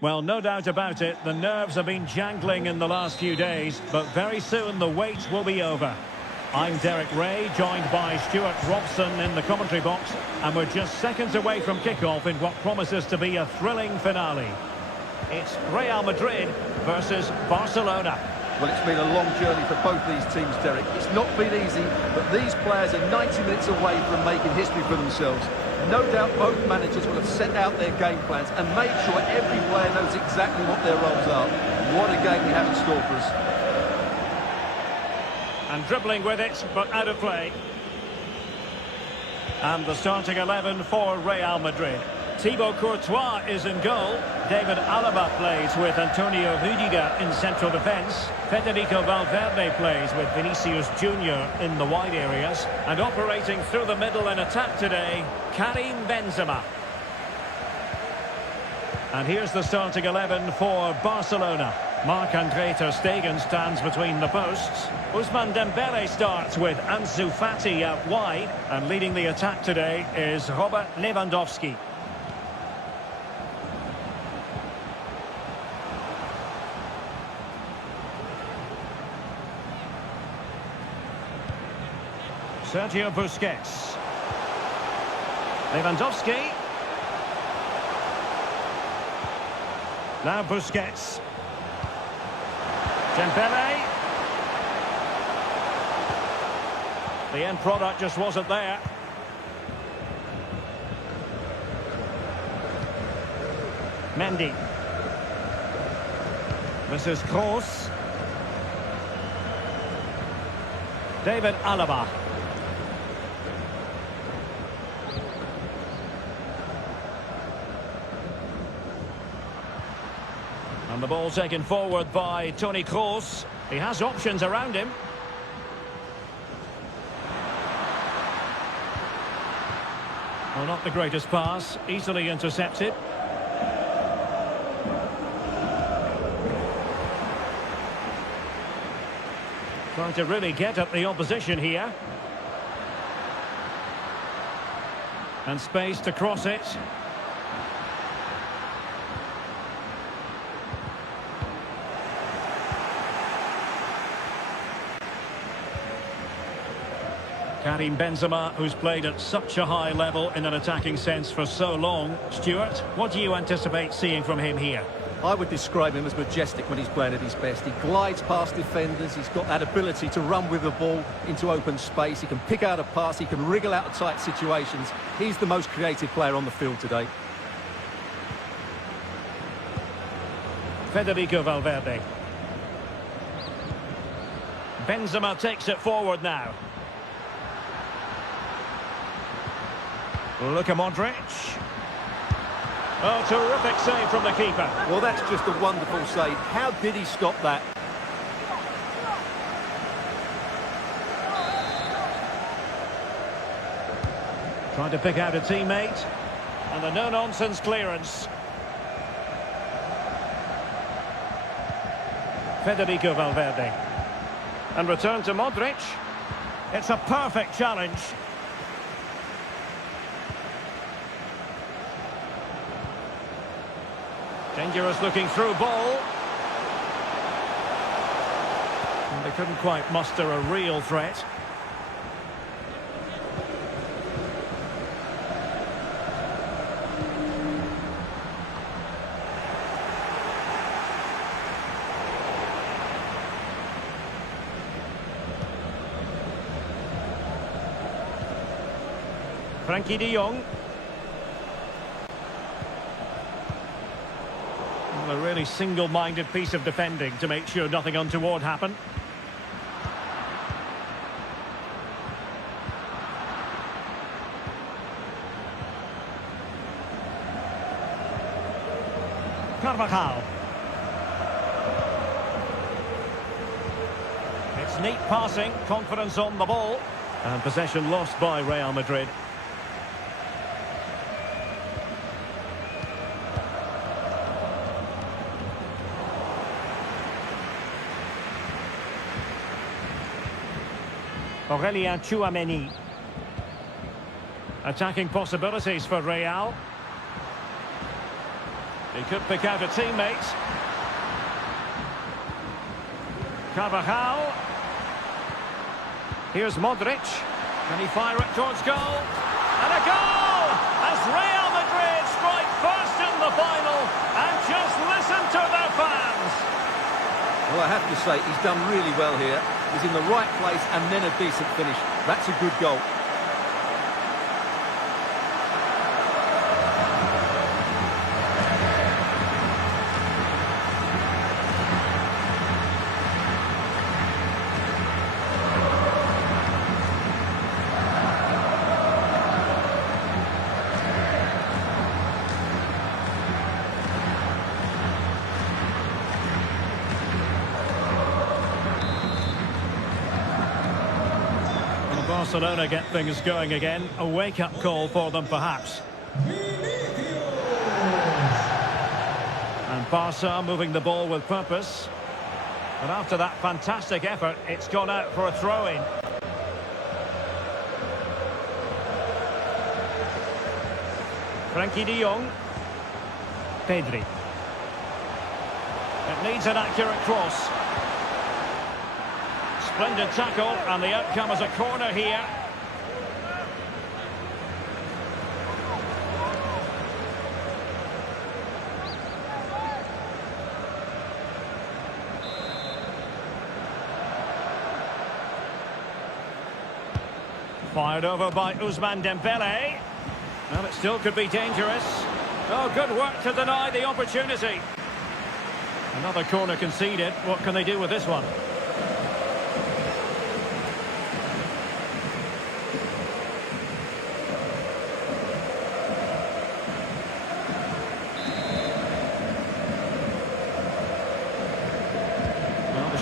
Well, no doubt about it, the nerves have been jangling in the last few days, but very soon the wait will be over. I'm Derek Ray, joined by Stuart Robson in the commentary box, and we're just seconds away from kickoff in what promises to be a thrilling finale. It's Real Madrid versus Barcelona. Well, it's been a long journey for both these teams, Derek. It's not been easy, but these players are 90 minutes away from making history for themselves. No doubt both managers will have set out their game plans and made sure every player knows exactly what their roles are. What a game we have in store for us. And dribbling with it, but out of play. And the starting 11 for Real Madrid. Thibaut Courtois is in goal. David Alaba plays with Antonio Rudiger in central defence. Federico Valverde plays with Vinicius Junior in the wide areas. And operating through the middle in attack today, Karim Benzema. And here's the starting 11 for Barcelona. Marc-Andre ter Stegen stands between the posts. Ousmane Dembele starts with Ansu Fati out wide. And leading the attack today is Robert Lewandowski. Sergio Busquets. Lewandowski. Now Busquets. Dembele. The end product just wasn't there. Mendy. This is Kroos. David Alaba. And the ball taken forward by Toni Kroos. He has options around him. Well, not the greatest pass. Easily intercepted. Trying to really get at the opposition here. And space to cross it. Karim Benzema, who's played at such a high level in an attacking sense for so long. Stuart, what do you anticipate seeing from him here? I would describe him as majestic when he's playing at his best. He glides past defenders. He's got that ability to run with the ball into open space. He can pick out a pass. He can wriggle out of tight situations. He's the most creative player on the field today. Federico Valverde. Benzema takes it forward now. Luka Modric. Oh, terrific save from the keeper. Well, that's just a wonderful save. How did he stop that? Trying to pick out a teammate. And a no-nonsense clearance. Federico Valverde. And return to Modric. It's a perfect challenge. Dangerous looking through ball. And they couldn't quite muster a real threat. Frankie de Jong. A really single-minded piece of defending to make sure nothing untoward happened. Carvajal. It's neat passing, confidence on the ball. And possession lost by Real Madrid. Aurelien Tchouameni. Attacking possibilities for Real. He could pick out a teammate. Carvajal. Here's Modric. Can he fire it towards goal? And a goal! As Real Madrid strike first in the final. And just listen to their fans. Well, I have to say, he's done really well here. He's in the right place and then a decent finish. That's a good goal. Barcelona get things going again. A wake-up call for them, perhaps. And Barca moving the ball with purpose. But after that fantastic effort, it's gone out for a throw-in. Frankie de Jong. Pedri. It needs an accurate cross. Splendid tackle, and the outcome is a corner here. Fired over by Ousmane Dembele. Well, it still could be dangerous. Oh, good work to deny the opportunity. Another corner conceded. What can they do with this one?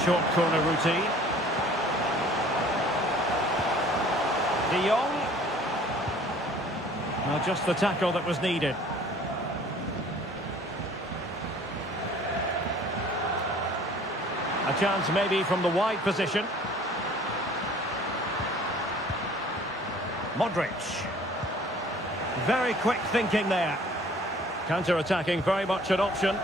Short corner routine. De Jong. Well, just the tackle that was needed. A chance maybe from the wide position. Modric. Very quick thinking there. Counter-attacking, very much an option.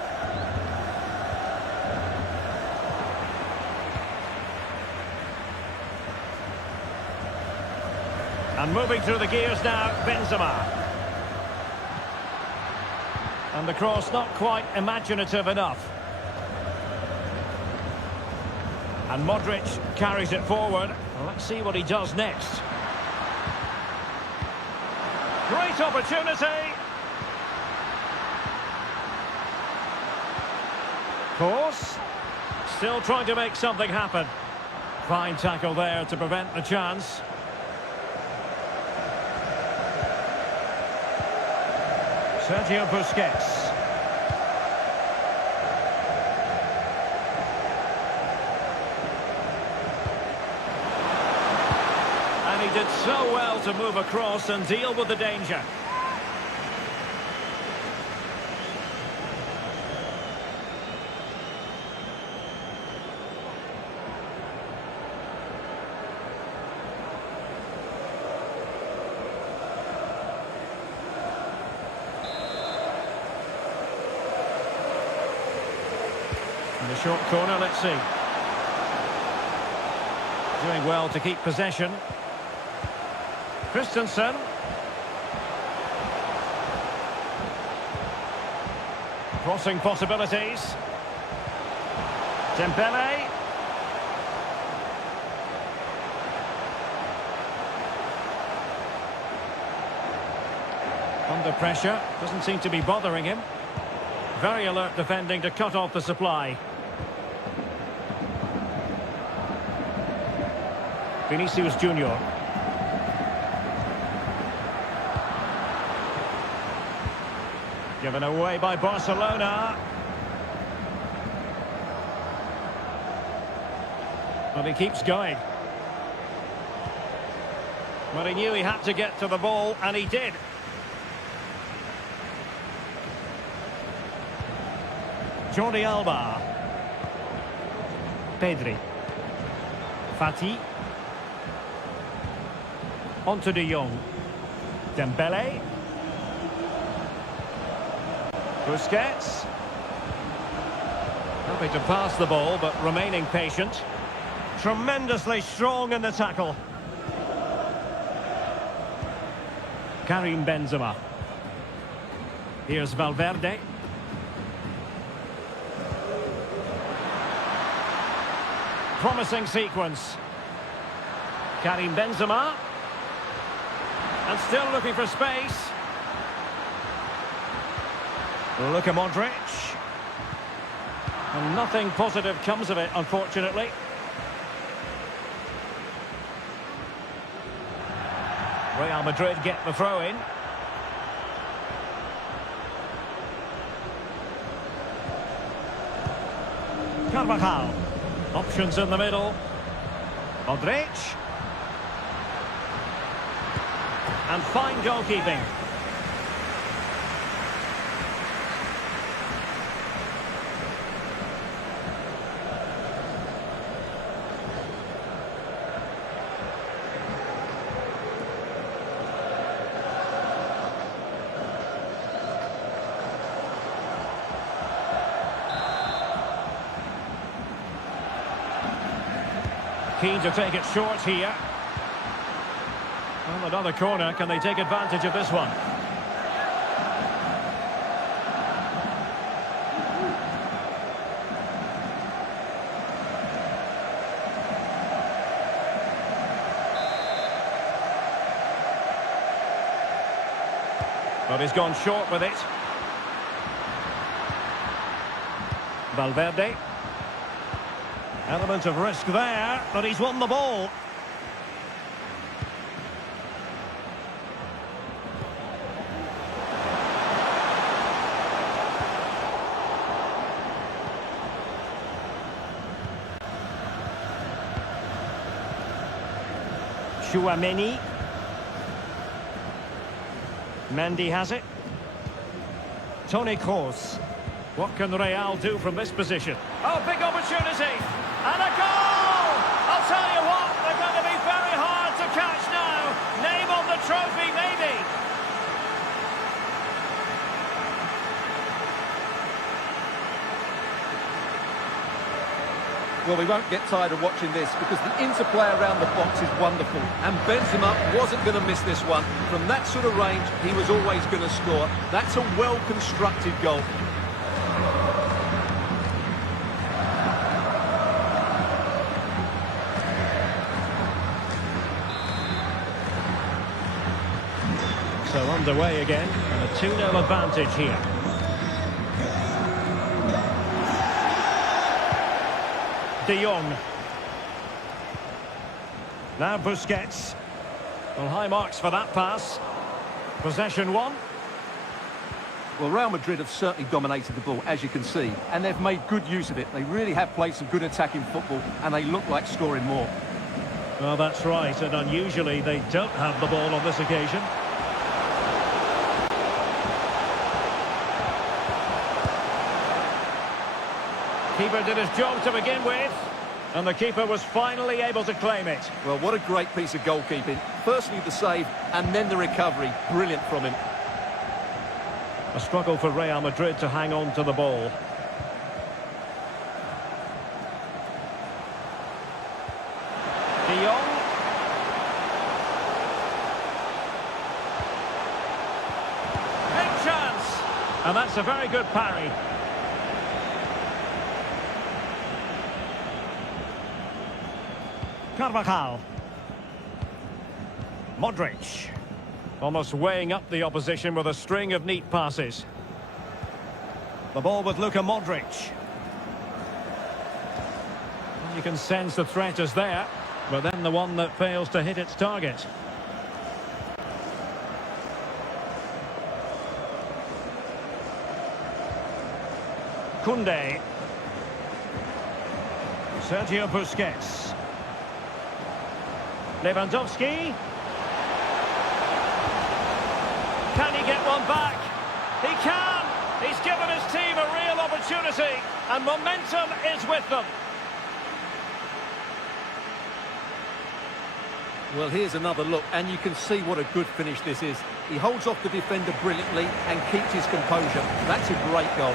And moving through the gears now, Benzema. And the cross not quite imaginative enough. And Modric carries it forward. Well, let's see what he does next. Great opportunity. Course. Still trying to make something happen. Fine tackle there to prevent the chance. Sergio Busquets. And he did so well to move across and deal with the danger. The short corner, let's see. Doing well to keep possession. Christensen. Crossing possibilities. Dembele. Under pressure, doesn't seem to be bothering him. Very alert defending to cut off the supply. Vinicius Junior. Given away by Barcelona. Well, he keeps going. Well, he knew he had to get to the ball, and he did. Jordi Alba. Pedri. Fati. On to de Jong. Dembele. Busquets. Happy to pass the ball, but remaining patient. Tremendously strong in the tackle. Karim Benzema. Here's Valverde. Promising sequence. Karim Benzema. And still looking for space. Luka Modric. And nothing positive comes of it, unfortunately. Real Madrid get the throw-in. Carvajal. Options in the middle. Modric. And fine goalkeeping. Keen to take it short here. Well, another corner. Can they take advantage of this one? But he's gone short with it. Valverde. Element of risk there, but he's won the ball. Chouameni. Mendy has it. Toni Kroos. What can Real do from this position? Oh, big opportunity! And a goal! I'll tell you what, they're going to be very hard to catch now. Name on the trophy, maybe. Well, we won't get tired of watching this because the interplay around the box is wonderful. And Benzema wasn't going to miss this one. From that sort of range, he was always going to score. That's a well-constructed goal. So underway again, and a 2-0 advantage here. De Jong. Now Busquets. Well, high marks for that pass. Possession one. Well, Real Madrid have certainly dominated the ball, as you can see, and they've made good use of it. They really have played some good attacking football, and they look like scoring more. Well, that's right, and unusually they don't have the ball on this occasion. Keeper did his job to begin with, and the keeper was finally able to claim it. Well, what a great piece of goalkeeping. Firstly the save, and then the recovery. Brilliant from him. A struggle for Real Madrid to hang on to the ball. De Jong. Big chance! And that's a very good parry. Carvajal. Modric. Almost weighing up the opposition with a string of neat passes. The ball with Luka Modric. You can sense the threat is there, but then the one that fails to hit its target. Koundé. Sergio Busquets. Lewandowski. Can he get one back? He can! He's given his team a real opportunity, and momentum is with them. Well, here's another look, and you can see what a good finish this is. He holds off the defender brilliantly and keeps his composure. That's a great goal.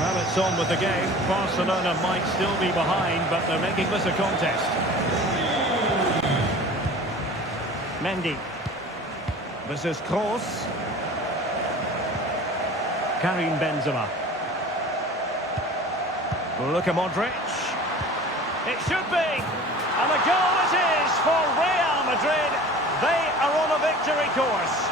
Well, it's on with the game. Barcelona might still be behind, but they're making this a contest. Mendy. This is Kroos. Karim Benzema. Luka Modric. It should be. And the goal it is for Real Madrid. They are on a victory course.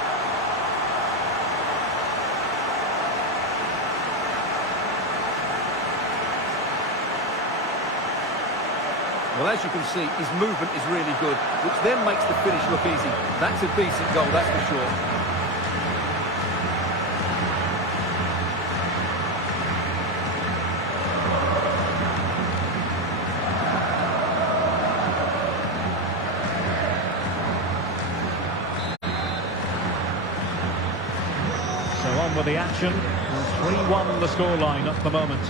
Well, as you can see, his movement is really good, which then makes the finish look easy. That's a decent goal, that's for sure. So on with the action. 3-1 the scoreline at the moment.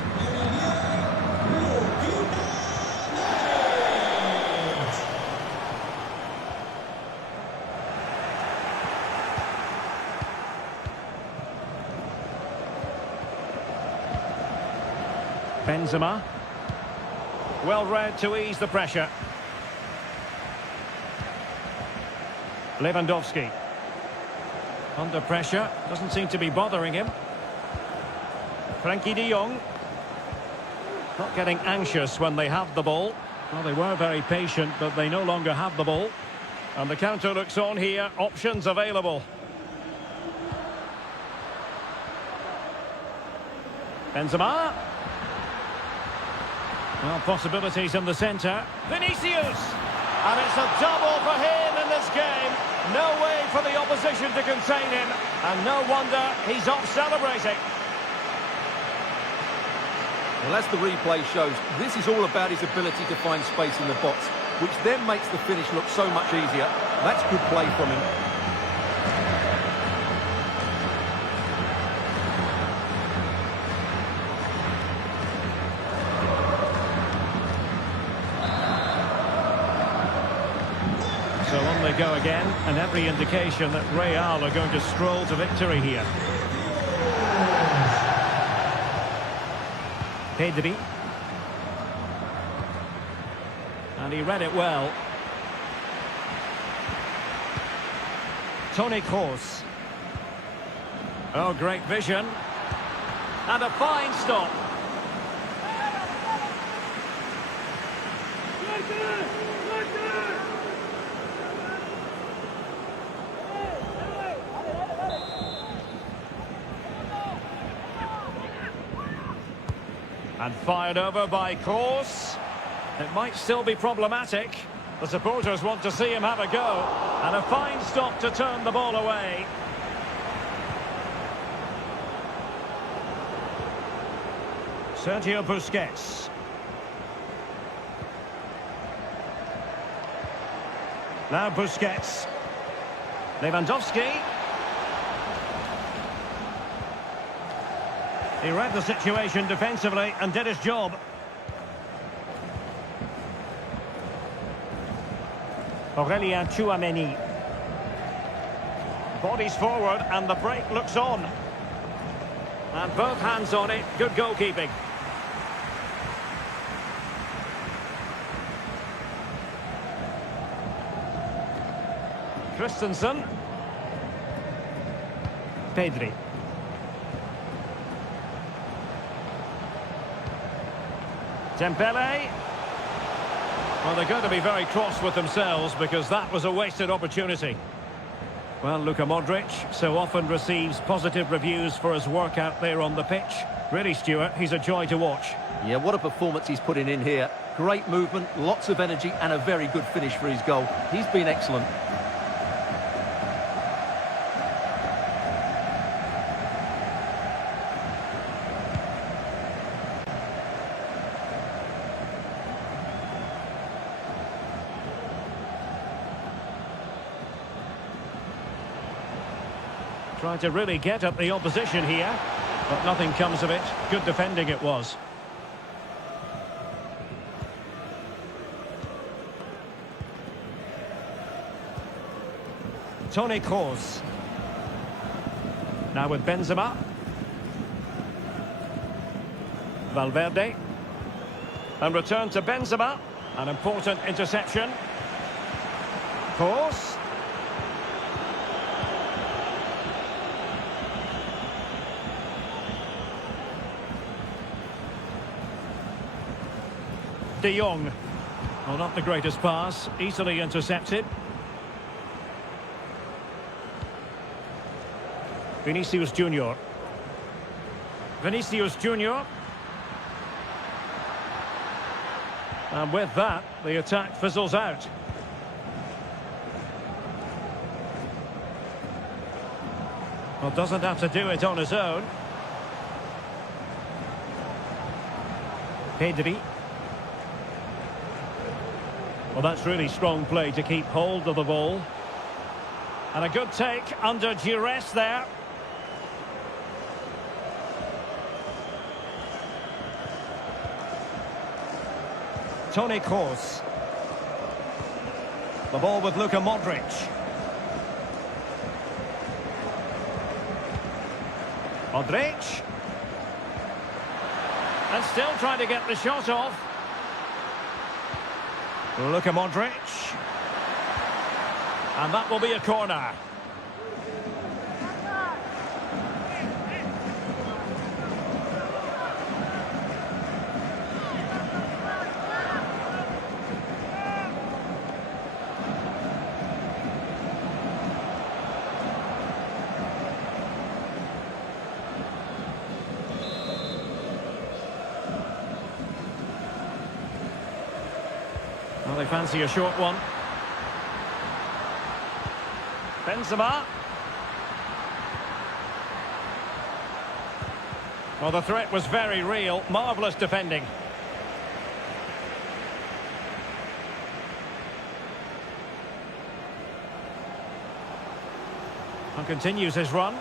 Benzema. Well read to ease the pressure. Lewandowski. Under pressure. Doesn't seem to be bothering him. Frankie de Jong. Not getting anxious when they have the ball. Well, they were very patient, but they no longer have the ball. And the counter looks on here. Options available. Benzema. Well, possibilities in the centre. Vinicius! And it's a double for him in this game. No way for the opposition to contain him. And no wonder he's off celebrating. Well, as the replay shows, this is all about his ability to find space in the box, which then makes the finish look so much easier. That's good play from him. So on they go again, and every indication that Real are going to stroll to victory here. Pedri. And he read it well. Toni Kroos. Oh, great vision. And a fine stop. And fired over by Kroos. It might still be problematic. The supporters want to see him have a go. And a fine stop to turn the ball away. Sergio Busquets. Now Busquets. Lewandowski. He read the situation defensively and did his job. Aurélien Tchouaméni. Bodies forward and the break looks on. And both hands on it. Good goalkeeping. Christensen. Pedri. Dembele. Well, they're going to be very cross with themselves because that was a wasted opportunity. Well, Luka Modric so often receives positive reviews for his work out there on the pitch. Really, Stuart, he's a joy to watch. Yeah, what a performance he's putting in here. Great movement, lots of energy and a very good finish for his goal. He's been excellent. Trying to really get at the opposition here, but nothing comes of it. Good defending it was. Toni Kroos. Now with Benzema. Valverde. And return to Benzema. An important interception. Kroos. De Jong. Well, not the greatest pass. Easily intercepted. Vinicius Junior. Vinicius Junior. And with that, the attack fizzles out. Well, doesn't have to do it on his own. Pedri. Well, that's really strong play to keep hold of the ball. And a good take under duress there. Toni Kroos. The ball with Luka Modric. Modric. And still trying to get the shot off. Luka Modric. And that will be a corner. Well, they fancy a short one. Benzema. Well, the threat was very real. Marvellous defending. And continues his run.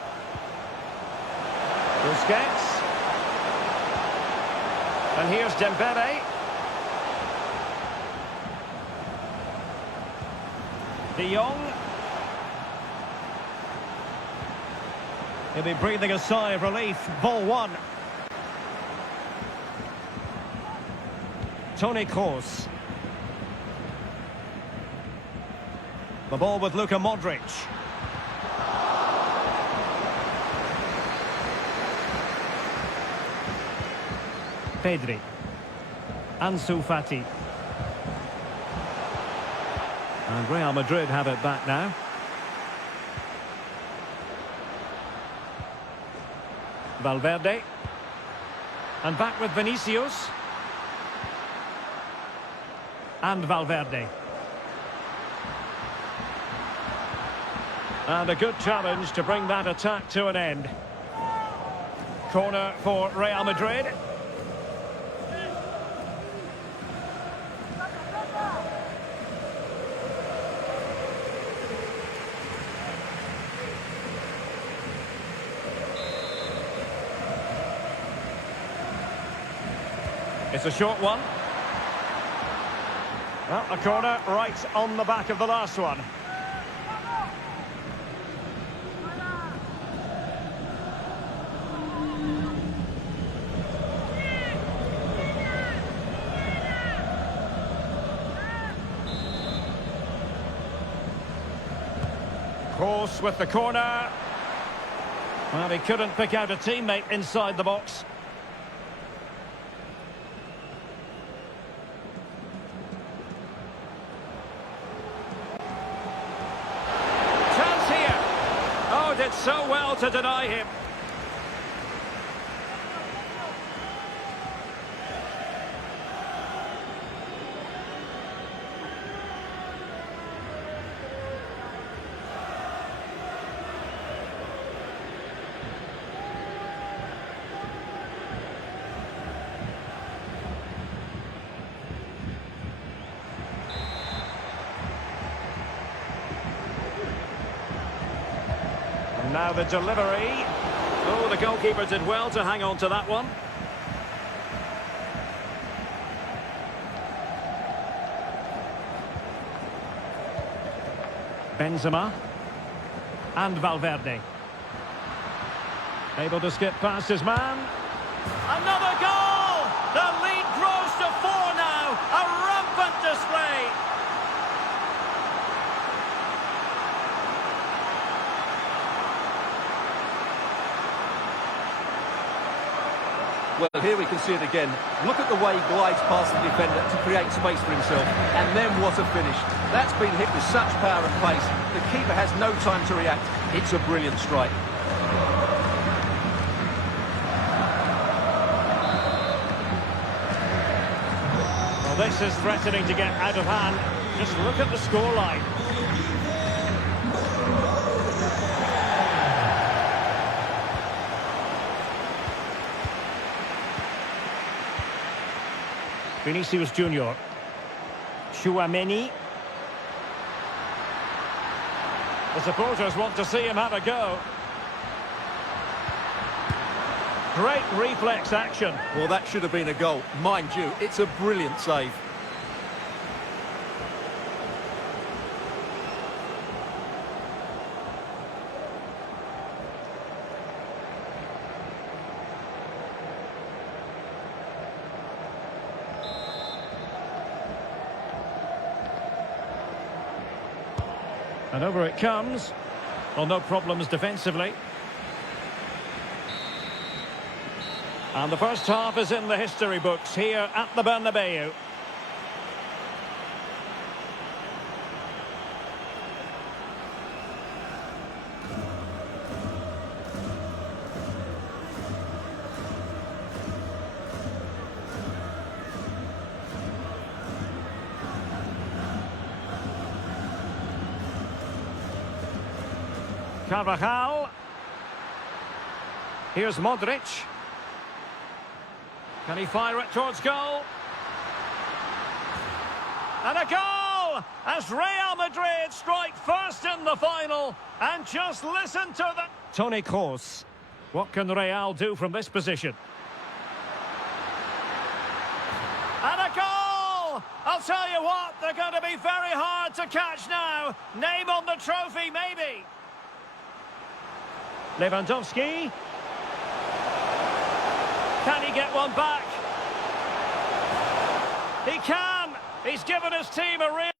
Busquets. And here's Dembele. De Jong. He'll be breathing a sigh of relief. Ball one. Toni Kroos. The ball with Luka Modric. Pedri. Ansu Fati. And Real Madrid have it back now. Valverde. And back with Vinicius. And Valverde. And a good challenge to bring that attack to an end. Corner for Real Madrid. It's a short one. Well, a corner right on the back of the last one. Kroos with the corner. Well, he couldn't pick out a teammate inside the box. Did so well to deny him. Now the delivery. Oh, the goalkeeper did well to hang on to that one. Benzema. And Valverde. Able to skip past his man. Another goal! The lead grows to 4 now. A rampant display. Well, here we can see it again. Look at the way he glides past the defender to create space for himself. And then what a finish. That's been hit with such power and pace. The keeper has no time to react. It's a brilliant strike. Well, this is threatening to get out of hand. Just look at the scoreline. Vinicius Junior. Chouameni. The supporters want to see him have a go. Great reflex action. Well, that should have been a goal. Mind you, it's a brilliant save. And over it comes. Well, no problems defensively. And the first half is in the history books here at the Bernabeu. Carvajal. Here's Modric. Can he fire it towards goal? And a goal! As Real Madrid strike first in the final. And just listen to the... Toni Kroos. What can Real do from this position? And a goal! I'll tell you what, they're going to be very hard to catch now. Name on the trophy, maybe. Lewandowski. Can he get one back? He can! He's given his team a real...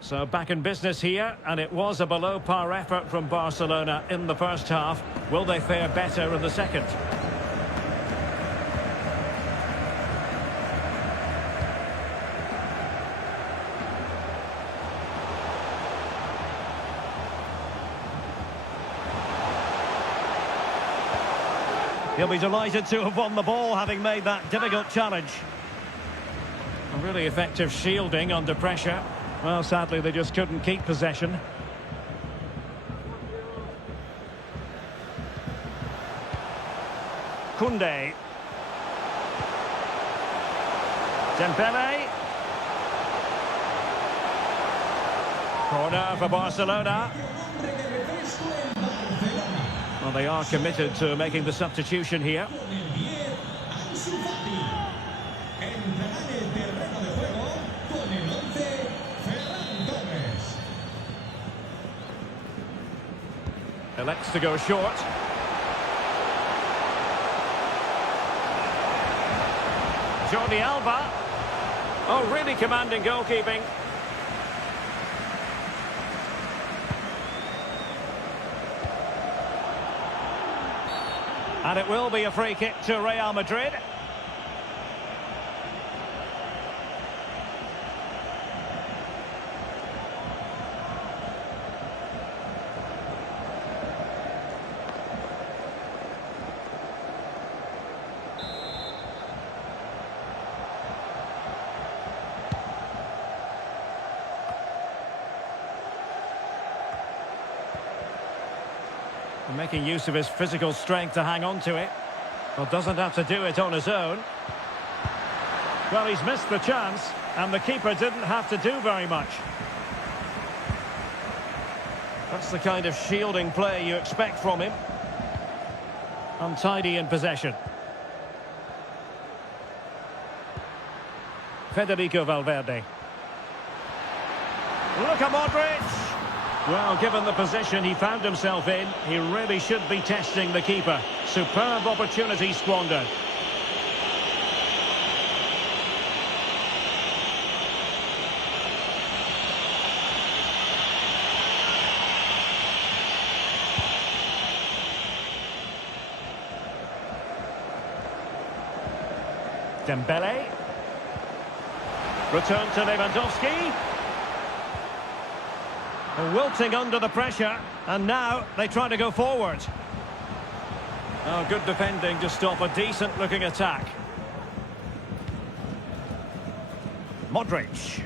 So back in business here, and it was a below-par effort from Barcelona in the first half. Will they fare better in the second? He'll be delighted to have won the ball, having made that difficult challenge. A really effective shielding under pressure. Well, sadly, they just couldn't keep possession. Koundé. Dembele. Corner for Barcelona. Well, they are committed to making the substitution here. Elects to go short. Jordi Alba. Oh, really commanding goalkeeping. And it will be a free kick to Real Madrid. Making use of his physical strength to hang on to it. Well, doesn't have to do it on his own. Well, he's missed the chance, and the keeper didn't have to do very much. That's the kind of shielding play you expect from him. Untidy in possession. Federico Valverde. Luka Modric! Well, given the position he found himself in, he really should be testing the keeper. Superb opportunity squandered. Dembele. Return to Lewandowski. Wilting under the pressure, and now they try to go forward. Oh, good defending to stop a decent-looking attack. Modric.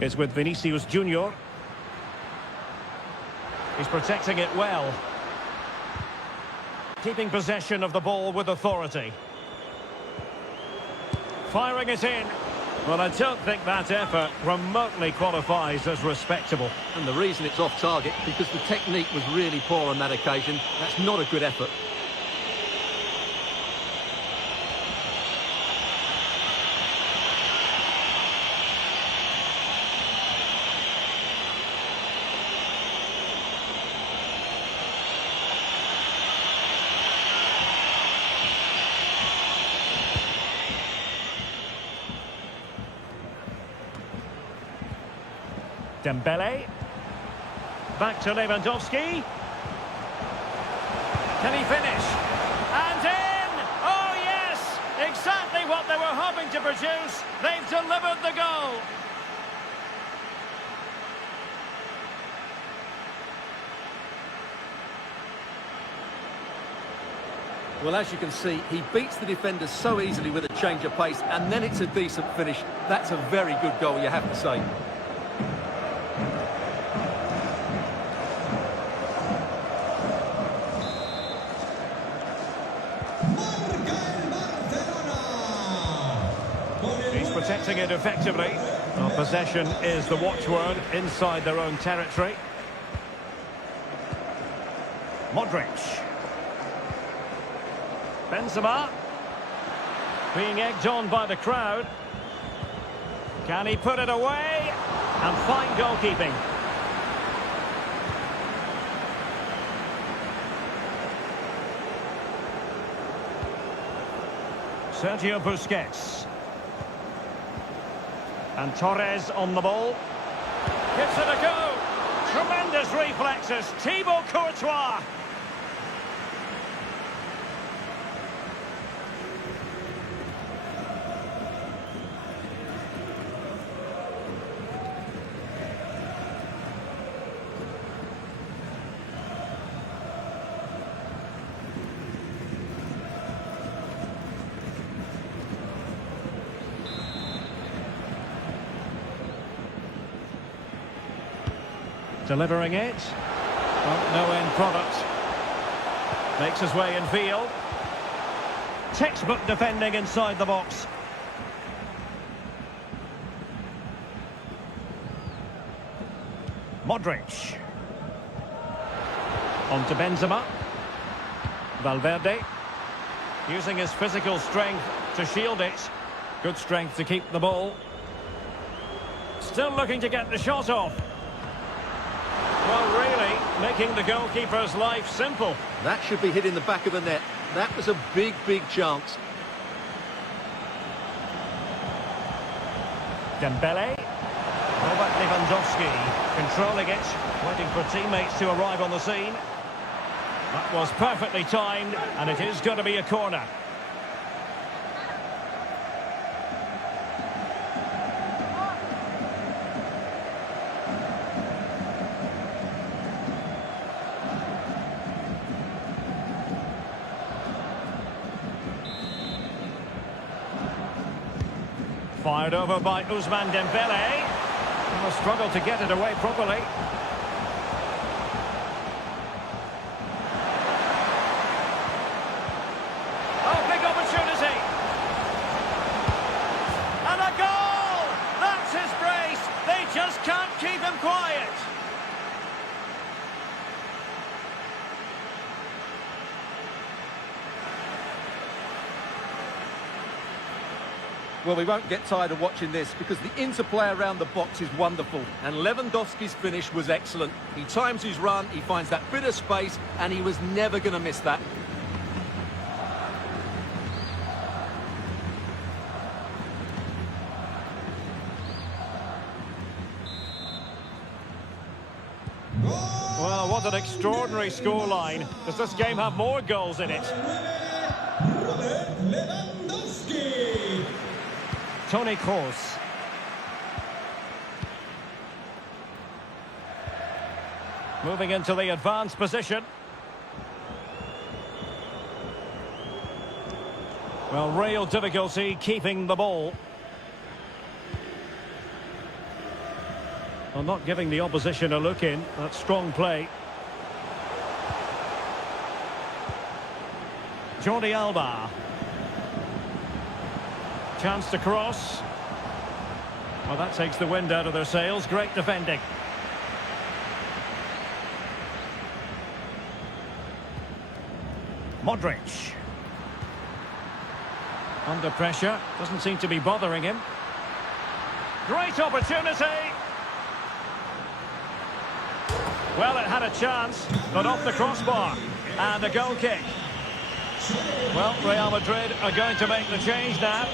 Is with Vinicius Junior. He's protecting it well. Keeping possession of the ball with authority. Firing it in. Well, I don't think that effort remotely qualifies as respectable. And the reason it's off target, because the technique was really poor on that occasion. That's not a good effort. Dembele. Back to Lewandowski. Can he finish? And in! Oh, yes! Exactly what they were hoping to produce. They've delivered the goal. Well, as you can see, he beats the defender so easily with a change of pace, and then it's a decent finish. That's a very good goal, you have to say. Protecting it effectively. Well, possession is the watchword inside their own territory. Modric. Benzema. Being egged on by the crowd. Can he put it away? And fine goalkeeping. Sergio Busquets. And Torres on the ball. Gives it a go. Tremendous reflexes. Thibaut Courtois. Delivering it. Oh, no end product. Makes his way in field. Textbook defending inside the box. Modric. On to Benzema. Valverde. Using his physical strength to shield it. Good strength to keep the ball. Still looking to get the shot off. Well, really, making the goalkeeper's life simple. That should be hit in the back of the net. That was a big, big chance. Dembele. Robert Lewandowski controlling it, waiting for teammates to arrive on the scene. That was perfectly timed, and it is going to be a corner. Fired over by Ousmane Dembele. Will struggle to get it away properly. Oh, big opportunity. Well, we won't get tired of watching this because the interplay around the box is wonderful. And Lewandowski's finish was excellent. He times his run, he finds that bit of space, and he was never going to miss that. Well, what an extraordinary scoreline. Does this game have more goals in it? Toni Kroos. Moving into the advanced position. Well, real difficulty keeping the ball. Well, not giving the opposition a look in. That's strong play. Jordi Alba. Chance to cross. Well, that takes the wind out of their sails. Great defending. Modric. Under pressure. Doesn't seem to be bothering him. Great opportunity. Well, it had a chance, but off the crossbar. And a goal kick. Well, Real Madrid are going to make the change now.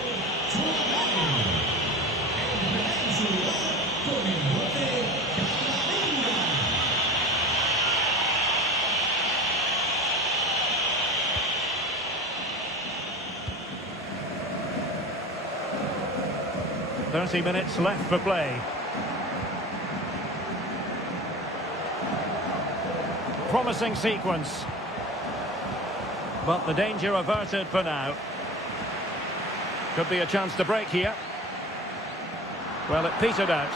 "30 minutes left for play." Promising sequence. But the danger averted for now. Could be a chance to break here. Well, it petered out.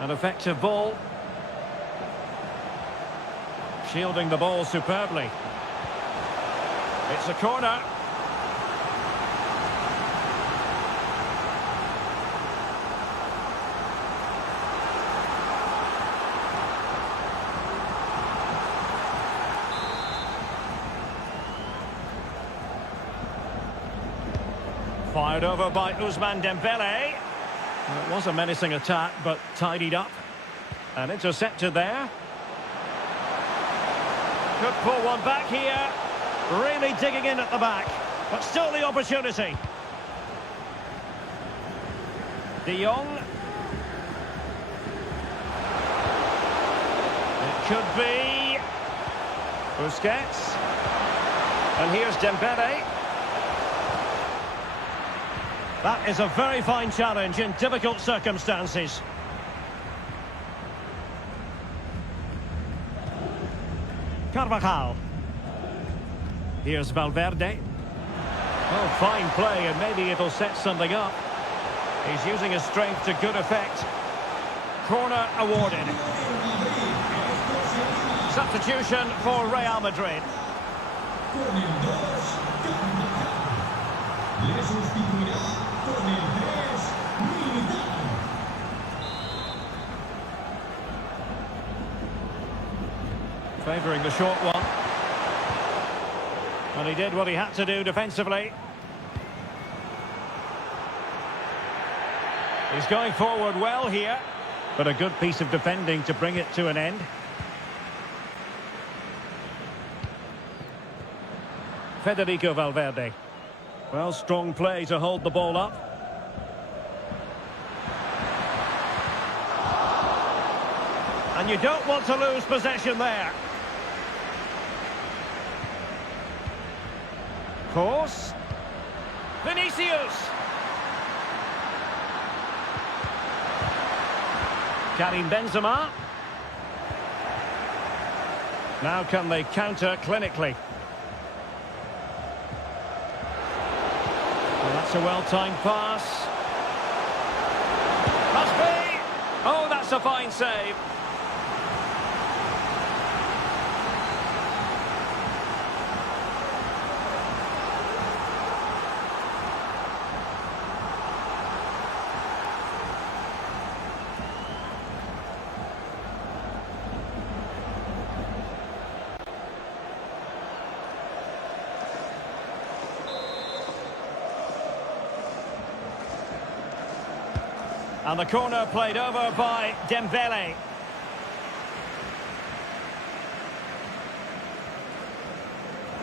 An effective ball. Shielding the ball superbly. It's a corner. Fired over by Ousmane Dembele. It was a menacing attack, but tidied up. And intercepted there. Could pull one back here. Really digging in at the back. But still the opportunity. De Jong. It could be Busquets. And here's Dembele. That is a very fine challenge in difficult circumstances. Carvajal. Here's Valverde. Oh, fine play, and maybe it'll set something up. He's using his strength to good effect. Corner awarded. Substitution for Real Madrid. Favouring the short one. And he did what he had to do defensively. He's going forward well here, but a good piece of defending to bring it to an end. Federico Valverde. Well, strong play to hold the ball up. And you don't want to lose possession there. Course. Vinicius. Karim Benzema. Now can they counter clinically? Well, that's a well-timed pass. Must be. Oh, that's a fine save. And the corner played over by Dembele.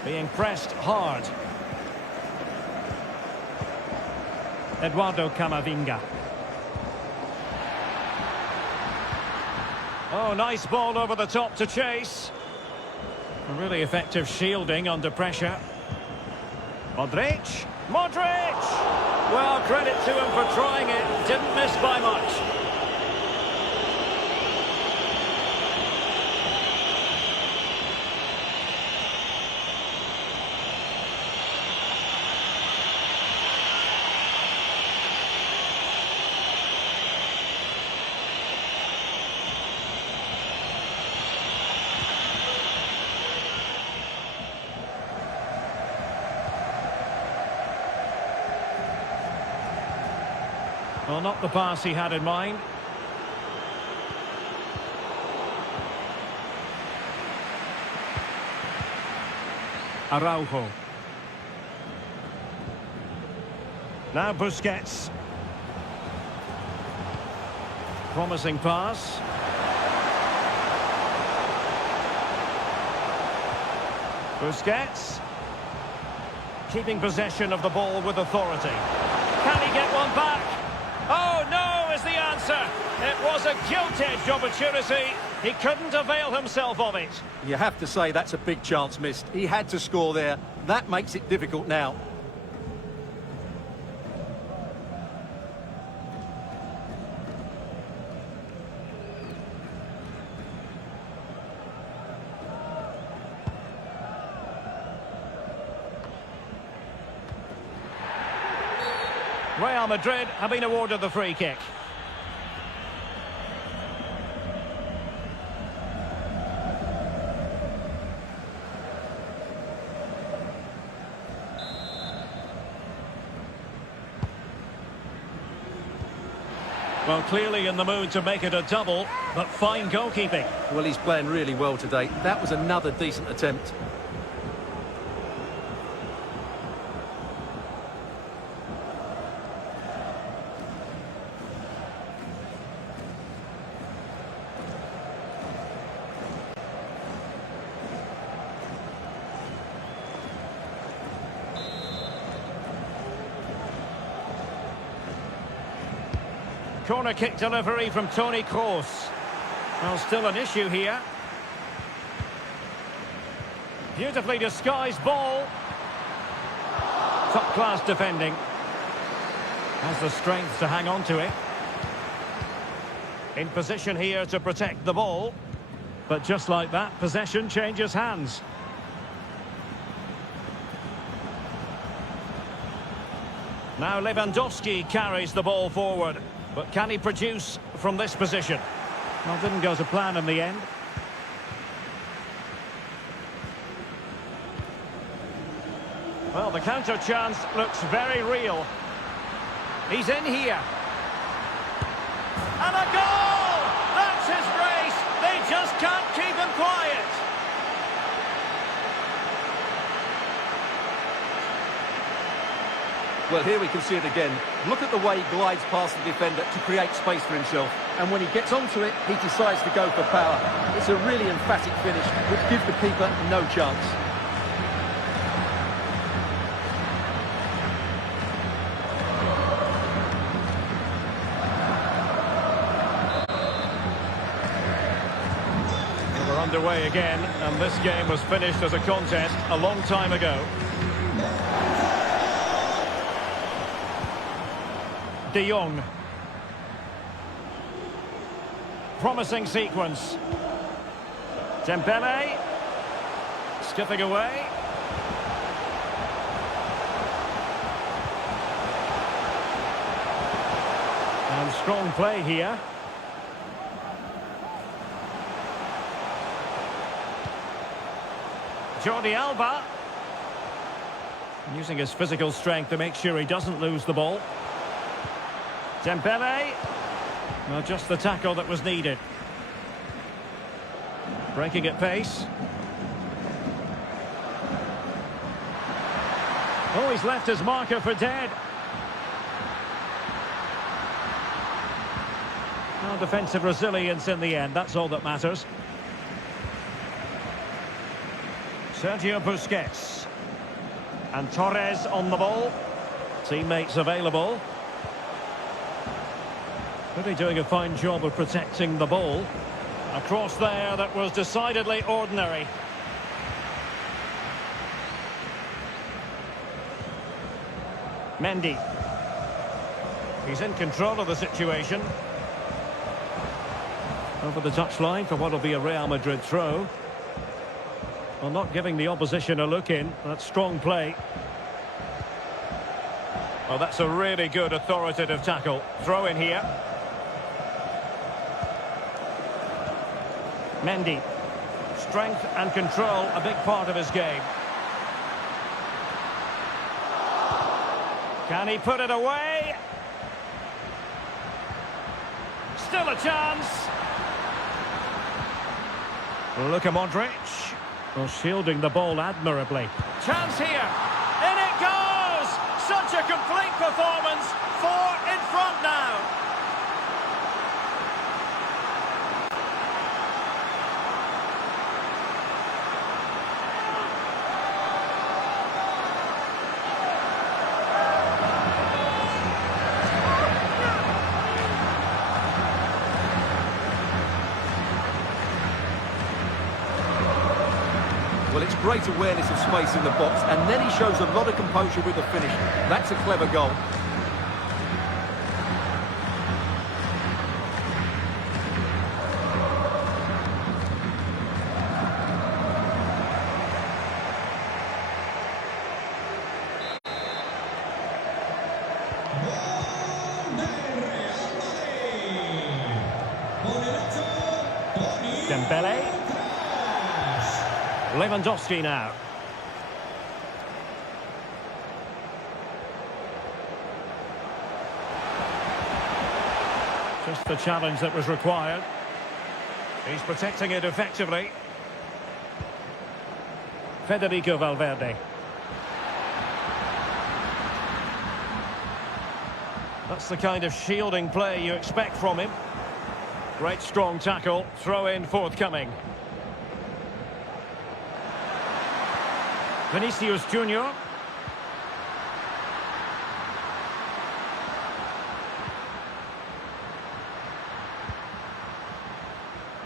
Being pressed hard. Eduardo Camavinga. Oh, nice ball over the top to chase. Really effective shielding under pressure. Modric. Modric! Well, credit to him for trying it. Didn't miss by much. Well, not the pass he had in mind. Araujo. Now Busquets. Promising pass. Busquets. Keeping possession of the ball with authority. Can he get one back? Oh, no is the answer. It was a gilt-edged opportunity. He couldn't avail himself of it. You have to say that's a big chance missed. He had to score there. That makes it difficult now. Real Madrid have been awarded the free kick. Well, clearly in the mood to make it a double, but fine goalkeeping. Well, he's playing really well today. That was another decent attempt. Corner kick delivery from Toni Kroos. Well, still an issue here. Beautifully disguised ball. Top-class defending. Has the strength to hang on to it. In position here to protect the ball. But just like that, possession changes hands. Now Lewandowski carries the ball forward. But can he produce from this position? Well, didn't go to plan in the end. Well, the counter chance looks very real. He's in here. And a goal! That's his brace! They just can't keep him quiet. Well, here we can see it again. Look at the way he glides past the defender to create space for himself. And when he gets onto it, he decides to go for power. It's a really emphatic finish, which gives the keeper no chance. We're underway again, and this game was finished as a contest a long time ago. De Jong. Promising sequence. Dembele. Skipping away. And strong play here. Jordi Alba. Using his physical strength to make sure he doesn't lose the ball. Dembele. Well, just the tackle that was needed. Breaking at pace. Oh, he's left his marker for dead. Well, defensive resilience in the end, that's all that matters. Sergio Busquets. And Torres on the ball. Teammates available. Really doing a fine job of protecting the ball. A cross there that was decidedly ordinary. Mendy. He's in control of the situation. Over the touchline for what will be a Real Madrid throw. Well, not giving the opposition a look in. That's strong play. Well, that's a really good authoritative tackle. Throw in here. Mendy. Strength and control, a big part of his game. Can he put it away? Still a chance. Luka Modric. Well, shielding the ball admirably. Chance here. In it goes! Such a complete performance. 4 in front now. Well, it's great awareness of space in the box, and then he shows a lot of composure with the finish. That's a clever goal. Dembele. Lewandowski now. Just the challenge that was required. He's protecting it effectively. Federico Valverde. That's the kind of shielding play you expect from him. Great strong tackle. Throw in forthcoming. Vinicius Junior.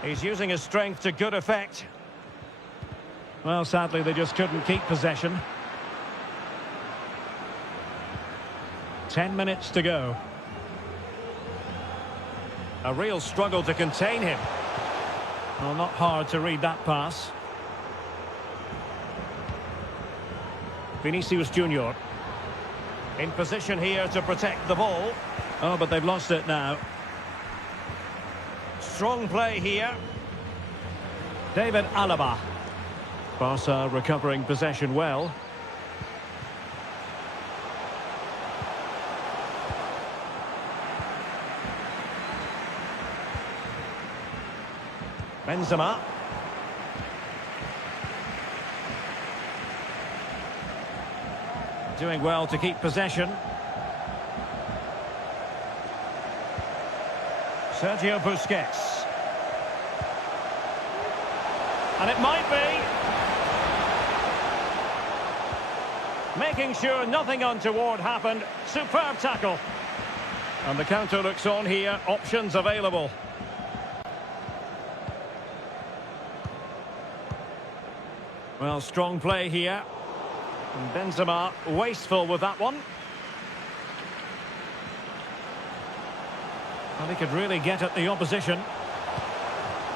He's using his strength to good effect. Well, sadly, they just couldn't keep possession. 10 minutes to go. A real struggle to contain him. Well, not hard to read that pass. Vinicius Junior in position here to protect the ball. Oh, but they've lost it now. Strong play here. David Alaba. Barca recovering possession well. Benzema. Doing well to keep possession. Sergio Busquets. And it might be. Making sure nothing untoward happened. Superb tackle. And the counter looks on here. Options available. Well, strong play here. And Benzema wasteful with that one. Well, he could really get at the opposition.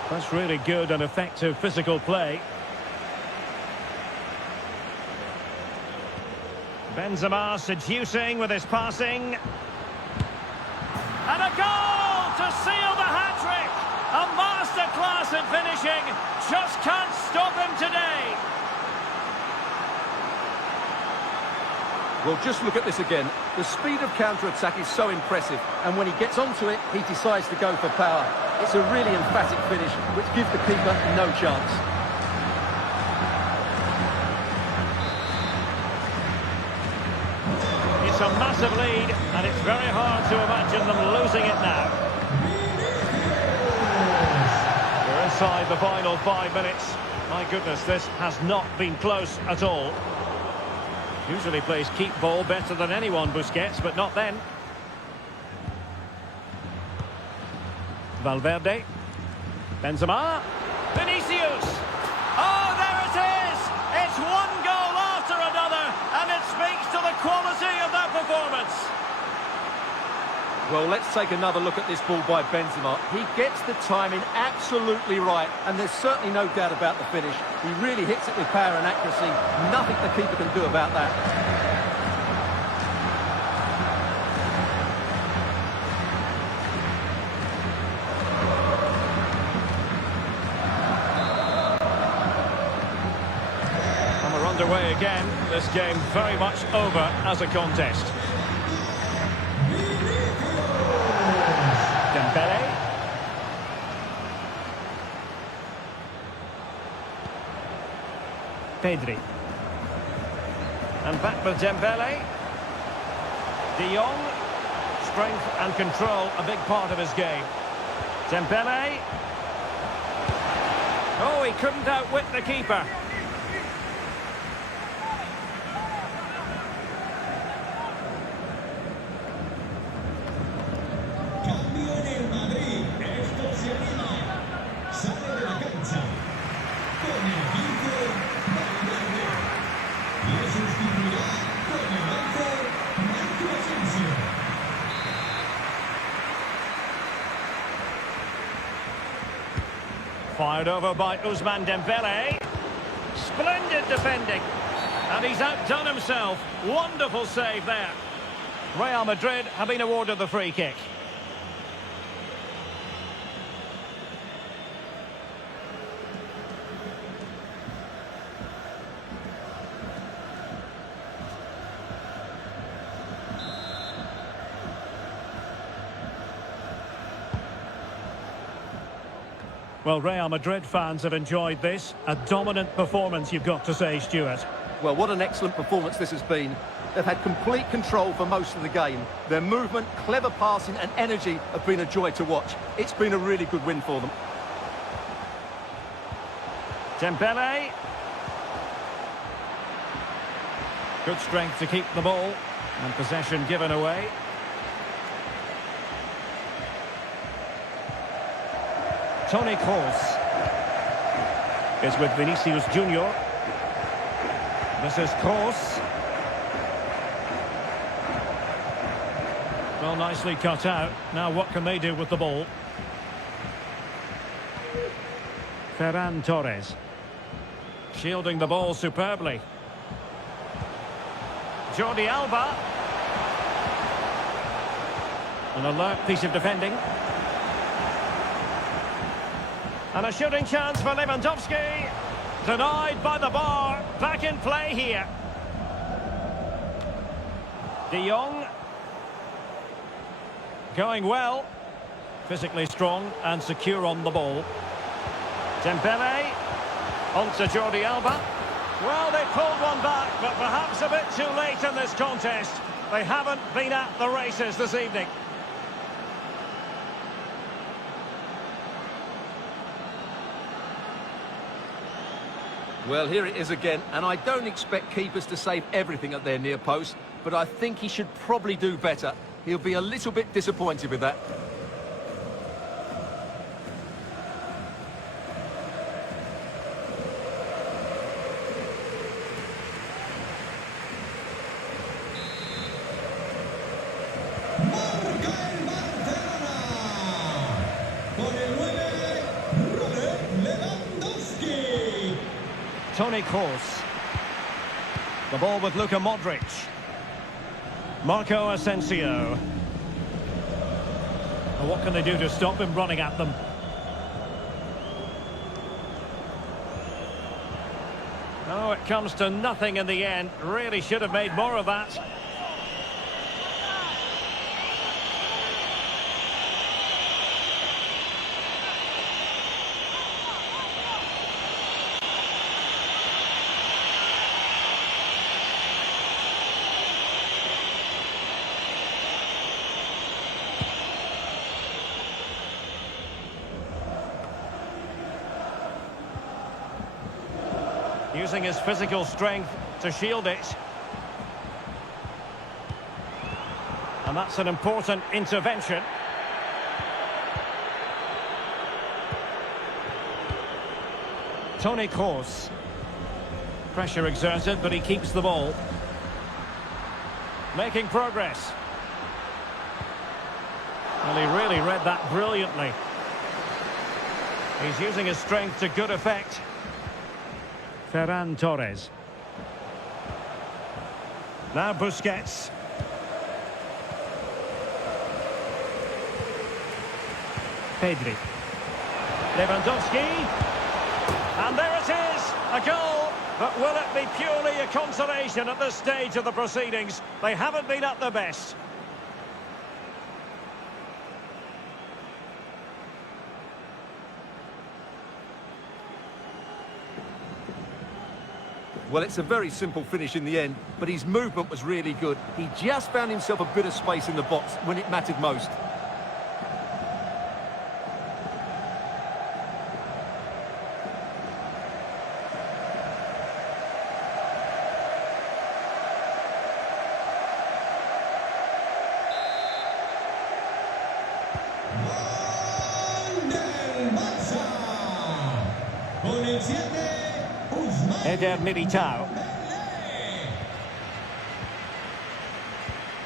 That's really good and effective physical play. Benzema seducing with his passing. And a goal to seal the hat-trick! A masterclass in finishing. Just can't stop him today. Well, just look at this again. The speed of counter-attack is so impressive, and when he gets onto it, he decides to go for power. It's a really emphatic finish, which gives the keeper no chance. It's a massive lead, and it's very hard to imagine them losing it now. inside the final 5 minutes. My goodness, this has not been close at all. Usually plays keep ball better than anyone, Busquets, but not then. Valverde. Benzema. Vinicius. Oh, there it is! It's one goal after another, and it speaks to the quality of that performance. Well, let's take another look at this ball by Benzema. He gets the timing absolutely right, and there's certainly no doubt about the finish. He really hits it with power and accuracy. Nothing the keeper can do about that. And we're underway again. This game very much over as a contest. Dembele. Pedri. And back with Dembele. De Jong. Strength and control, a big part of his game. Dembele. Oh, he couldn't outwit the keeper. Fired over by Ousmane Dembele. Splendid defending. And he's outdone himself. Wonderful save there. Real Madrid have been awarded the free kick. Well, Real Madrid fans have enjoyed this. A dominant performance, you've got to say, Stuart. Well, what an excellent performance this has been. They've had complete control for most of the game. Their movement, clever passing and energy have been a joy to watch. It's been a really good win for them. Dembele. Good strength to keep the ball. And possession given away. Toni Kroos is with Vinicius Junior. This is Kroos. Well, nicely cut out. Now what can they do with the ball? Ferran Torres. Shielding the ball superbly. Jordi Alba. An alert piece of defending. And a shooting chance for Lewandowski. Denied by the bar. Back in play here. De Jong. Going well. Physically strong and secure on the ball. Dembele. On to Jordi Alba. Well, they pulled one back, but perhaps a bit too late in this contest. They haven't been at the races this evening. Well, here it is again, and I don't expect keepers to save everything at their near post, but I think he should probably do better. He'll be a little bit disappointed with that. Toni Kroos. The ball with Luka Modric. Marco Asensio. Well, what can they do to stop him running at them? Oh, it comes to nothing in the end. Really should have made more of that. Using his physical strength to shield it. And that's an important intervention. Toni Kroos. Pressure exerted, but he keeps the ball. Making progress. Well, he really read that brilliantly. He's using his strength to good effect. Ferran Torres. Now Busquets. Pedri. Lewandowski. And there it is, a goal. But will it be purely a consolation at this stage of the proceedings? They haven't been at their best. Well, it's a very simple finish in the end, but his movement was really good. He just found himself a bit of space in the box when it mattered most. Eder Militao.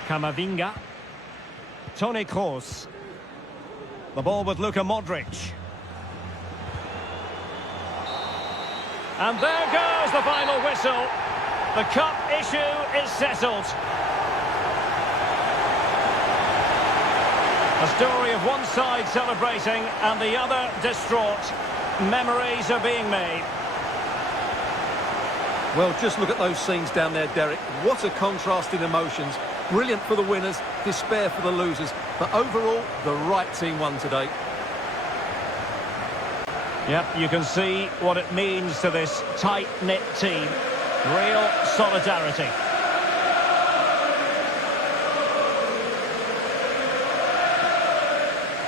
Camavinga. Toni Kroos. The ball with Luka Modric. And there goes the final whistle. The cup issue is settled. A story of one side celebrating and the other distraught. Memories are being made. Well, just look at those scenes down there, Derek. What a contrast in emotions. Brilliant for the winners, despair for the losers. But overall, the right team won today. Yep, you can see what it means to this tight-knit team. Real solidarity.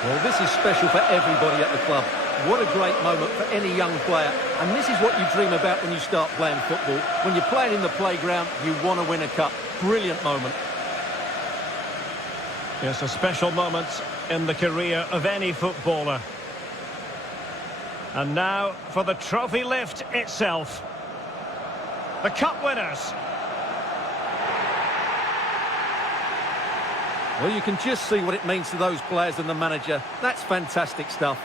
Well, this is special for everybody at the club. What a great moment for any young player. And this is what you dream about when you start playing football. When you're playing in the playground, you want to win a cup. Brilliant moment. Yes, a special moment in the career of any footballer. And now for the trophy lift itself. The cup winners. Well, you can just see what it means to those players and the manager. That's fantastic stuff.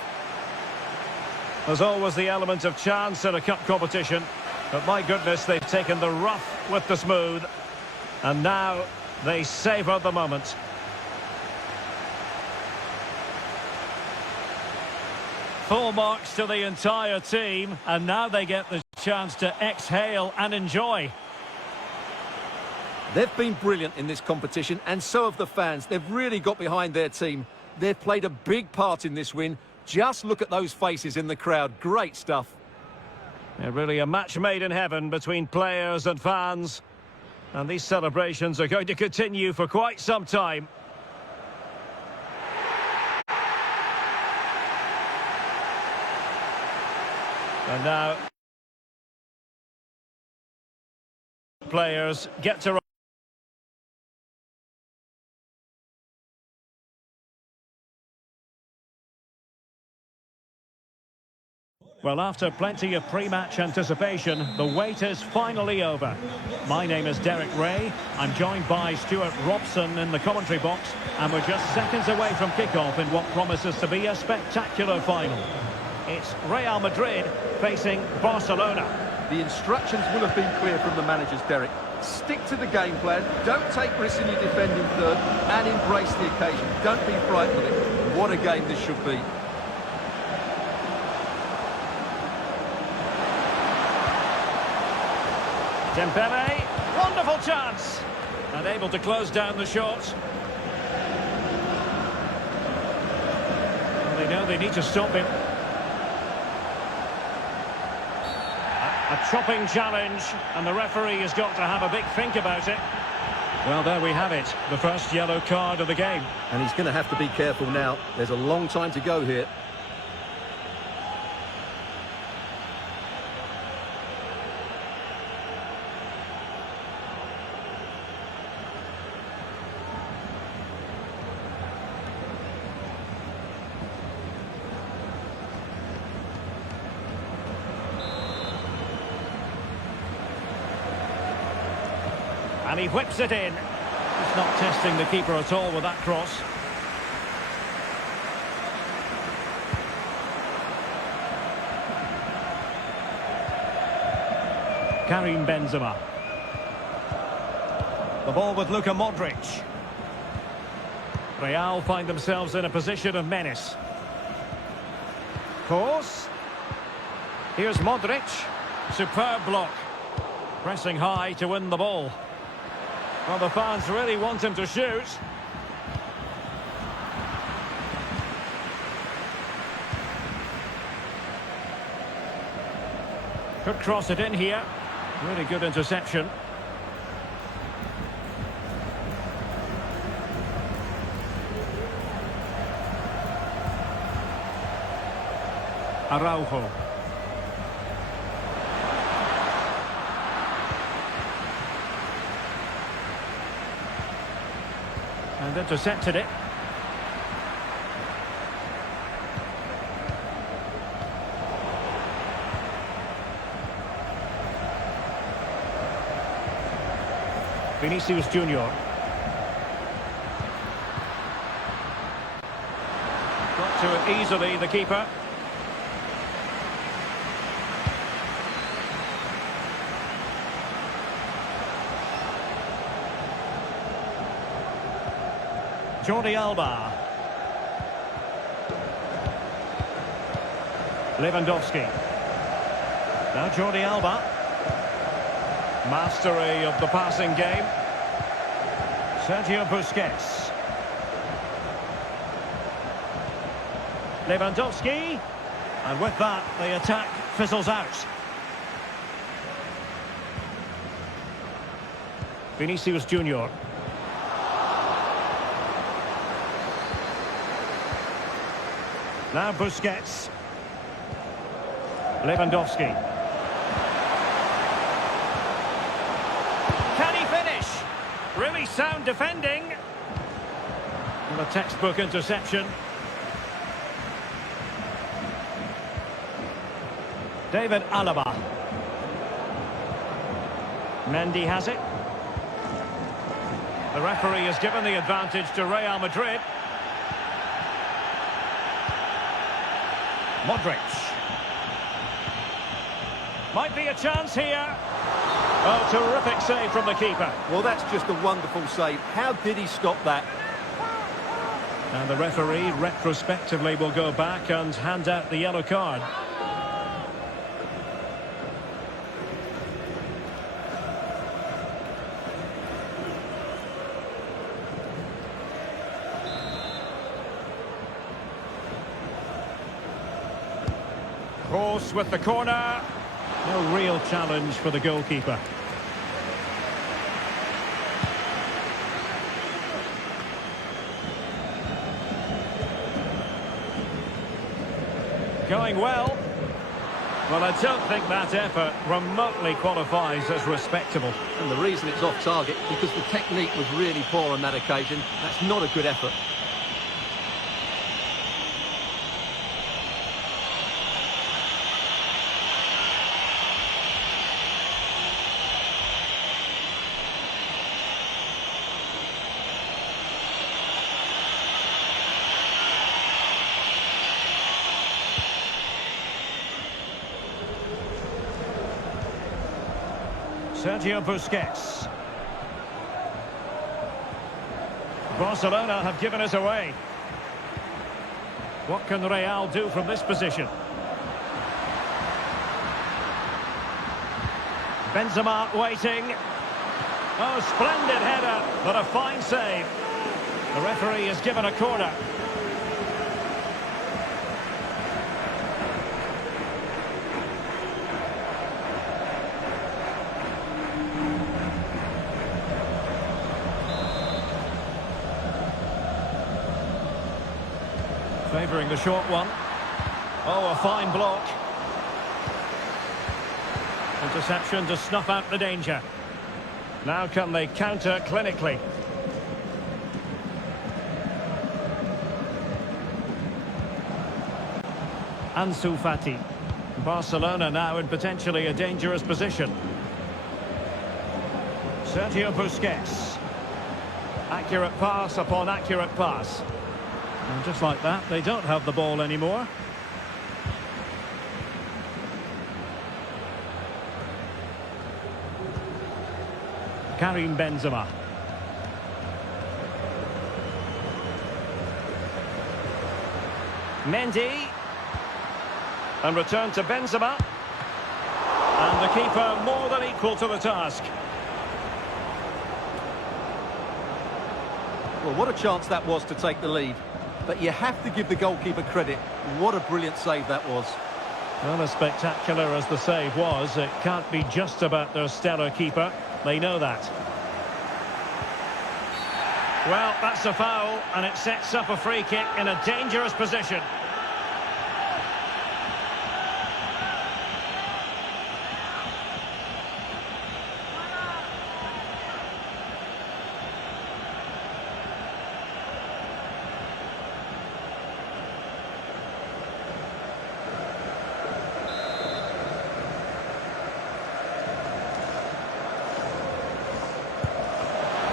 There's always the element of chance in a cup competition. But my goodness, they've taken the rough with the smooth. And now they savour the moment. Full marks to the entire team. And now they get the chance to exhale and enjoy. They've been brilliant in this competition, and so have the fans. They've really got behind their team. They've played a big part in this win. Just look at those faces in the crowd. Great stuff. Yeah, really a match made in heaven between players and fans. And these celebrations are going to continue for quite some time. And now players get to... Well, after plenty of pre-match anticipation, the wait is finally over. My name is Derek Ray. I'm joined by Stuart Robson in the commentary box, and we're just seconds away from kick-off in what promises to be a spectacular final. It's Real Madrid facing Barcelona. The instructions will have been clear from the managers, Derek. Stick to the game plan, don't take risks in your defending third, and embrace the occasion. Don't be frightened of it. What a game this should be. Dembele, wonderful chance, and able to close down the shot. Well, they know they need to stop him. A chopping challenge, and the referee has got to have a big think about it. Well, there we have it, the first yellow card of the game. And he's going to have to be careful now. There's a long time to go here. And he whips it in. He's not testing the keeper at all with that cross. Karim Benzema. The ball with Luka Modric. Real find themselves in a position of menace. Course. Here's Modric. Superb block. Pressing high to win the ball. Well, the fans really want him to shoot. Could cross it in here. Really good interception. Araujo. And intercepted it. Vinicius Junior. Got to it easily, the keeper. Jordi Alba. Lewandowski. Now Jordi Alba. Mastery of the passing game. Sergio Busquets. Lewandowski. And with that, the attack fizzles out. Vinicius Junior. Now Busquets. Lewandowski. Can he finish? Really sound defending. And a textbook interception. David Alaba. Mendy has it. The referee has given the advantage to Real Madrid. Modric. Might be a chance here. Oh, terrific save from the keeper. Well, that's just a wonderful save. How did he stop that? And the referee retrospectively will go back and hand out the yellow card. Cross with the corner. No real challenge for the goalkeeper. Going well. Well, I don't think that effort remotely qualifies as respectable. And the reason it's off target, because the technique was really poor on that occasion. That's not a good effort. Sergio Busquets. Barcelona have given us away. What can Real do from this position? Benzema waiting. Oh, splendid header, but a fine save. The referee has given a corner. Favouring the short one. Oh, a fine block. Interception to snuff out the danger. Now can they counter clinically? Ansu Fati. Barcelona now in potentially a dangerous position. Sergio Busquets. Accurate pass upon accurate pass. And just like that, they don't have the ball anymore. Karim Benzema. Mendy. And return to Benzema. And the keeper more than equal to the task. Well, what a chance that was to take the lead. But you have to give the goalkeeper credit. What a brilliant save that was. Well, as spectacular as the save was, it can't be just about their stellar keeper. They know that. Well, that's a foul, and it sets up a free kick in a dangerous position.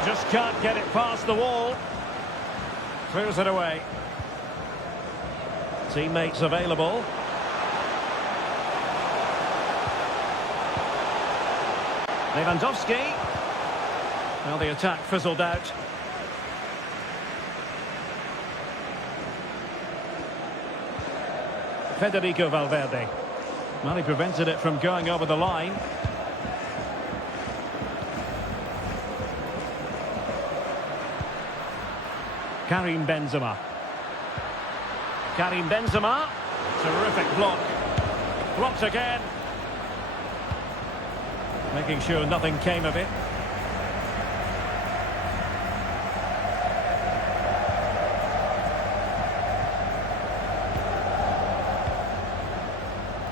Just can't get it past the wall. Clears it away. Teammates available. Lewandowski. Well, the attack fizzled out. Federico Valverde. Well, he prevented it from going over the line. Karim Benzema. Karim Benzema. Terrific block. Blocked again. Making sure nothing came of it.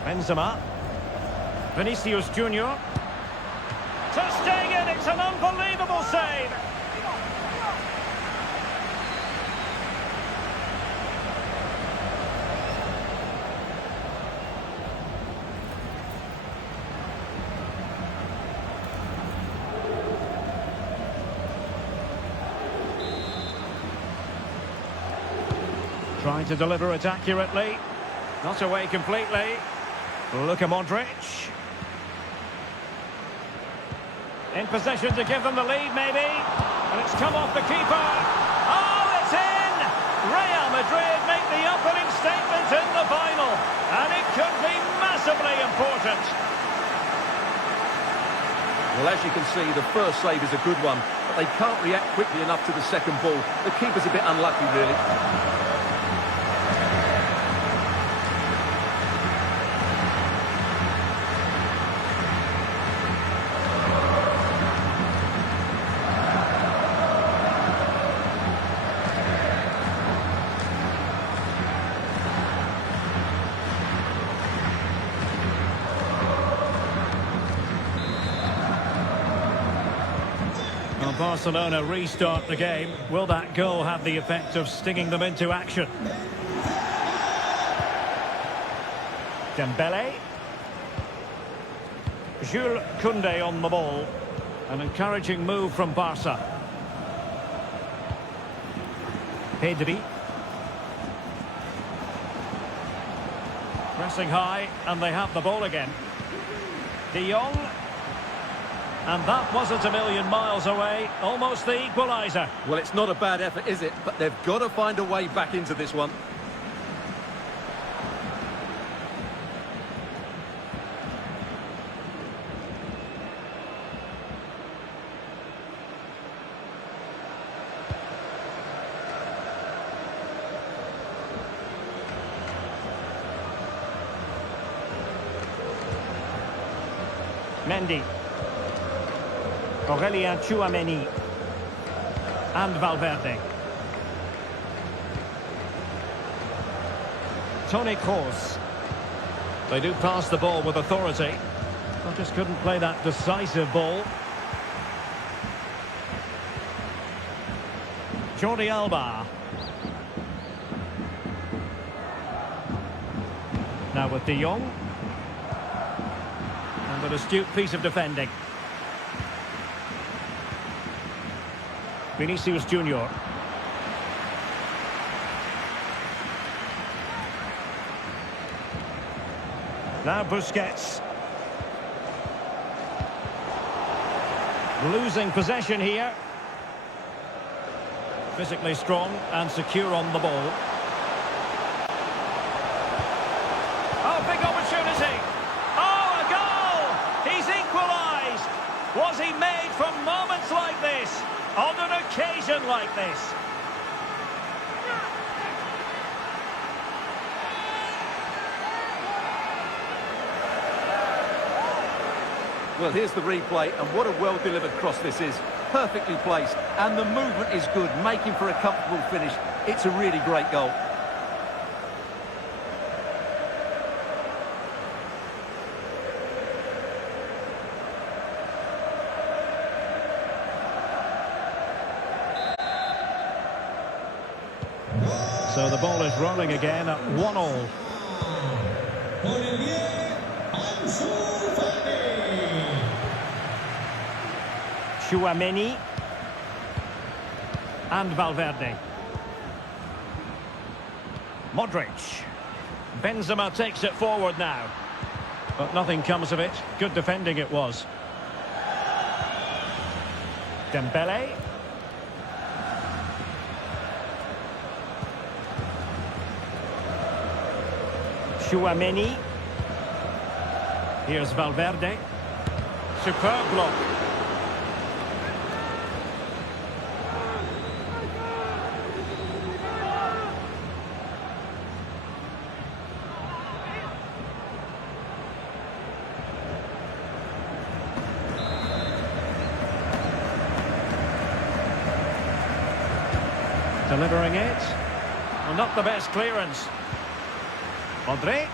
Benzema. Vinicius Junior. Ter Stegen, it's an unbelievable save. Trying to deliver it accurately. Not away completely. Luka Modric. In possession to give them the lead, maybe. And it's come off the keeper. Oh, it's in! Real Madrid make the opening statement in the final. And it could be massively important. Well, as you can see, the first save is a good one. But they can't react quickly enough to the second ball. The keeper's a bit unlucky, really. Barcelona restart the game. Will that goal have the effect of stinging them into action? Dembele. Jules Koundé on the ball. An encouraging move from Barca. Pedri. Pressing high, and they have the ball again. De Jong. And that wasn't a million miles away. Almost the equaliser. Well, it's not a bad effort, is it? But they've got to find a way back into this one. Mendy. Aurelien Tchouameni. And Valverde. Toni Kroos. They do pass the ball with authority. But just couldn't play that decisive ball. Jordi Alba. Now with De Jong. And an astute piece of defending. Vinicius Junior. Now Busquets. Losing possession here. Physically strong and secure on the ball. Oh, big opportunity. Oh, a goal! He's equalised. Was he made for moments like this? On an occasion like this? Well, here's the replay, and what a well-delivered cross this is. Perfectly placed, and the movement is good, making for a comfortable finish. It's a really great goal. So the ball is rolling again at 1-1. Tchouaméni and Valverde. Modric. Benzema takes it forward now. But nothing comes of it. Good defending it was. Dembele. Tchouaméni. Here's Valverde. Superb block. Delivering it. Well, not the best clearance. Modric.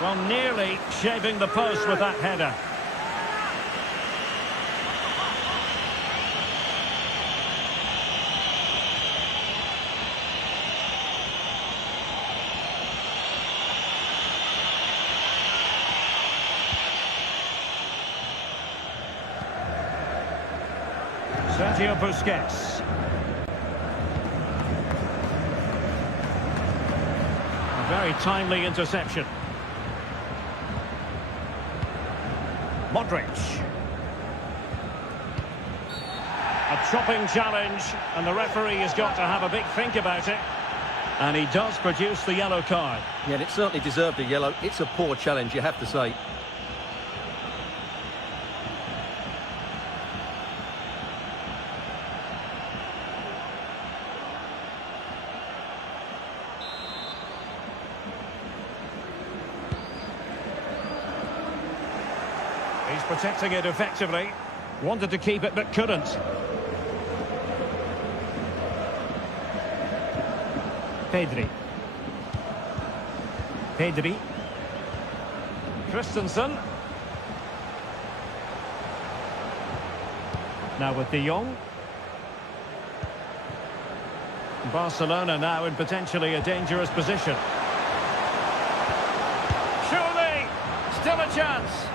Well, nearly shaving the post with that header. Sergio Busquets. A very timely interception. Modric. A chopping challenge, and the referee has got to have a big think about it. And he does produce the yellow card. Yeah, and it certainly deserved a yellow. It's a poor challenge, you have to say. He's protecting it effectively. Wanted to keep it, but couldn't. Pedri. Christensen. Now with De Jong. Barcelona now in potentially a dangerous position. Surely, still a chance.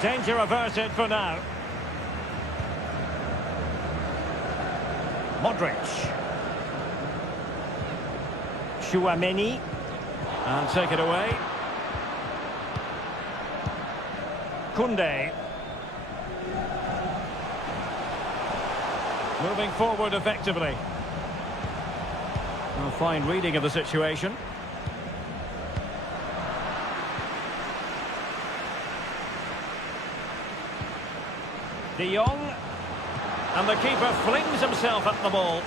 Danger averted for now. Modric. Tchouaméni. And take it away. Koundé. Moving forward effectively. A fine reading of the situation. De Jong, and the keeper flings himself at the ball.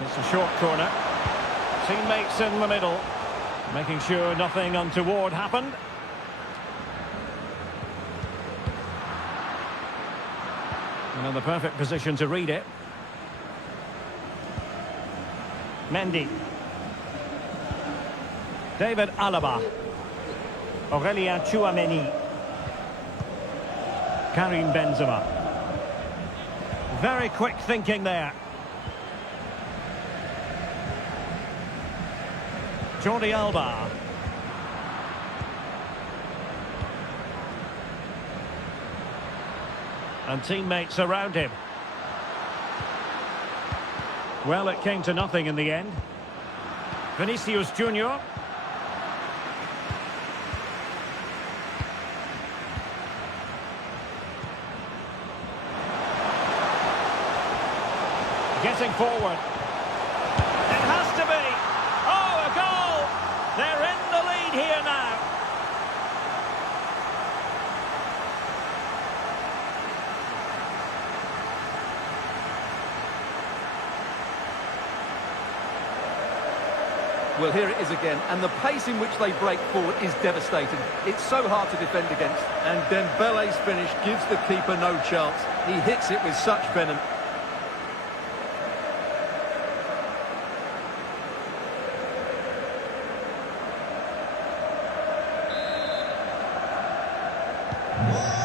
It's a short corner. Teammates in the middle, making sure nothing untoward happened. And in the perfect position to read it. Mendy. David Alaba. Aurelien Tchouameni. Karim Benzema. Very quick thinking there. Jordi Alba. And teammates around him. Well, it came to nothing in the end. Vinicius Junior. Getting forward. It has to be. Oh, a goal! They're in the lead here now. Well, here it is again, and the pace in which they break forward is devastating. It's so hard to defend against, and Dembele's finish gives the keeper no chance. He hits it with such venom.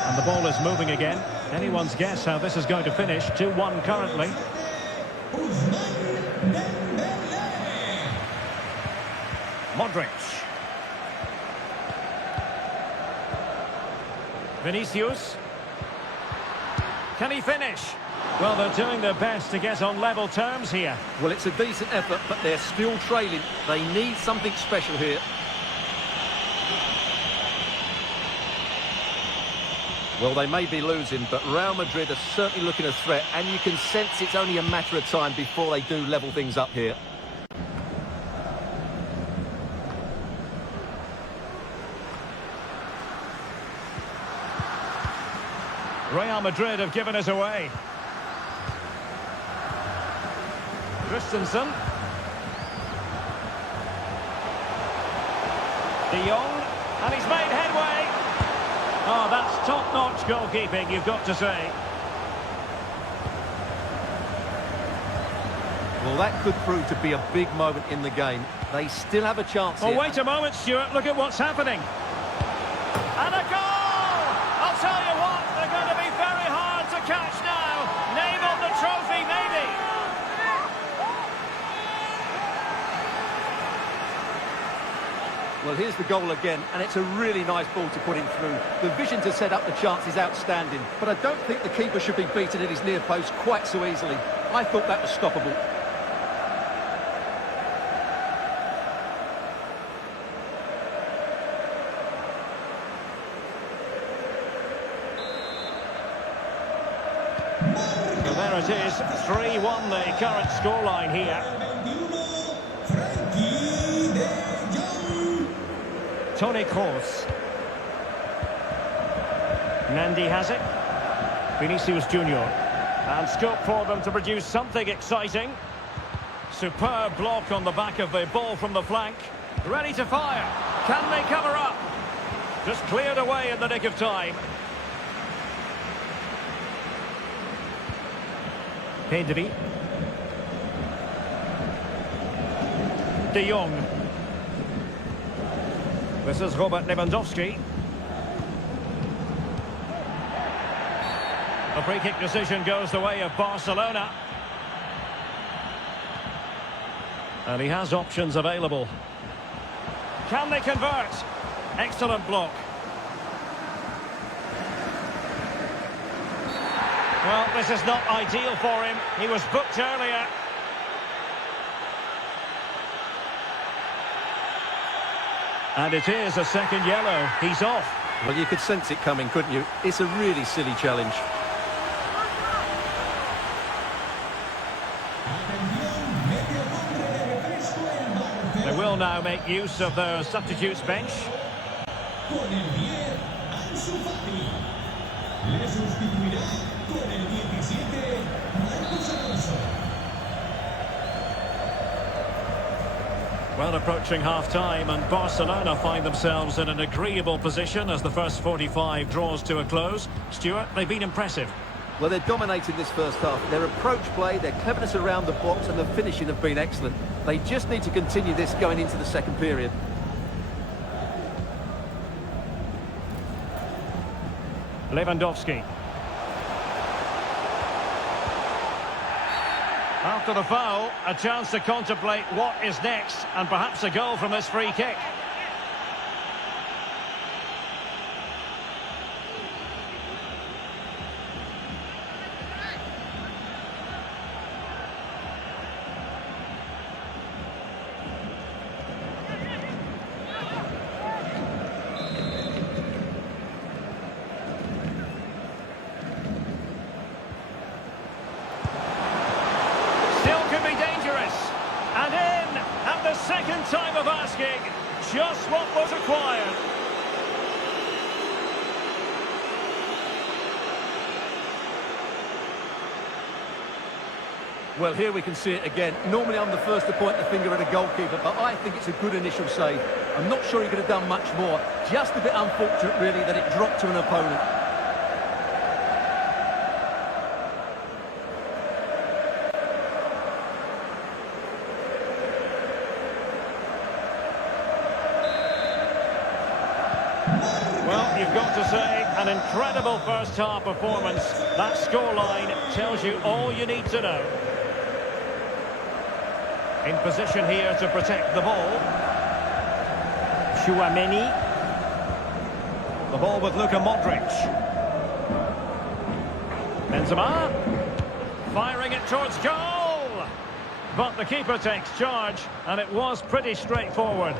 And the ball is moving again. Anyone's guess how this is going to finish. 2-1 currently. Modric. Vinicius. Can he finish? Well, they're doing their best to get on level terms here. Well, it's a decent effort, but they're still trailing. They need something special here. Well, they may be losing, but Real Madrid are certainly looking a threat, and you can sense it's only a matter of time before they do level things up here. Real Madrid have given us away. Christensen. De Jong, and he's made headway. Oh, that's top-notch goalkeeping, you've got to say. Well, that could prove to be a big moment in the game. They still have a chance here. Oh, wait a moment, Stuart. Look at what's happening. And a goal! I'll tell you what, they're going to be very hard to catch now. Name on the trophy, maybe. Well, here's the goal again, and it's a really nice ball to put him through. The vision to set up the chance is outstanding, but I don't think the keeper should be beaten at his near post quite so easily. I thought that was stoppable. So there it is, 3-1 the current scoreline here. Toni Kroos. Mendy has it. Vinicius Junior. And scope for them to produce something exciting. Superb block on the back of the ball from the flank. Ready to fire. Can they cover up? Just cleared away in the nick of time. Pedri. De Jong. This is Robert Lewandowski. A free kick decision goes the way of Barcelona. And he has options available. Can they convert? Excellent block. Well, this is not ideal for him. He was booked earlier. And it is a second yellow. He's off. Well, you could sense it coming, couldn't you? It's a really silly challenge. They will now make use of their substitutes bench. Well, approaching half-time, and Barcelona find themselves in an agreeable position as the first 45 draws to a close. Stuart, they've been impressive. Well, they're dominating this first half. Their approach play, their cleverness around the box and the finishing have been excellent. They just need to continue this going into the second period. Lewandowski. After the foul, a chance to contemplate what is next, and perhaps a goal from this free kick. Second time of asking, just what was required. Well, here we can see it again. Normally I'm the first to point the finger at a goalkeeper, but I think it's a good initial save. I'm not sure he could have done much more. Just a bit unfortunate, really, that it dropped to an opponent. Well, you've got to say, an incredible first-half performance. That scoreline tells you all you need to know. In position here to protect the ball. Tchouaméni. The ball with Luka Modric. Benzema. Firing it towards goal. But the keeper takes charge, and it was pretty straightforward.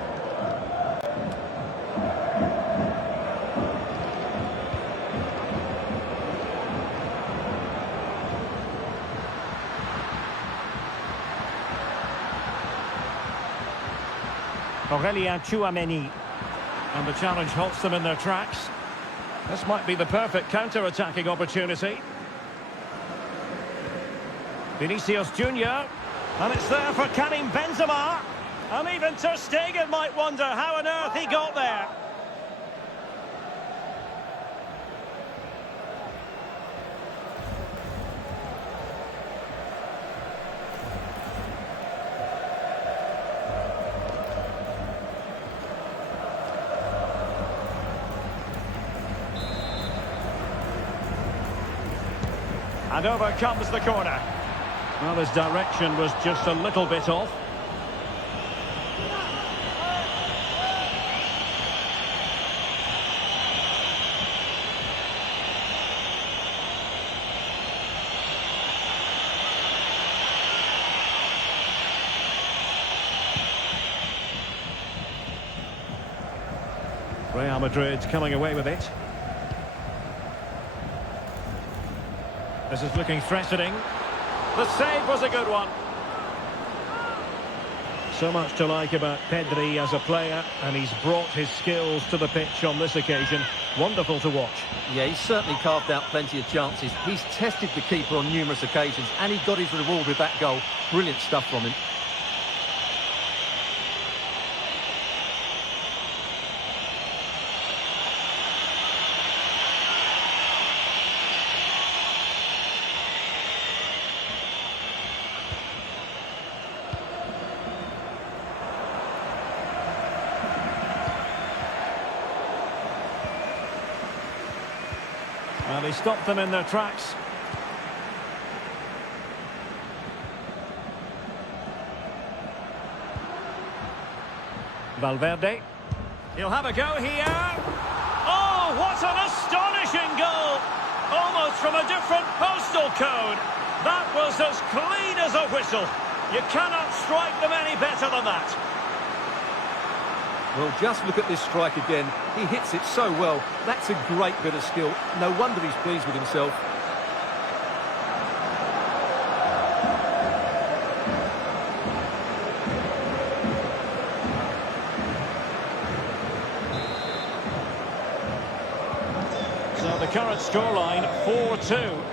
Tchouaméni. And the challenge halts them in their tracks. This might be the perfect counter-attacking opportunity. Vinicius Junior. And it's there for Karim Benzema. And even Ter Stegen might wonder how on earth he got there. And over comes the corner. Well, his direction was just a little bit off. Real Madrid coming away with it. This is looking threatening. The save was a good one. So much to like about Pedri as a player, and he's brought his skills to the pitch on this occasion. Wonderful to watch. Yeah, he's certainly carved out plenty of chances. He's tested the keeper on numerous occasions, and he got his reward with that goal. Brilliant stuff from him. Well, he stopped them in their tracks. Valverde. He'll have a go here. Oh, what an astonishing goal! Almost from a different postal code. That was as clean as a whistle. You cannot strike them any better than that. Well, just look at this strike again. He hits it so well. That's a great bit of skill. No wonder he's pleased with himself. So the current scoreline, 4-2.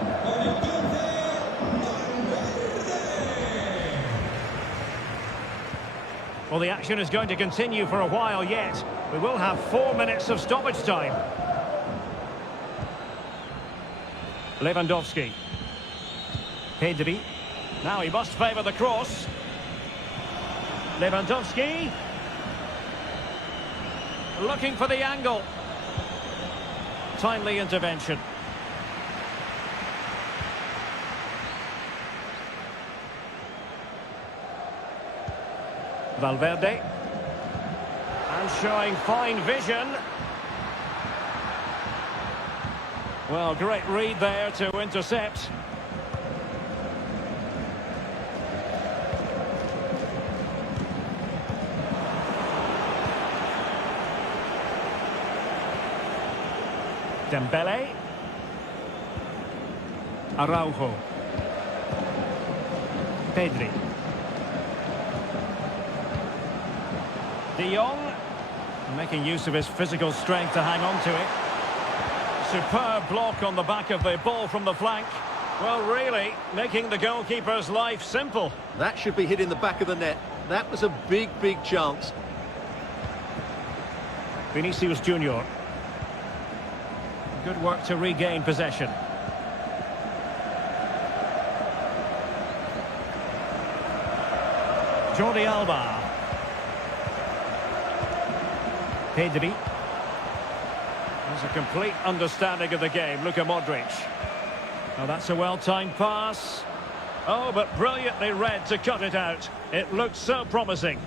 Well, the action is going to continue for a while yet. We will have 4 minutes of stoppage time. Lewandowski. Pedri. Now he must favour the cross. Lewandowski. Looking for the angle. Timely intervention. Valverde. And showing fine vision. Well, great read there to intercept. Dembele. Araujo. Pedri. De Jong, making use of his physical strength to hang on to it. Superb block on the back of the ball from the flank. Well, really, making the goalkeeper's life simple. That should be hit in the back of the net. That was a big, big chance. Vinicius Junior. Good work to regain possession. Jordi Alba. Pedri. There's a complete understanding of the game. Luka Modric. Now that's a well-timed pass. Oh, but brilliantly read to cut it out. It looked so promising.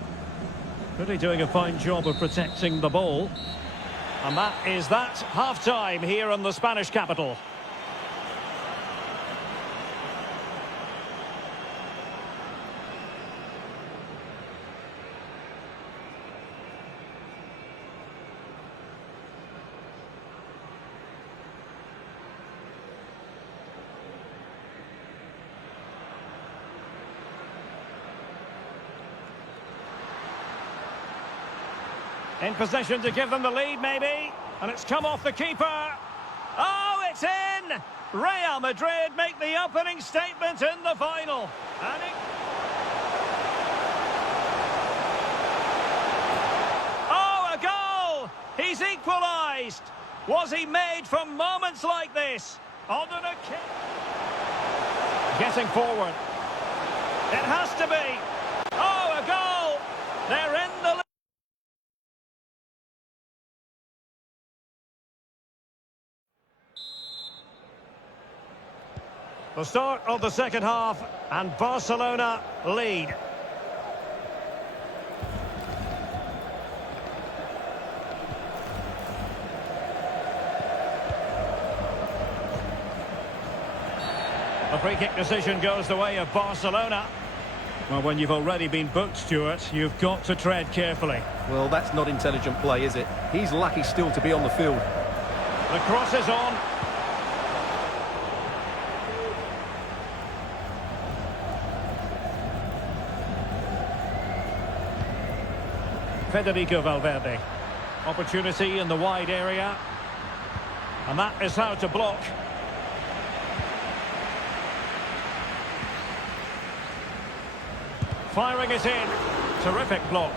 Really doing a fine job of protecting the ball. And that is that. Half-time here in the Spanish capital. In possession to give them the lead, maybe. And it's come off the keeper. Oh, it's in! Real Madrid make the opening statement in the final. And oh, a goal! He's equalised. Was he made from moments like this? On a kick. Getting forward. It has to be. Oh, a goal! They're in the lead. The start of the second half, and Barcelona lead. The free kick decision goes the way of Barcelona. Well, when you've already been booked, Stuart, you've got to tread carefully. Well, that's not intelligent play, is it? He's lucky still to be on the field. The cross is on. Federico Valverde. Opportunity in the wide area. And that is how to block. Firing it in. Terrific block.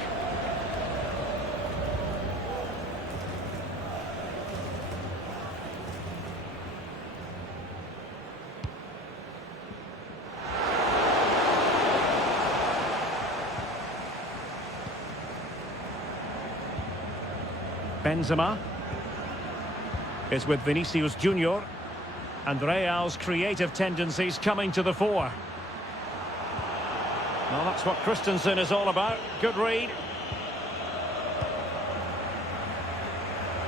Benzema is with Vinicius Junior, and Real's creative tendencies coming to the fore. Well, that's what Christensen is all about. Good read.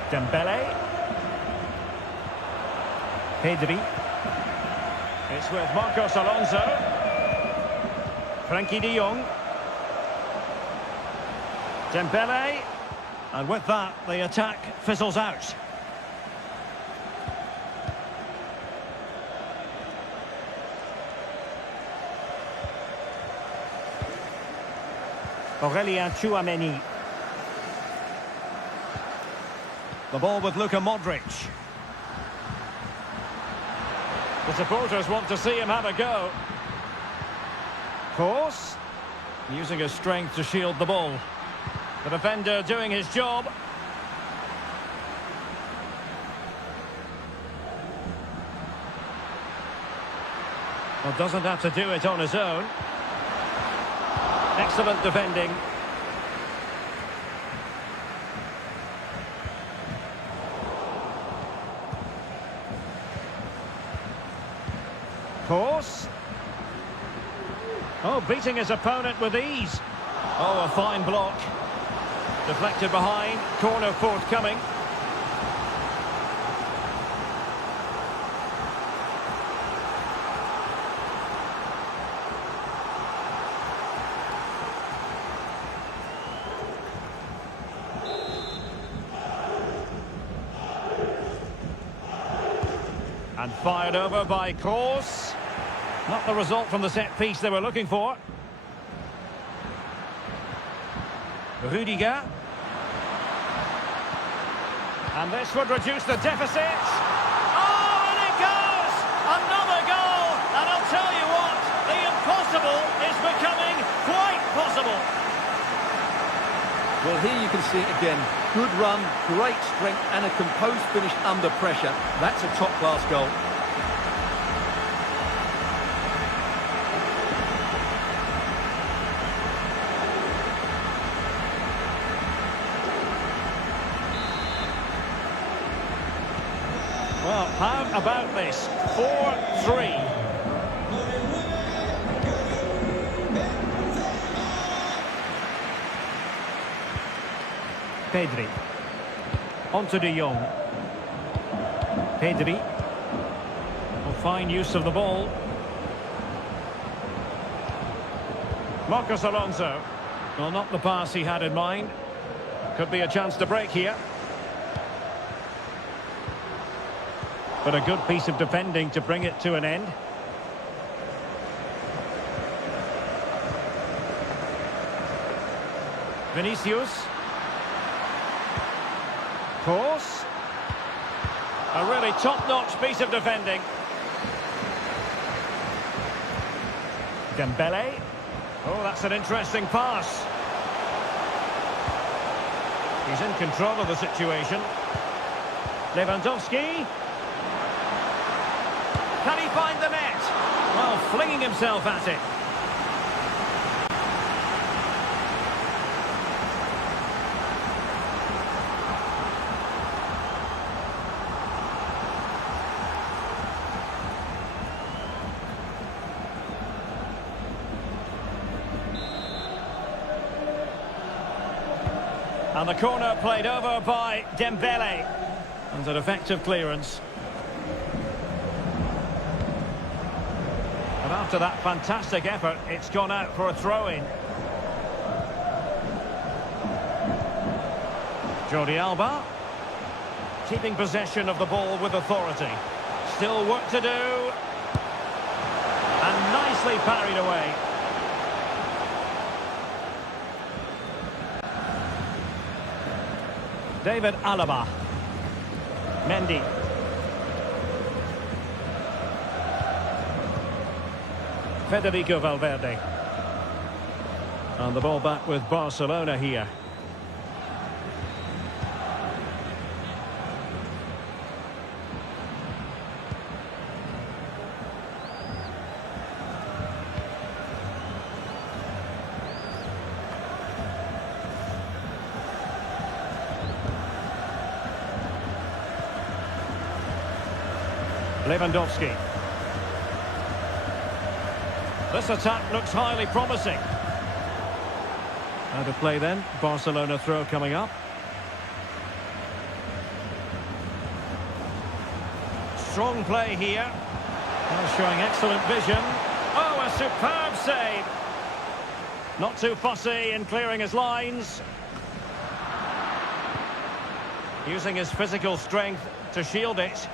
Dembele. Pedri. It's with Marcos Alonso. Frankie de Jong. Dembele. And with that, the attack fizzles out. Aurelien Tchouameni. The ball with Luka Modric. The supporters want to see him have a go. Course. Using his strength to shield the ball. The defender doing his job. Well, doesn't have to do it on his own. Excellent defending. Course. Oh, beating his opponent with ease. Oh, a fine block. Deflected behind. Corner forthcoming. And fired over by Kroos. Not the result from the set piece they were looking for. Rudiger. And this would reduce the deficit. Oh, and it goes! Another goal! And I'll tell you what, the impossible is becoming quite possible. Well, here you can see it again. Good run, great strength, and a composed finish under pressure. That's a top-class goal. Well, how about this? 4-3. Pedri. On to De Jong. Pedri. Well, fine use of the ball. Marcos Alonso. Well, not the pass he had in mind. Could be a chance to break here. But a good piece of defending to bring it to an end. Vinicius. Course. A really top-notch piece of defending. Dembele. Oh, that's an interesting pass. He's in control of the situation. Lewandowski. Can he find the net? Well, flinging himself at it. And the corner played over by Dembele. And an effective clearance. But after that fantastic effort, it's gone out for a throw-in. Jordi Alba. Keeping possession of the ball with authority. Still work to do. And nicely parried away. David Alaba. Mendy. Federico Valverde. And the ball back with Barcelona here. Lewandowski. This attack looks highly promising. How to play then? Barcelona throw coming up. Strong play here. Showing excellent vision. Oh, a superb save. Not too fussy in clearing his lines. Using his physical strength to shield it.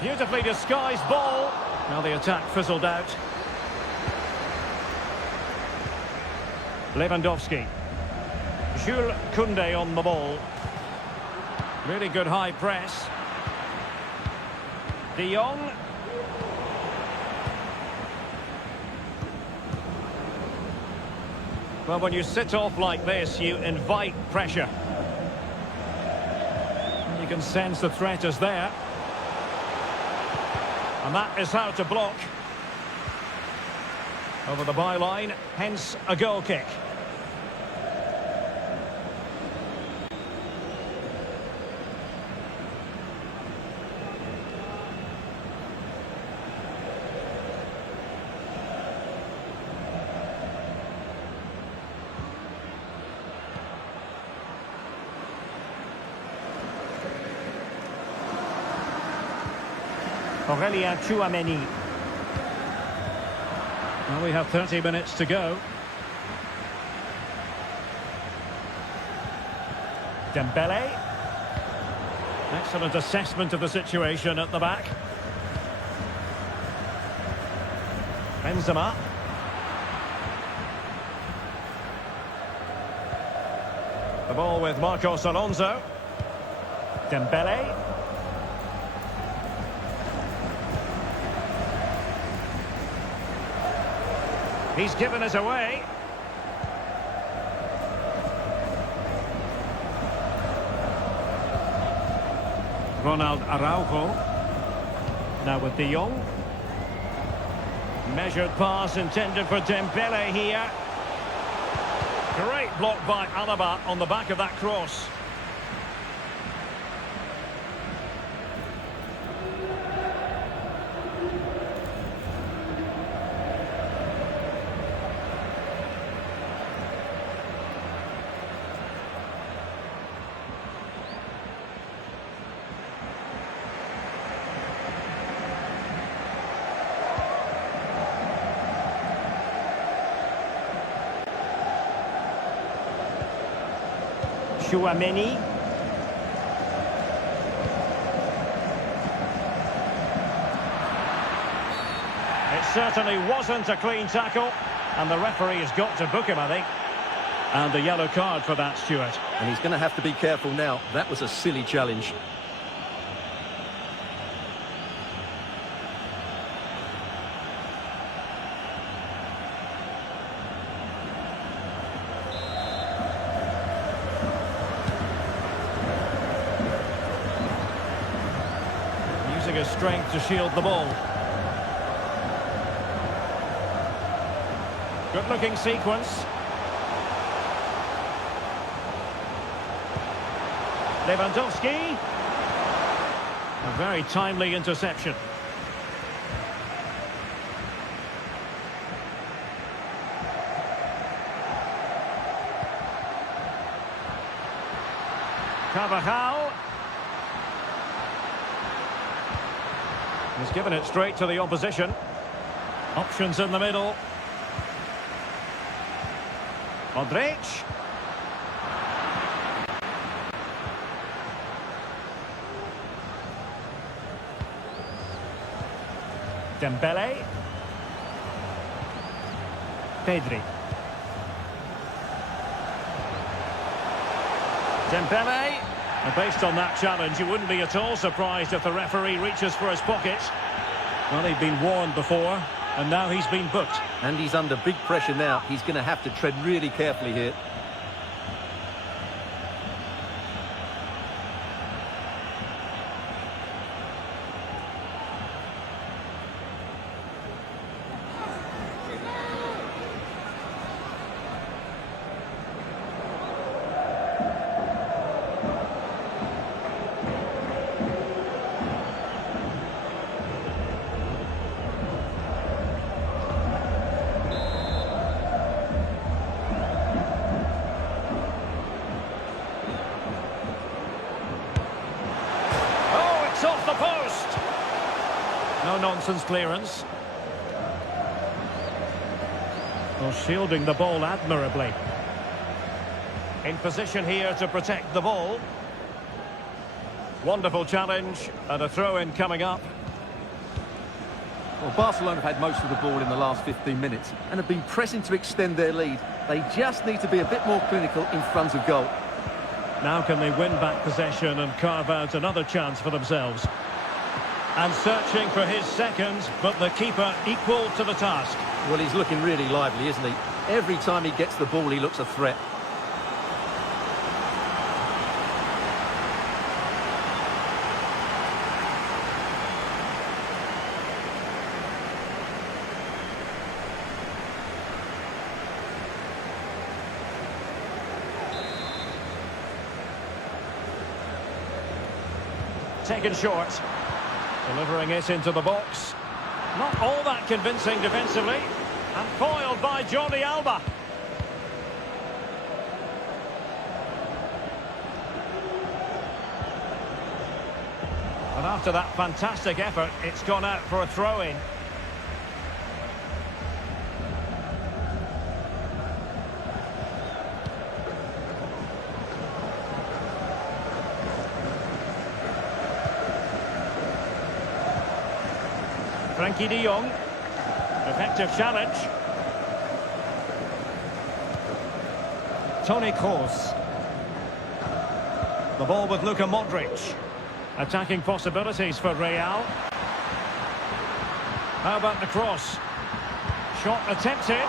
Beautifully disguised ball. Now the attack fizzled out. Lewandowski. Jules Koundé on the ball. Really good high press. De Jong. Well, when you sit off like this, you invite pressure. You can sense the threat is there. And that is how to block. Over the byline, hence a goal kick. Aurelien Chouameni. Well, we have 30 minutes to go. Dembele. Excellent assessment of the situation at the back. Benzema. The ball with Marcos Alonso. Dembele. He's given us away. Ronald Araujo. Now with De Jong. Measured pass intended for Dembele here. Great block by Alaba on the back of that cross. Chouameni. It certainly wasn't a clean tackle, and the referee has got to book him, I think. And a yellow card for that, Stuart. And he's going to have to be careful now. That was a silly challenge. Using his strength to shield the ball. Good-looking sequence. Lewandowski. A very timely interception. Carvajal. He's given it straight to the opposition. Options in the middle. Modric. Dembele. Pedri. Dembele. And based on that challenge, you wouldn't be at all surprised if the referee reaches for his pocket. Well, he'd been warned before, and now he's been booked. And he's under big pressure now. He's going to have to tread really carefully here. Off the post. No nonsense clearance. Well, shielding the ball admirably. In position here to protect the ball. Wonderful challenge and a throw-in coming up. Well, Barcelona have had most of the ball in the last 15 minutes and have been pressing to extend their lead. They just need to be a bit more clinical in front of goal. Now can they win back possession and carve out another chance for themselves? And searching for his second, but the keeper equal to the task. Well, he's looking really lively, isn't he? Every time he gets the ball, he looks a threat. taken short. Delivering it into the box. Not all that convincing defensively. And foiled by Jordi Alba. And after that fantastic effort, it's gone out for a throw-in. Frankie de Jong. Effective challenge. Toni Kroos. The ball with Luka Modric. Attacking possibilities for Real. How about the cross? Shot attempted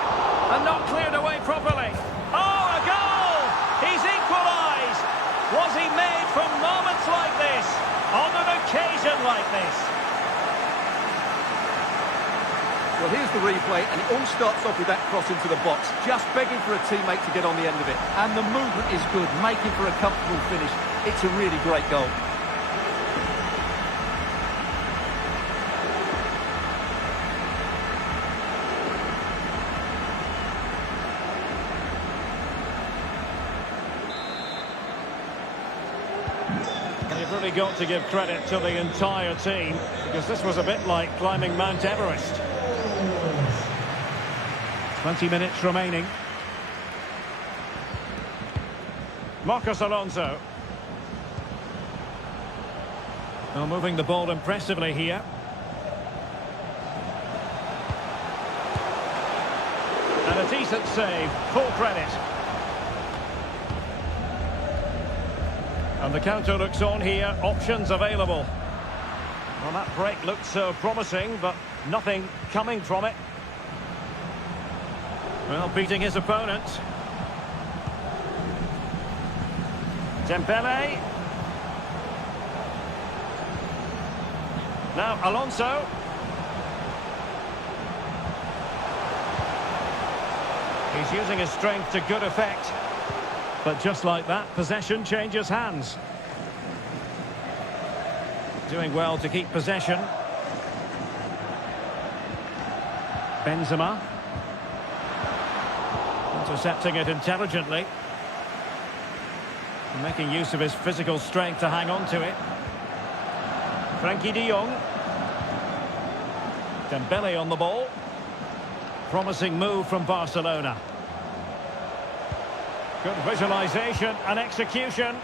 and not cleared away properly. Oh, a goal! He's equalised! Was he made from moments like this? On an occasion like this? Well, here's the replay, and it all starts off with that cross into the box, just begging for a teammate to get on the end of it. And the movement is good, making for a comfortable finish. It's a really great goal. You've really got to give credit to the entire team, because this was a bit like climbing Mount Everest. 20 minutes remaining. Marcos Alonso. Now moving the ball impressively here. And a decent save, full credit. And the counter looks on here, options available. Well, that break looked so promising, but nothing coming from it. Well, beating his opponent. Dembele. Now Alonso. He's using his strength to good effect. But just like that, possession changes hands. Doing well to keep possession. Benzema. Intercepting it intelligently. Making use of his physical strength to hang on to it. Frankie de Jong. Dembele on the ball. Promising move from Barcelona. Good visualization and execution.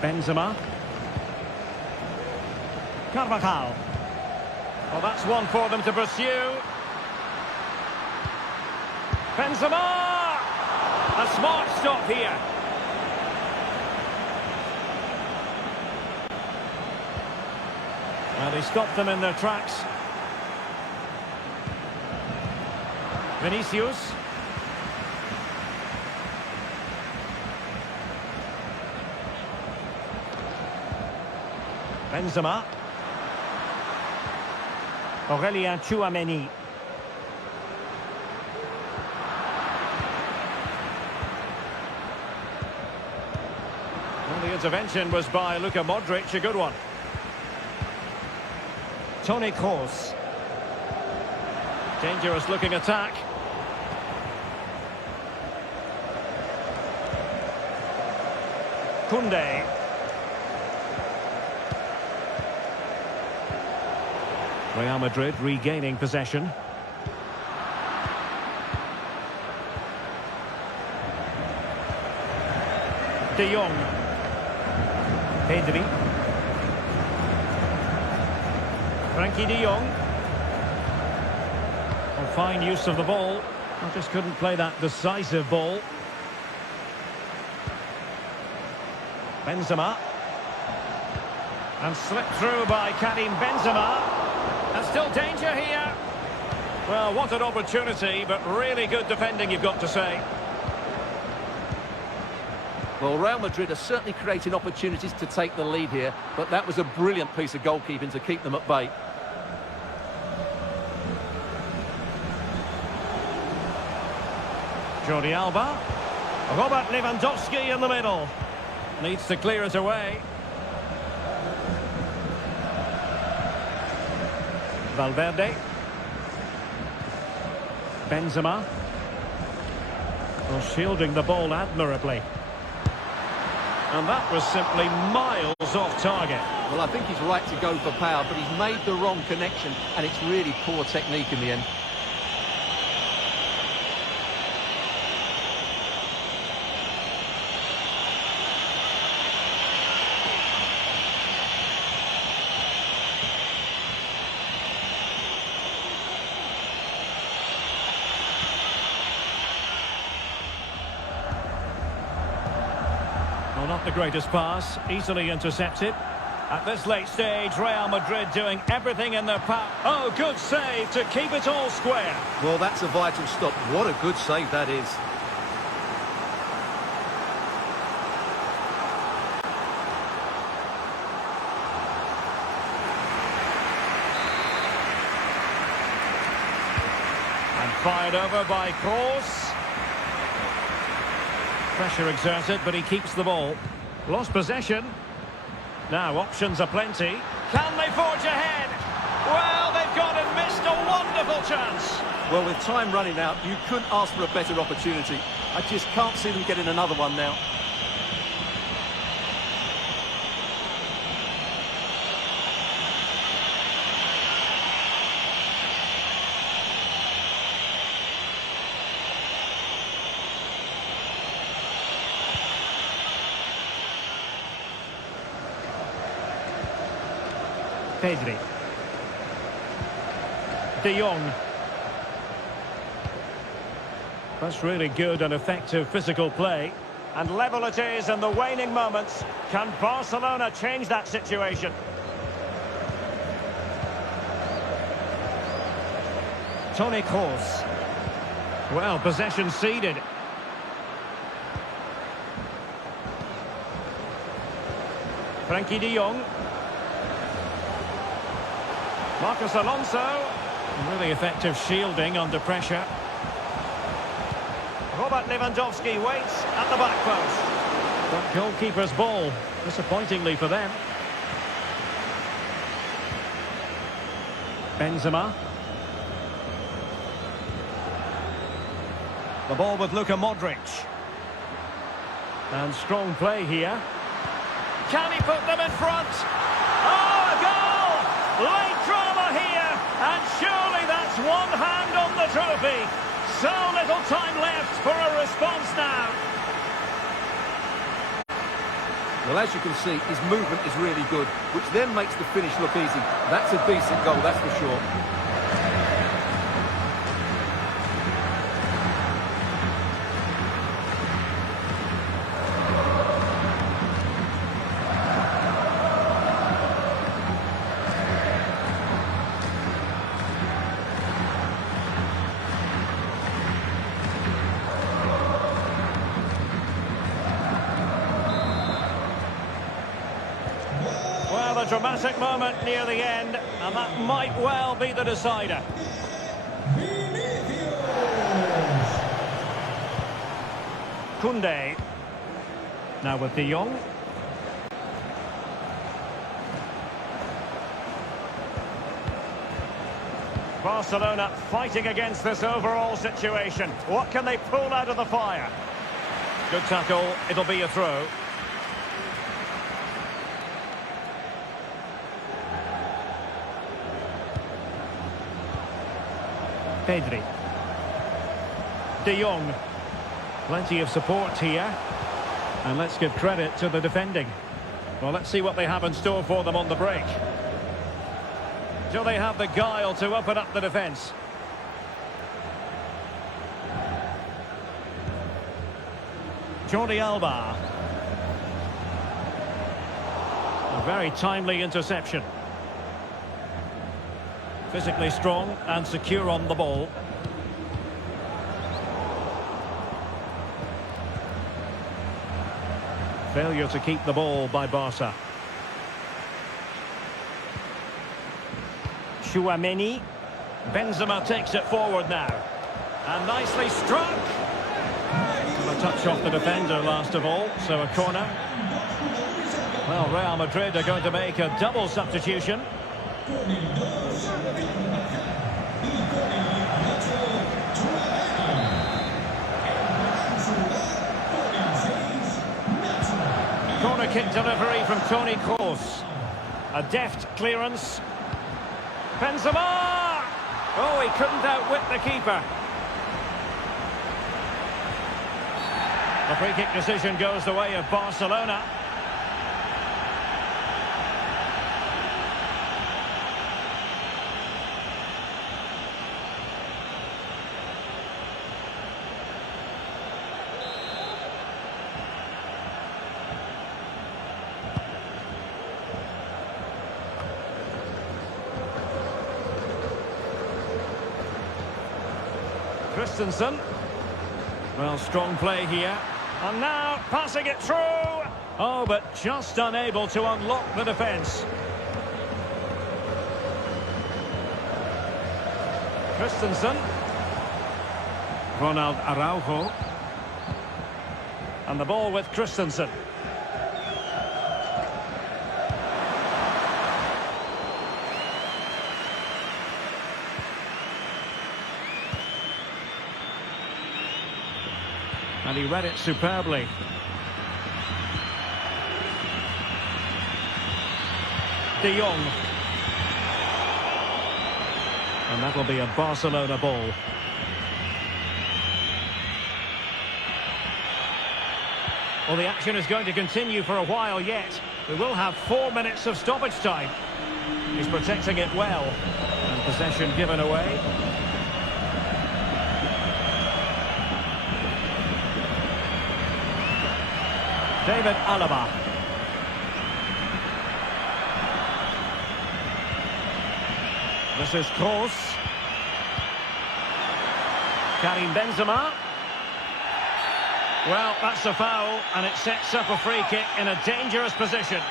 Benzema. Carvajal. Well, that's one for them to pursue. Benzema! A smart stop here. Well, he stopped them in their tracks. Vinicius. Benzema. Aurélien Tchouaméni. Well, the intervention was by Luka Modric, a good one. Toni Kroos. Dangerous looking attack. Koundé. Real Madrid regaining possession. De Jong. Pedri. Frankie de Jong. Well, fine use of the ball. I just couldn't play that decisive ball. Benzema. And slipped through by Karim Benzema. And still danger here. Well, what an opportunity, but really good defending, you've got to say. Well, Real Madrid are certainly creating opportunities to take the lead here, but that was a brilliant piece of goalkeeping to keep them at bay. Jordi Alba. Robert Lewandowski in the middle. Needs to clear it away. Valverde. Benzema. Well, shielding the ball admirably. And that was simply miles off target. Well, I think he's right to go for power, but he's made the wrong connection, and it's really poor technique in the end. Well, not the greatest pass, easily intercepted. At this late stage, Real Madrid doing everything in their power. Oh, good save to keep it all square. Well, that's a vital stop. What a good save that is. And fired over by Kroos. Pressure exerted, but he keeps the ball. Lost possession. Now options are plenty. Can they forge ahead? Well, they've gone and missed a wonderful chance. Well, with time running out, you couldn't ask for a better opportunity. I just can't see them getting another one now. Pedri. De Jong. That's really good and effective physical play. And level it is in the waning moments. Can Barcelona change that situation? Toni Kroos. Well, possession ceded. Frankie de Jong. Marcos Alonso. Really effective shielding under pressure. Robert Lewandowski waits at the back post. But goalkeeper's ball, disappointingly for them. Benzema. The ball with Luka Modric. And strong play here. Can he put them in front? Oh, a goal! Late drama here, and surely that's one hand on the trophy. So little time left for a response now. Well, as you can see, his movement is really good, which then makes the finish look easy. That's a decent goal, that's for sure. Well, a dramatic moment near the end, and that might well be the decider. Koundé. Now with De Jong. Barcelona fighting against this overall situation. What can they pull out of the fire? Good tackle, it'll be a throw. Pedri. De Jong. Plenty of support here. And let's give credit to the defending. Well, let's see what they have in store for them on the break. Do they have the guile to open up the defence? Jordi Alba. A very timely interception. Physically strong and secure on the ball. Failure to keep the ball by Barca. Chouameni. Benzema takes it forward now. And nicely struck. Well, a touch off the defender last of all, so a corner. Well, Real Madrid are going to make a double substitution. Corner kick delivery from Toni Kroos. A deft clearance. Benzema! Oh, he couldn't outwit the keeper. The free kick decision goes the way of Barcelona. Christensen. Well, strong play here. And now, passing it through. Oh, but just unable to unlock the defence. Christensen. Ronald Araujo. And the ball with Christensen. And he read it superbly. De Jong. And that'll be a Barcelona ball. Well, the action is going to continue for a while yet. We will have 4 minutes of stoppage time. He's protecting it well. And possession given away. David Alaba. This is Kroos. Karim Benzema. Well, that's a foul, and it sets up a free kick in a dangerous position.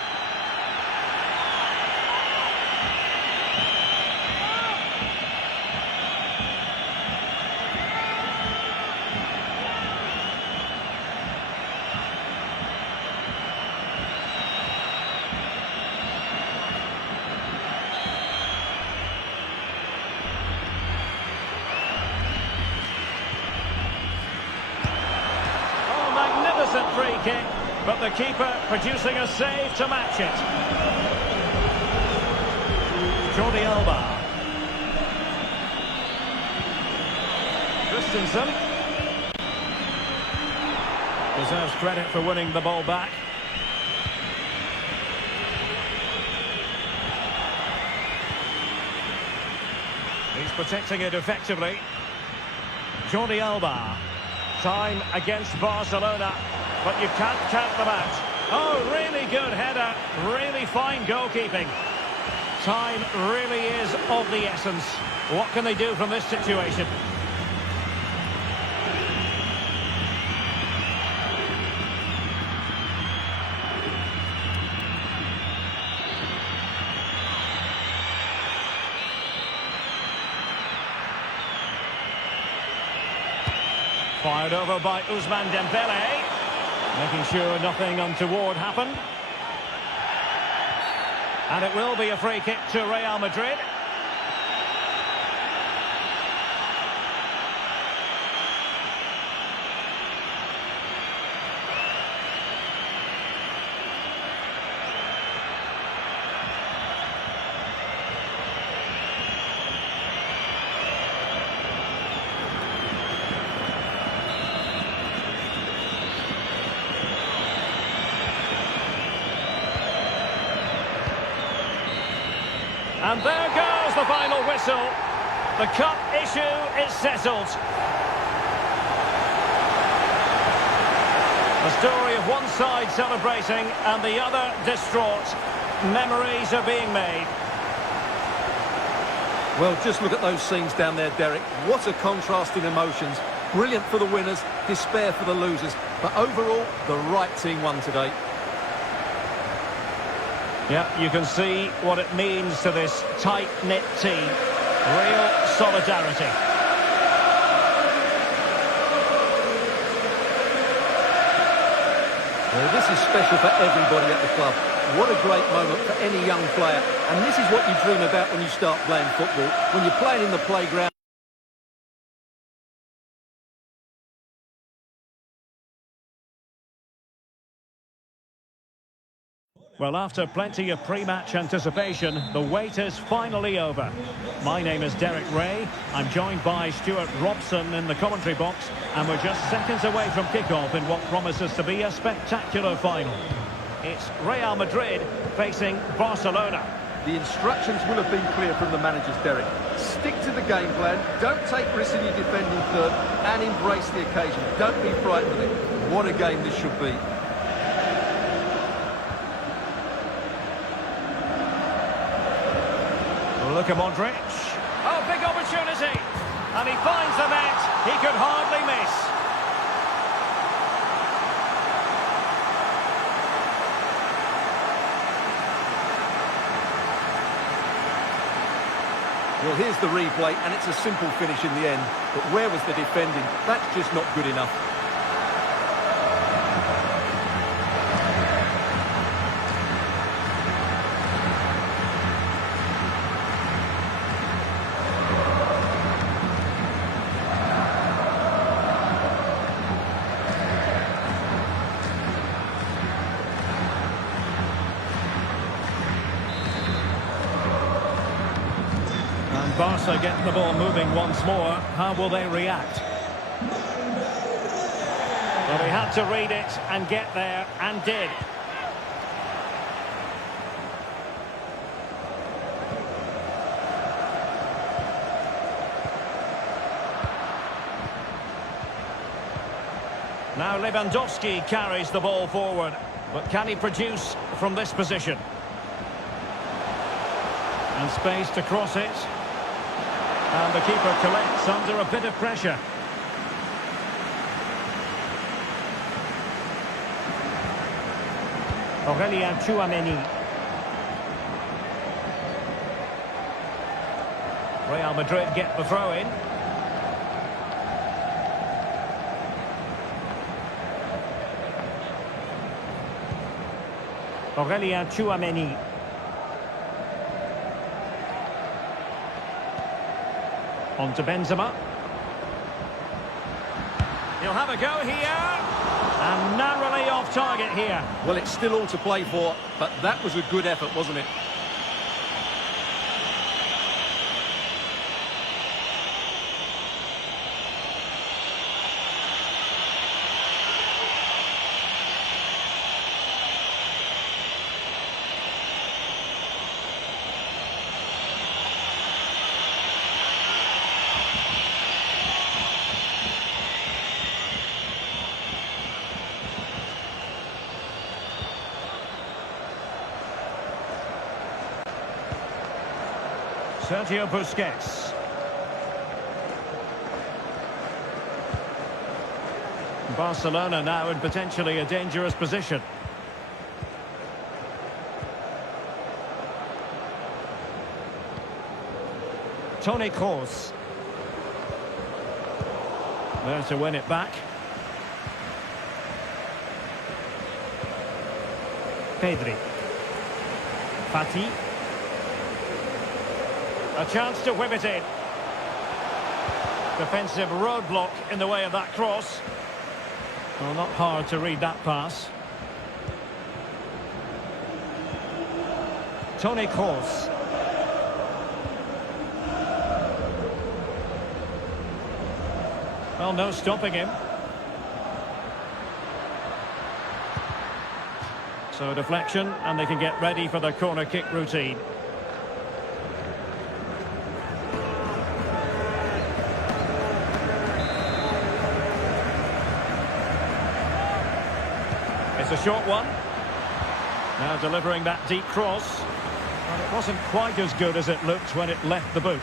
Free kick, but the keeper producing a save to match it. Jordi Alba. Christensen. Deserves credit for winning the ball back. He's protecting it effectively. Jordi Alba. Time against Barcelona. But you can't count them out. Oh, really good header. Really fine goalkeeping. Time really is of the essence. What can they do from this situation? Fired over by Ousmane Dembele. Making sure nothing untoward happened. And it will be a free kick to Real Madrid. And there goes the final whistle. The cup issue is settled. A story of one side celebrating and the other distraught. Memories are being made. Well, just look at those scenes down there, Derek. What a contrast in emotions. Brilliant for the winners, despair for the losers. But overall, the right team won today. Yeah, you can see what it means to this tight-knit team. Real solidarity. Well, this is special for everybody at the club. What a great moment for any young player. And this is what you dream about when you start playing football. When you're playing in the playground. Well, after plenty of pre-match anticipation, the wait is finally over. My name is Derek Ray. I'm joined by Stuart Robson in the commentary box, and we're just seconds away from kickoff in what promises to be a spectacular final. It's Real Madrid facing Barcelona. The instructions will have been clear from the managers, Derek. Stick to the game plan, don't take risks in your defending third, and embrace the occasion. Don't be frightened of it. What a game this should be. Look at Modric. Oh, big opportunity. And he finds the net. He could hardly miss. Well, here's the replay, and it's a simple finish in the end. But where was the defending? That's just not good enough. Barca getting the ball moving once more. How will they react? Well, he had to read it and get there, and did. Now Lewandowski carries the ball forward. But can he produce from this position? And space to cross it. And the keeper collects under a bit of pressure. Aurélien Tchouameni. Real Madrid get the throw in. Aurélien Tchouameni. On to Benzema. He'll have a go here. And narrowly off target here. Well, it's still all to play for, but that was a good effort, wasn't it? Sergio Busquets. Barcelona now in potentially a dangerous position. Toni Kroos. There to win it back. Pedri. Fati. A chance to whip it in. Defensive roadblock in the way of that cross. Well, not hard to read that pass. Toni Kroos. Well, no stopping him. So deflection, and they can get ready for the corner kick routine. It's a short one. Now delivering that deep cross. Well, it wasn't quite as good as it looked when it left the boot.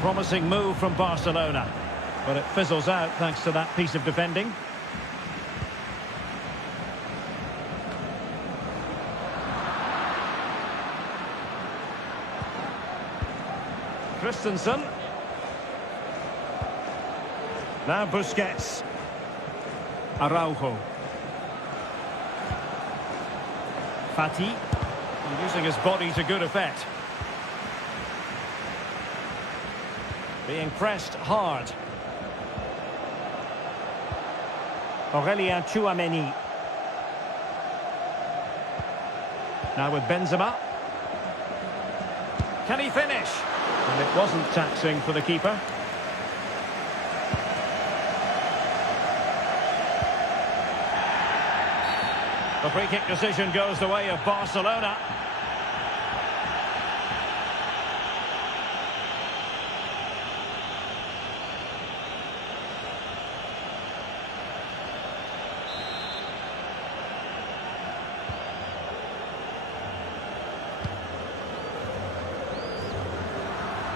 Promising move from Barcelona. But it fizzles out thanks to that piece of defending. Christensen. Now Busquets. Araujo. Fati. Using his body to good effect. Being pressed hard. Aurelien Tchouameni. Now with Benzema. Can he finish? And it wasn't taxing for the keeper. The free kick decision goes the way of Barcelona.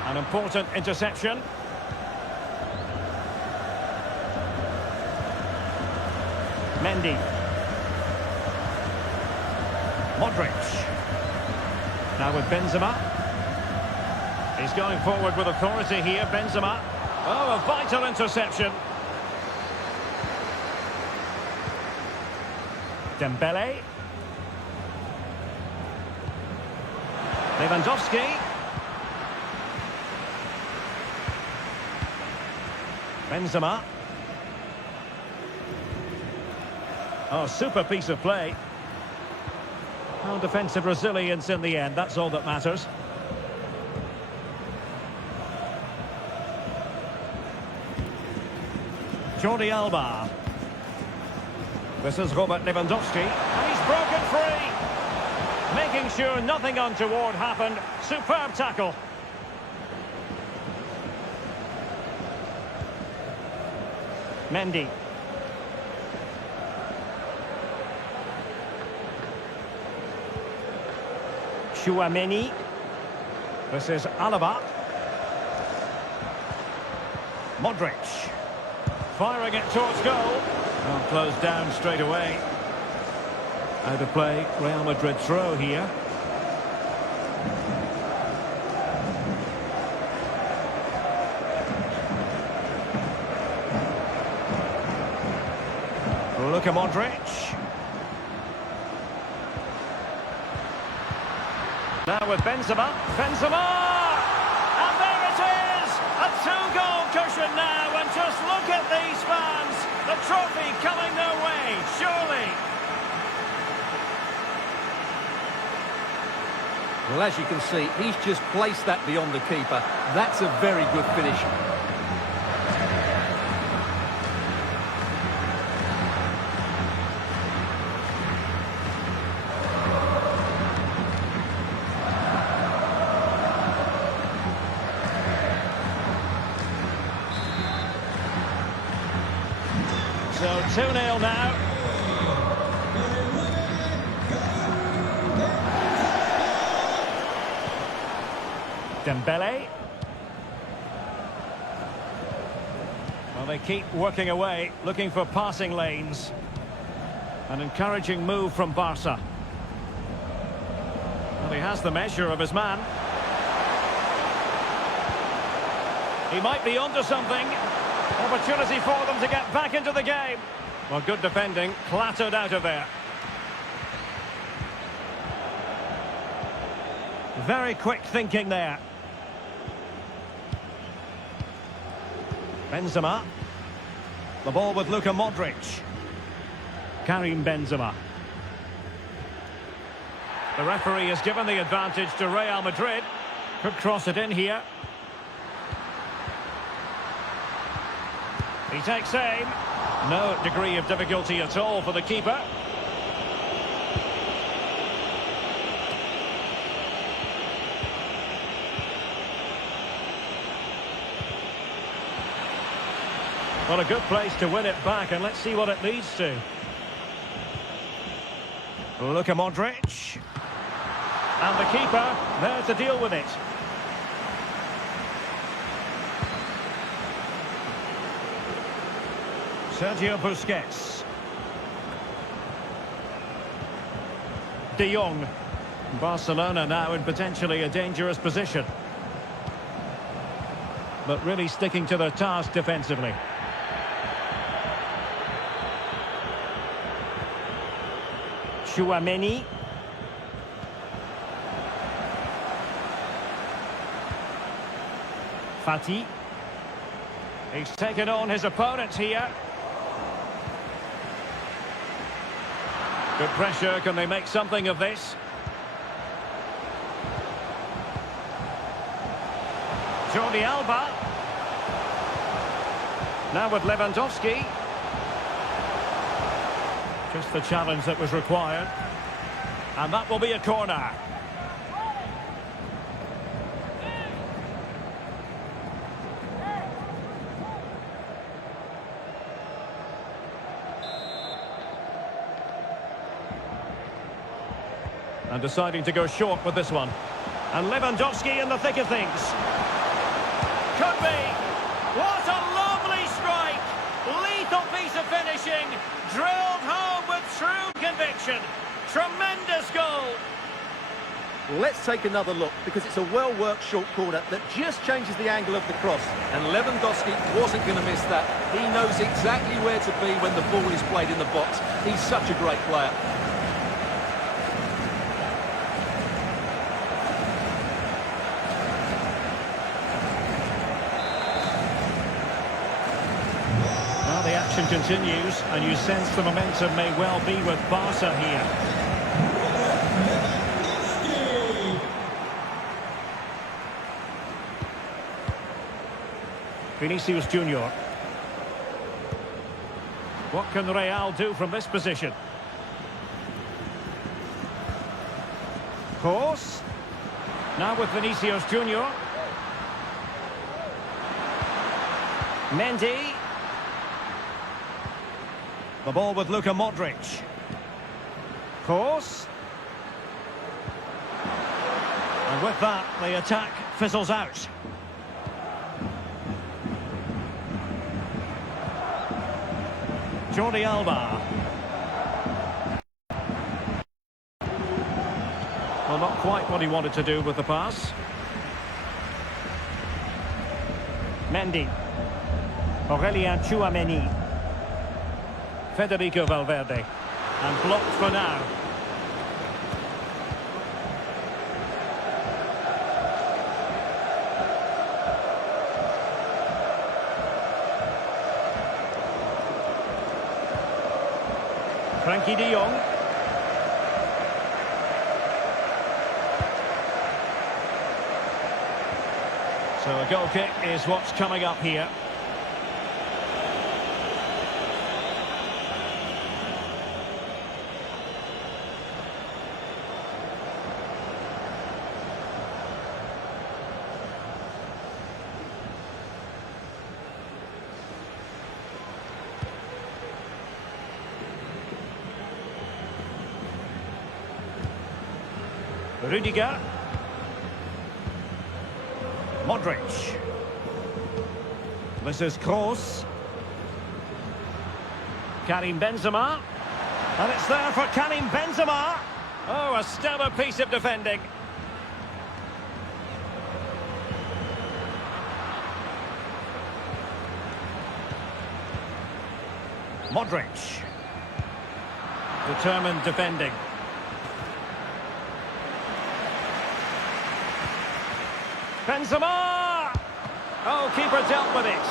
An important interception. Mendy. Modric. Now with Benzema. He's going forward with authority here, Benzema. Oh, a vital interception. Dembele. Lewandowski. Benzema. Oh, super piece of play. Oh, defensive resilience in the end, that's all that matters. Jordi Alba. This is Robert Lewandowski. And he's broken free. Making sure nothing untoward happened. Superb tackle. Mendy. Tchouameni. This is Alaba. Modric. Firing it towards goal. Oh, closed down straight away. Out of play, Real Madrid throw here. Luka Modric. Now with Benzema. Benzema! And there it is! A two-goal cushion now, and just look at these fans! The trophy coming their way, surely! Well, as you can see, he's just placed that beyond the keeper. That's a very good finish. So 2-0 now. Dembele. Well, they keep working away, looking for passing lanes. An encouraging move from Barca. Well, he has the measure of his man. He might be onto something. Opportunity for them to get back into the game. Well, good defending, clattered out of there. Very quick thinking there. Benzema. The ball with Luka Modric. Karim Benzema. The referee has given the advantage to Real Madrid. Could cross it in here. He takes aim. No degree of difficulty at all for the keeper. Well, a good place to win it back, and let's see what it leads to. Luka Modric. And the keeper there to deal with it. Sergio Busquets. De Jong. Barcelona now in potentially a dangerous position. but really sticking to their task defensively. Chouameni. Fati. He's taken on his opponents here. Good pressure, can they make something of this? Jordi Alba. Now with Lewandowski. Just the challenge that was required. And that will be a corner. And deciding to go short with this one. And Lewandowski in the thick of things. Could be. What a lovely strike. Lethal piece of finishing. Drilled home with true conviction. Tremendous goal. Let's take another look, because it's a well-worked short corner that just changes the angle of the cross. And Lewandowski wasn't going to miss that. He knows exactly where to be when the ball is played in the box. He's such a great player. Well, the action continues, and you sense the momentum may well be with Barca here. Vinicius Junior. What can Real do from this position? Course. Now with Vinicius Junior. Mendy. The ball with Luka Modric. Course. And with that, the attack fizzles out. Jordi Alba. Well, not quite what he wanted to do with the pass. Mendy. Aurelien Chouameni. Federico Valverde. And blocked for now. Frankie de Jong. So a goal kick is what's coming up here. Rudiger. Modric. This is Kroos. Karim Benzema. And it's there for Karim Benzema. Oh, a stellar piece of defending. Modric. Determined defending. Benzema! Oh, keeper dealt with it.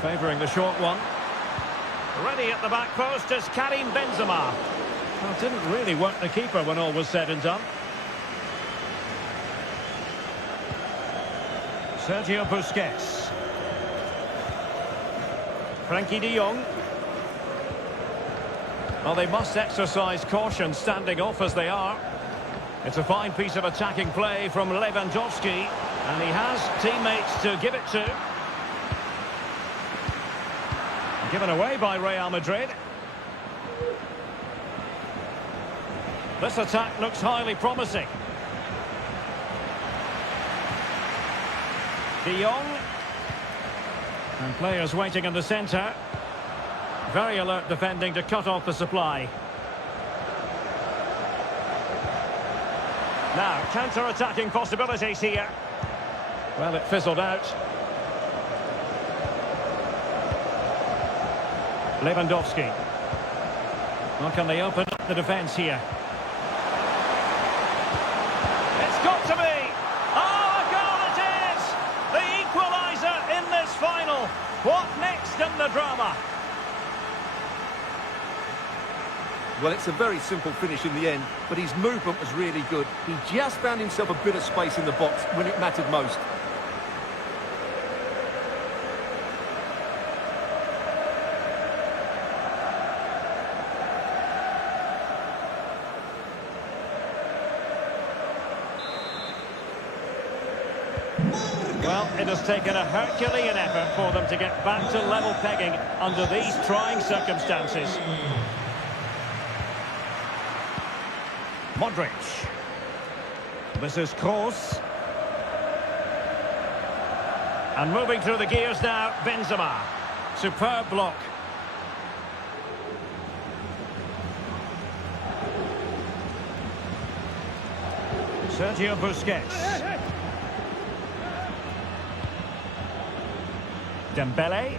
Favouring the short one. Ready at the back post is Karim Benzema. Well, it didn't really work the keeper when all was said and done. Sergio Busquets. Frankie de Jong. Well, they must exercise caution standing off as they are. It's a fine piece of attacking play from Lewandowski, and he has teammates to give it to. Given away by Real Madrid. This attack looks highly promising. De Jong. And players waiting in the centre. Very alert defending to cut off the supply. Now, counter-attacking possibilities here. Well, it fizzled out. Lewandowski. Well, can they open up the defence here? It's got to be! Oh, a goal it is! The equaliser in this final. What next in the drama? Well, it's a very simple finish in the end, but his movement was really good. He just found himself a bit of space in the box when it mattered most. Well, it has taken a Herculean effort for them to get back to level pegging under these trying circumstances. Modric. This is Kroos. And moving through the gears now, Benzema. Superb block. Sergio Busquets. Dembele.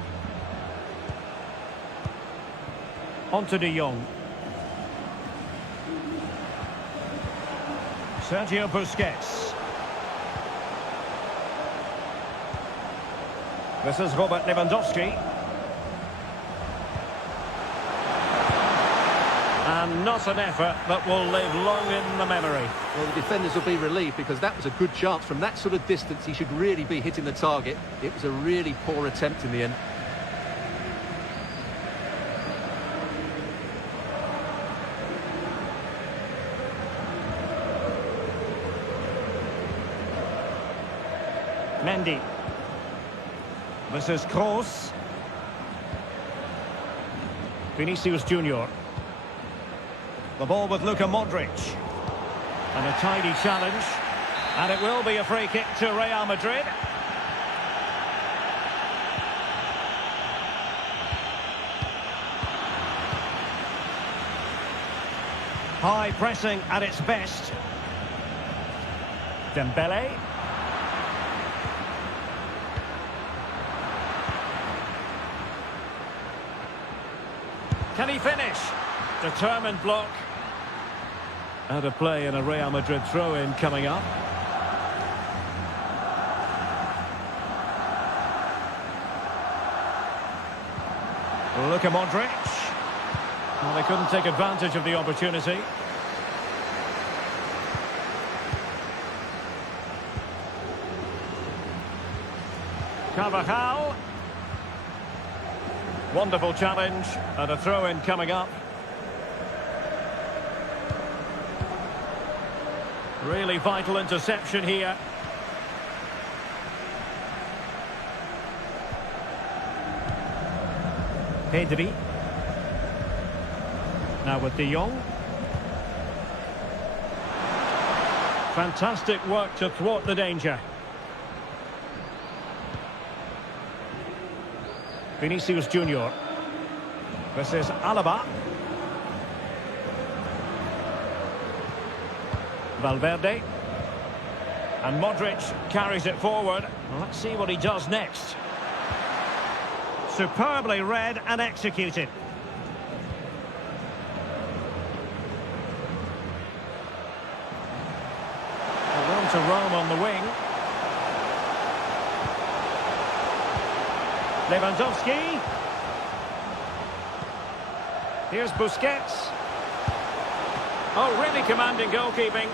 Onto De Jong. Sergio Busquets. This is Robert Lewandowski. And not an effort that will live long in the memory. Well, the defenders will be relieved because that was a good chance. From that sort of distance, he should really be hitting the target. It was a really poor attempt in the end. Mendy. This is Kroos. Vinicius Junior. The ball with Luka Modric. And a tidy challenge. And it will be a free kick to Real Madrid. High pressing at its best. Dembele. Can he finish? Determined block. Out of play and a Real Madrid throw-in coming up. Luka Modric. Well, they couldn't take advantage of the opportunity. Carvajal. Wonderful challenge and a throw-in coming up. Really vital interception here. Pedri. Now with De Jong. Fantastic work to thwart the danger. Vinicius Junior. This is Alaba. Valverde. And Modric carries it forward. Well, let's see what he does next. Superbly read and executed. Room to roam on the wing. Lewandowski. Here's Busquets. Oh, really commanding goalkeeping.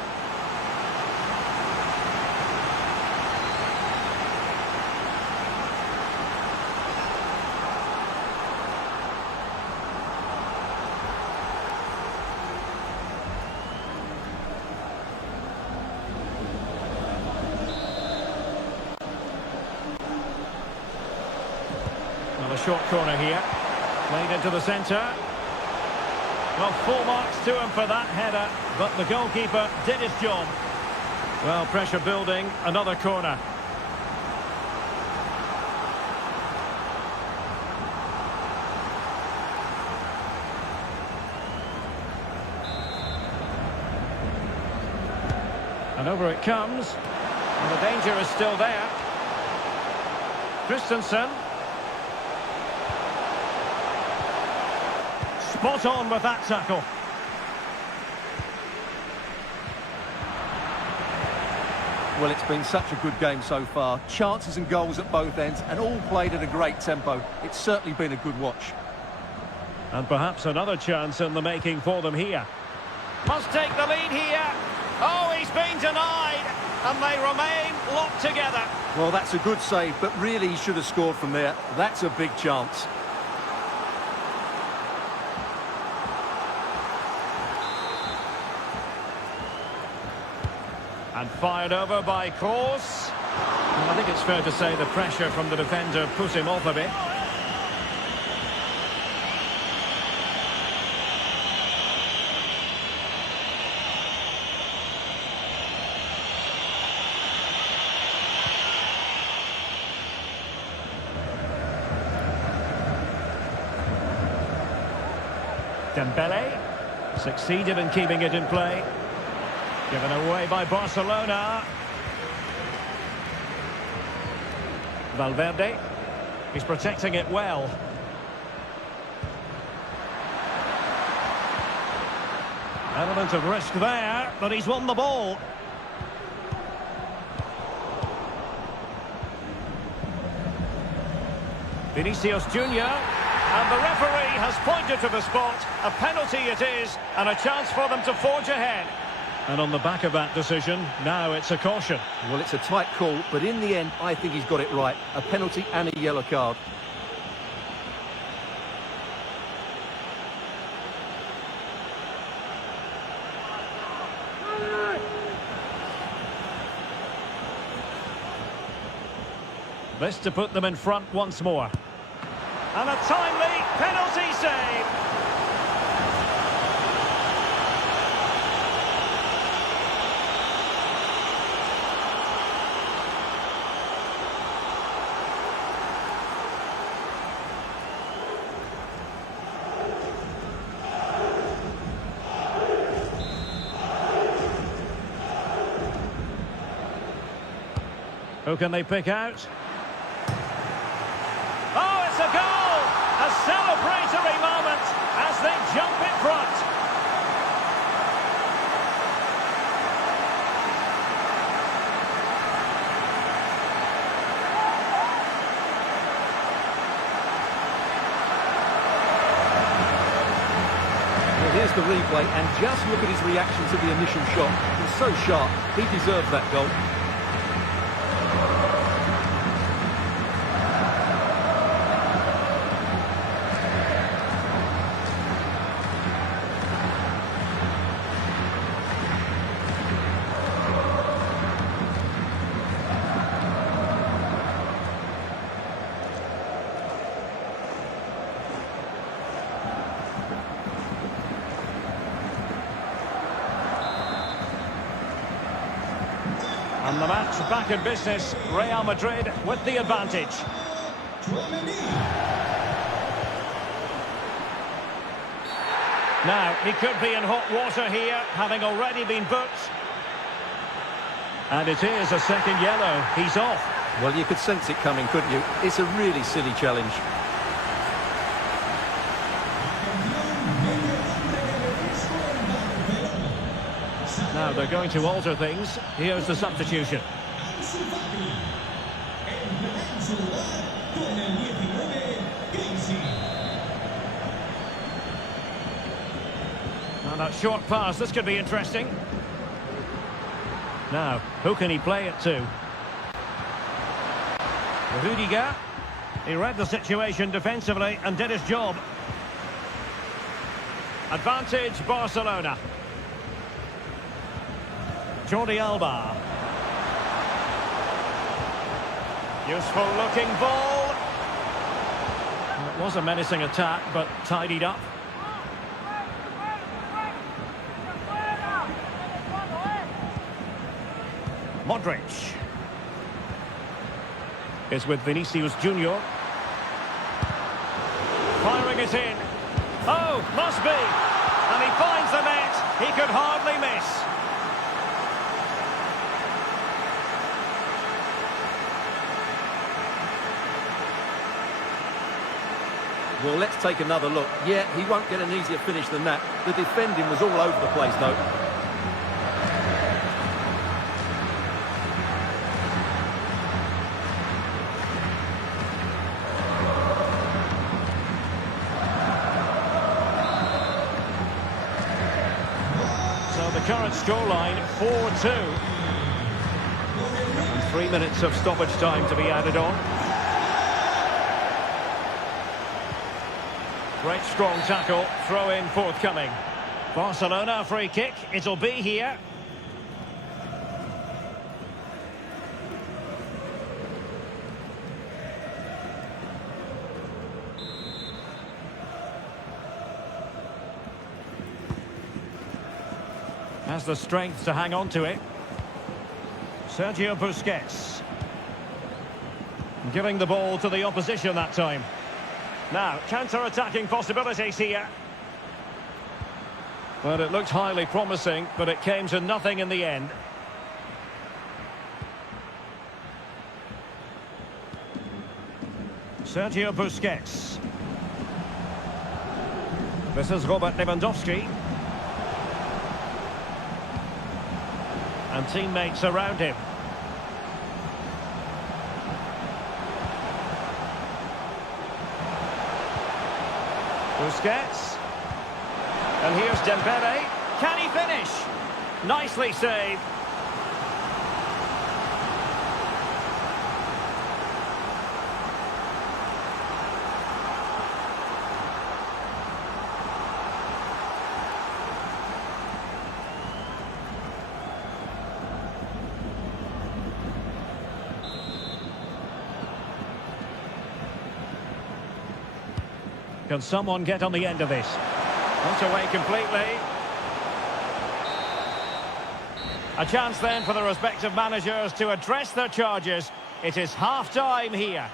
A short corner here. Played into the centre. Well, full marks to him for that header, but the goalkeeper did his job. Well, pressure building, another corner. And over it comes. And the danger is still there. Christensen. Spot on with that tackle. Well, it's been such a good game so far. Chances and goals at both ends, and all played at a great tempo. It's certainly been a good watch. And perhaps another chance in the making for them here. Must take the lead here. Oh, he's been denied. And they remain locked together. Well, that's a good save, but really he should have scored from there. That's a big chance. And fired over by Kroos. I think it's fair to say the pressure from the defender put him off a bit. Dembele succeeded in keeping it in play. Given away by Barcelona. Valverde. He's protecting it well. Element of risk there, but he's won the ball. Vinicius Junior. And the referee has pointed to the spot. A penalty it is, and a chance for them to forge ahead. And on the back of that decision, now it's a caution. Well, it's a tight call, but in the end, I think he's got it right. A penalty and a yellow card. This to put them in front once more. And a timely penalty save. Who can they pick out? Oh, it's a goal! A celebratory moment as they jump in front. Well, here's the replay, and just look at his reaction to the initial shot. He's so sharp, he deserves that goal. And the match back in business. Real Madrid with the advantage. Now, he could be in hot water here, having already been booked. And it is a second yellow. He's off. Well, you could sense it coming, couldn't you? It's a really silly challenge. Now they're going to alter things. Here's the substitution. Now that short pass, this could be interesting. Now, who can he play it to? Rudiger. He read the situation defensively and did his job. Advantage Barcelona. Jordi Alba. Useful looking ball. It was a menacing attack, but tidied up. Modric is with Vinicius Junior. Firing it in. Oh, must be. And he finds the net. He could hardly miss. Well, let's take another look. Yeah, he won't get an easier finish than that. The defending was all over the place, though. So the current scoreline, 4-2. And 3 minutes of stoppage time to be added on. Great strong tackle, throw in forthcoming. Barcelona free kick, it'll be here. Has the strength to hang on to it. Sergio Busquets. Giving the ball to the opposition that time. Now, counter-attacking possibilities here. Well, it looked highly promising, but it came to nothing in the end. Sergio Busquets. This is Robert Lewandowski. And teammates around him. Busquets. And here's Dembele. Can he finish? Nicely saved. Can someone get on the end of this? Not away completely. A chance then for the respective managers to address their charges. It is half-time here.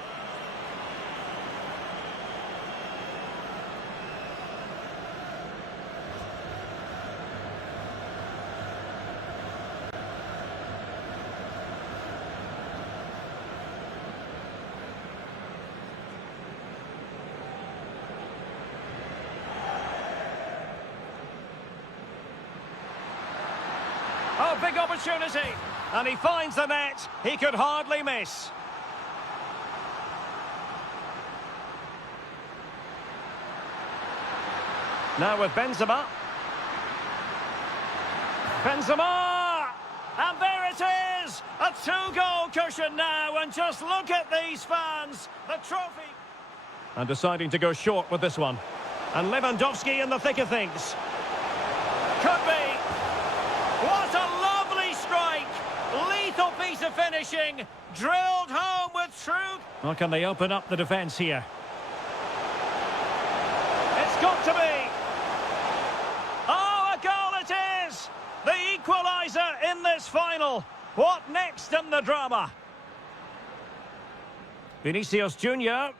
Oh, big opportunity. And he finds the net. He could hardly miss. Now with Benzema. Benzema! And there it is! A two-goal cushion now. And just look at these fans. The trophy. And deciding to go short with this one. And Lewandowski in the thick of things. Could be. What a lovely strike! Lethal piece of finishing, drilled home with truth. Or can they open up the defence here? It's got to be. Oh, a goal it is! The equaliser in this final. What next in the drama? Vinicius Junior.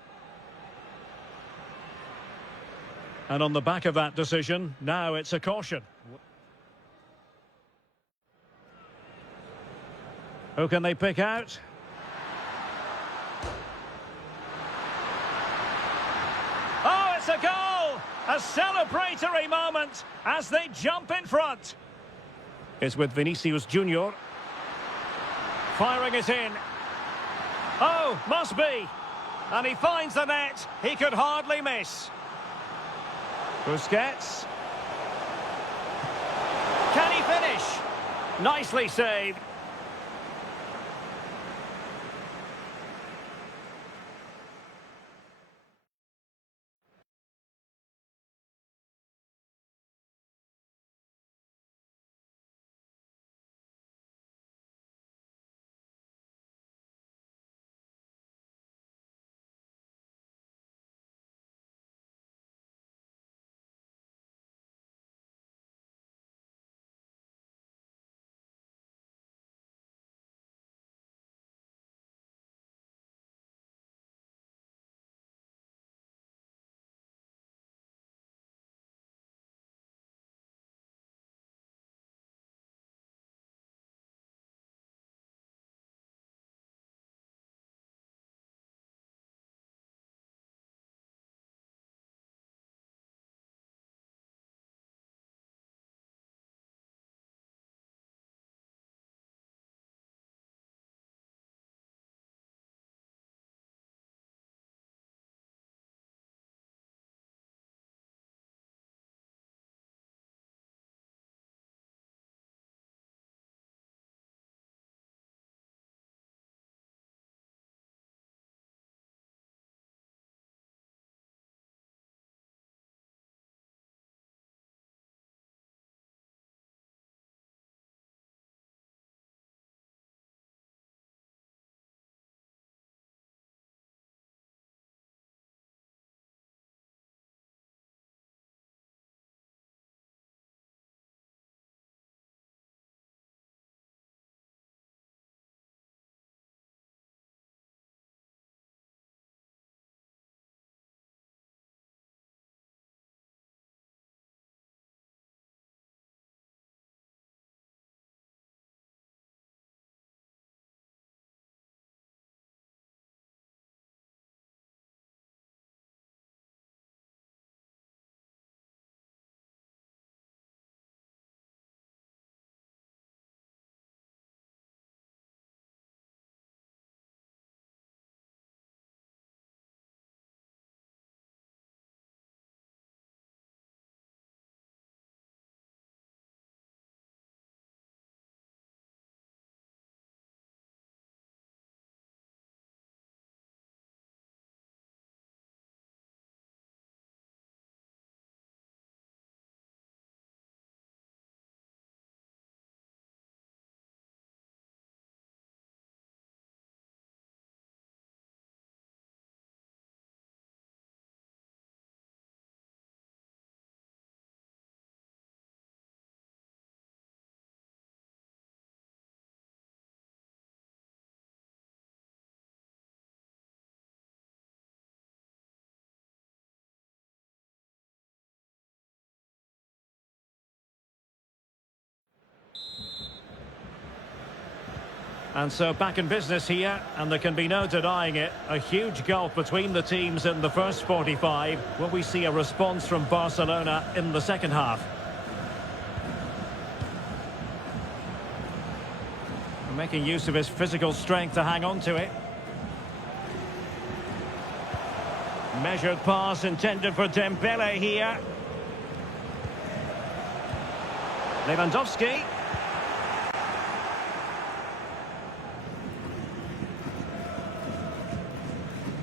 And on the back of that decision, now it's a caution. Who can they pick out? Oh, it's a goal! A celebratory moment as they jump in front. It's with Vinicius Junior. Firing it in. Oh, must be. And he finds the net. He could hardly miss. Busquets. Can he finish? Nicely saved. And so back in business here, and there can be no denying it. A huge gulf between the teams in the first 45. Will we see a response from Barcelona in the second half? Making use of his physical strength to hang on to it. Measured pass intended for Dembele here. Lewandowski.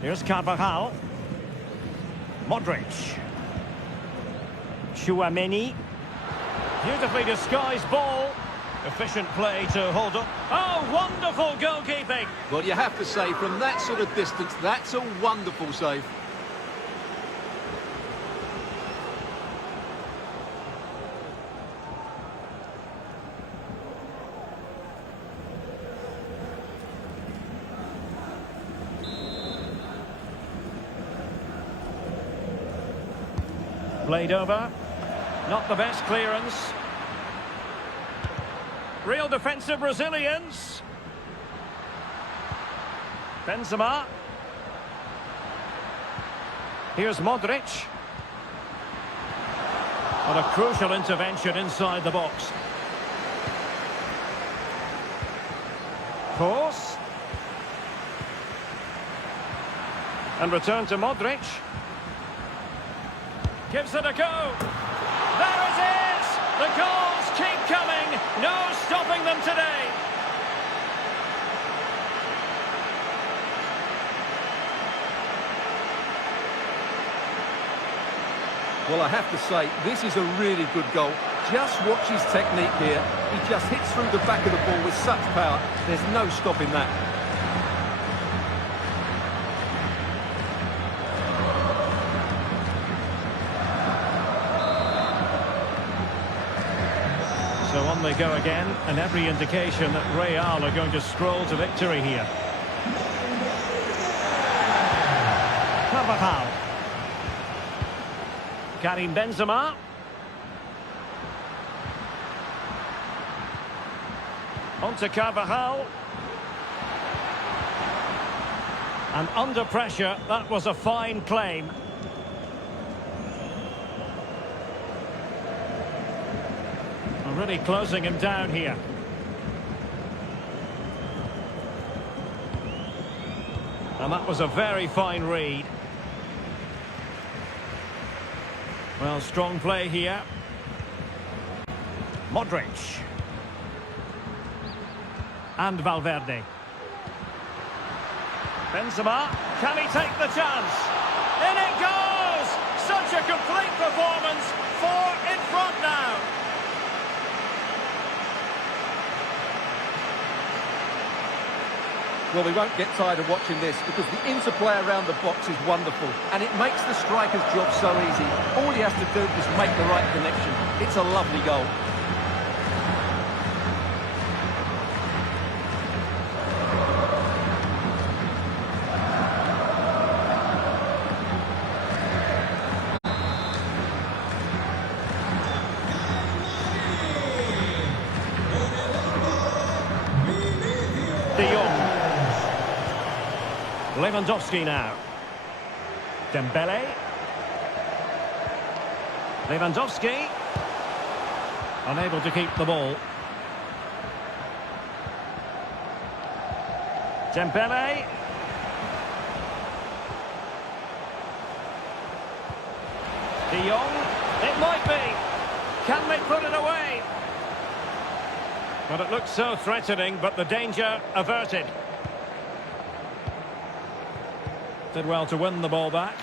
Here's Carvajal. Modric. Chouameni. Beautifully disguised ball. Efficient play to hold up. Oh, wonderful goalkeeping. Well, you have to say, from that sort of distance, that's a wonderful save. Played over. Not the best clearance. Real defensive resilience. Benzema. Here's Modric. What a crucial intervention inside the box. Pause. And return to Modric. Gives it a go. There it is! The goals keep coming. No stopping them today. Well, I have to say, this is a really good goal. Just watch his technique here. He just hits through the back of the ball with such power. There's no stopping that. So on they go again, and every indication that Real are going to stroll to victory here. Carvajal. Karim Benzema. On to Carvajal. And under pressure, that was a fine claim. Really closing him down here. And that was a very fine read. Well, strong play here. Modric. And Valverde. Benzema. Can he take the chance? In it goes! Such a complete performance. 4 in front now. Well, we won't get tired of watching this because the interplay around the box is wonderful and it makes the striker's job so easy. All he has to do is make the right connection. It's a lovely goal. De Jong. Lewandowski now. Dembele. Lewandowski. Unable to keep the ball. Dembele. De Jong. It might be. Can they put it away? Well, it looked so threatening, but the danger averted. Did well to win the ball back.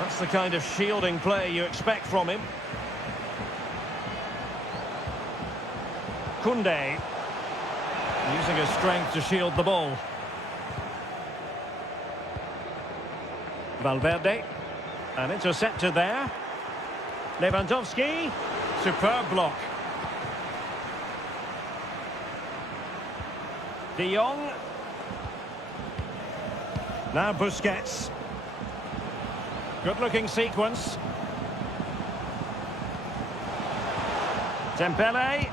That's the kind of shielding play you expect from him. Koundé. Using his strength to shield the ball. Valverde. An interceptor there. Lewandowski. Superb block. De Jong. Now Busquets. Good-looking sequence. Dembele.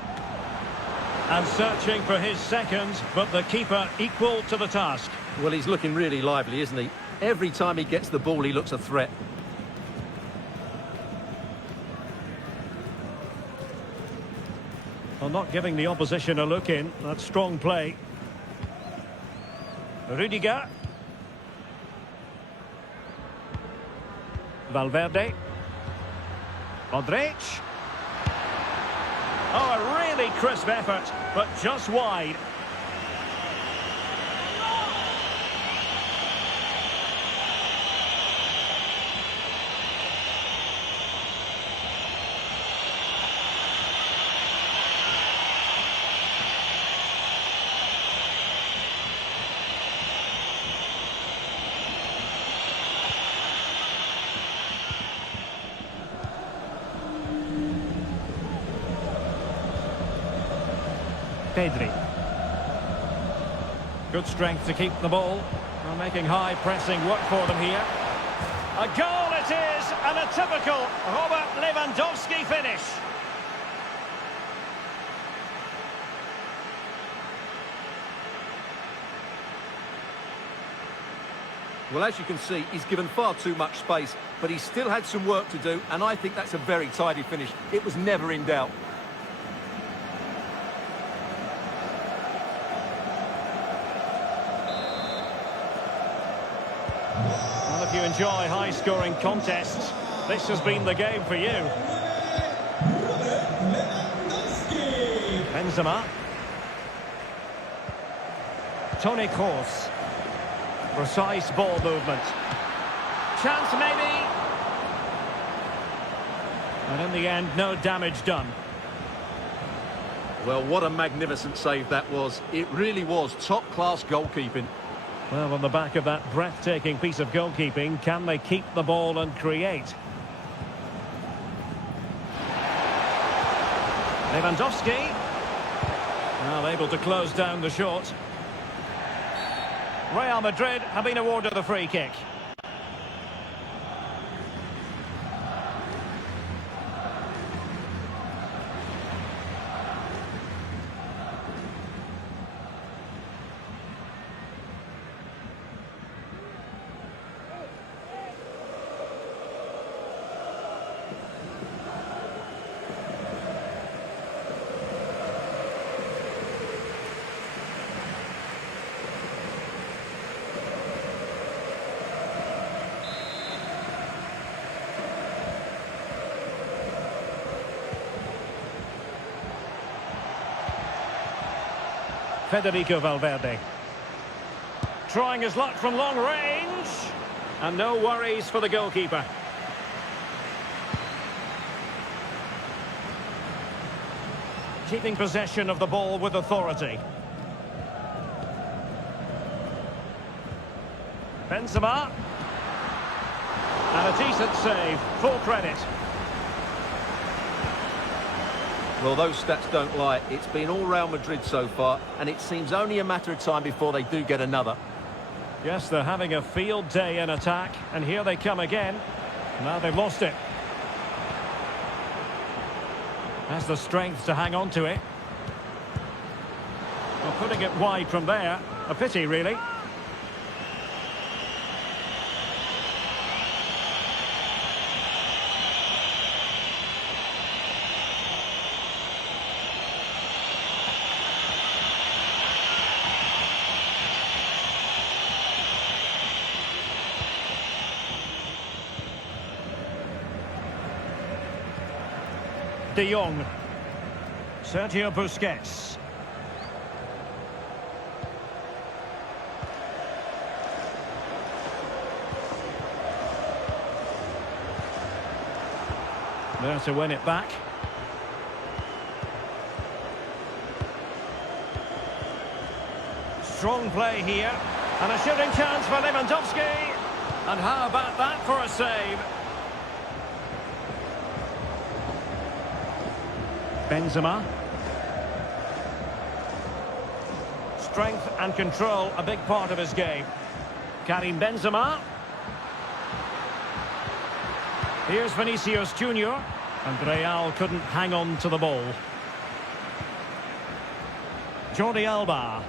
And searching for his second, but the keeper equal to the task. Well, he's looking really lively, isn't he? Every time he gets the ball, he looks a threat. Well, not giving the opposition a look in. That's strong play. Rudiger. Valverde. Modric. Oh, a really crisp effort, but just wide. Pedri. Good strength to keep the ball. They're making high pressing work for them here. A goal it is, and a typical Robert Lewandowski finish. Well, as you can see, he's given far too much space, but he still had some work to do, and I think that's a very tidy finish. It was never in doubt. Well, if you enjoy high-scoring contests, this has been the game for you. Benzema. Toni Kroos. Precise ball movement. Chance maybe. And in the end, no damage done. Well, what a magnificent save that was. It really was top-class goalkeeping. Well, on the back of that breathtaking piece of goalkeeping, can they keep the ball and create? Lewandowski. Well, able to close down the shot. Real Madrid have been awarded the free kick. Federico Valverde. Trying his luck from long range. And no worries for the goalkeeper. Keeping possession of the ball with authority. Benzema. And a decent save. Full credit. Well, those stats don't lie. It's been all Real Madrid so far, and it seems only a matter of time before they do get another. Yes, they're having a field day in attack, and here they come again. Now they've lost it. Has the strength to hang on to it. Well, putting it wide from there. A pity, really. De Jong. Sergio Busquets. There to win it back. Strong play here. And a shooting chance for Lewandowski. And how about that for a save? Benzema. Strength and control, a big part of his game. Karim Benzema. Here's Vinicius Junior. And Real couldn't hang on to the ball. Jordi Alba.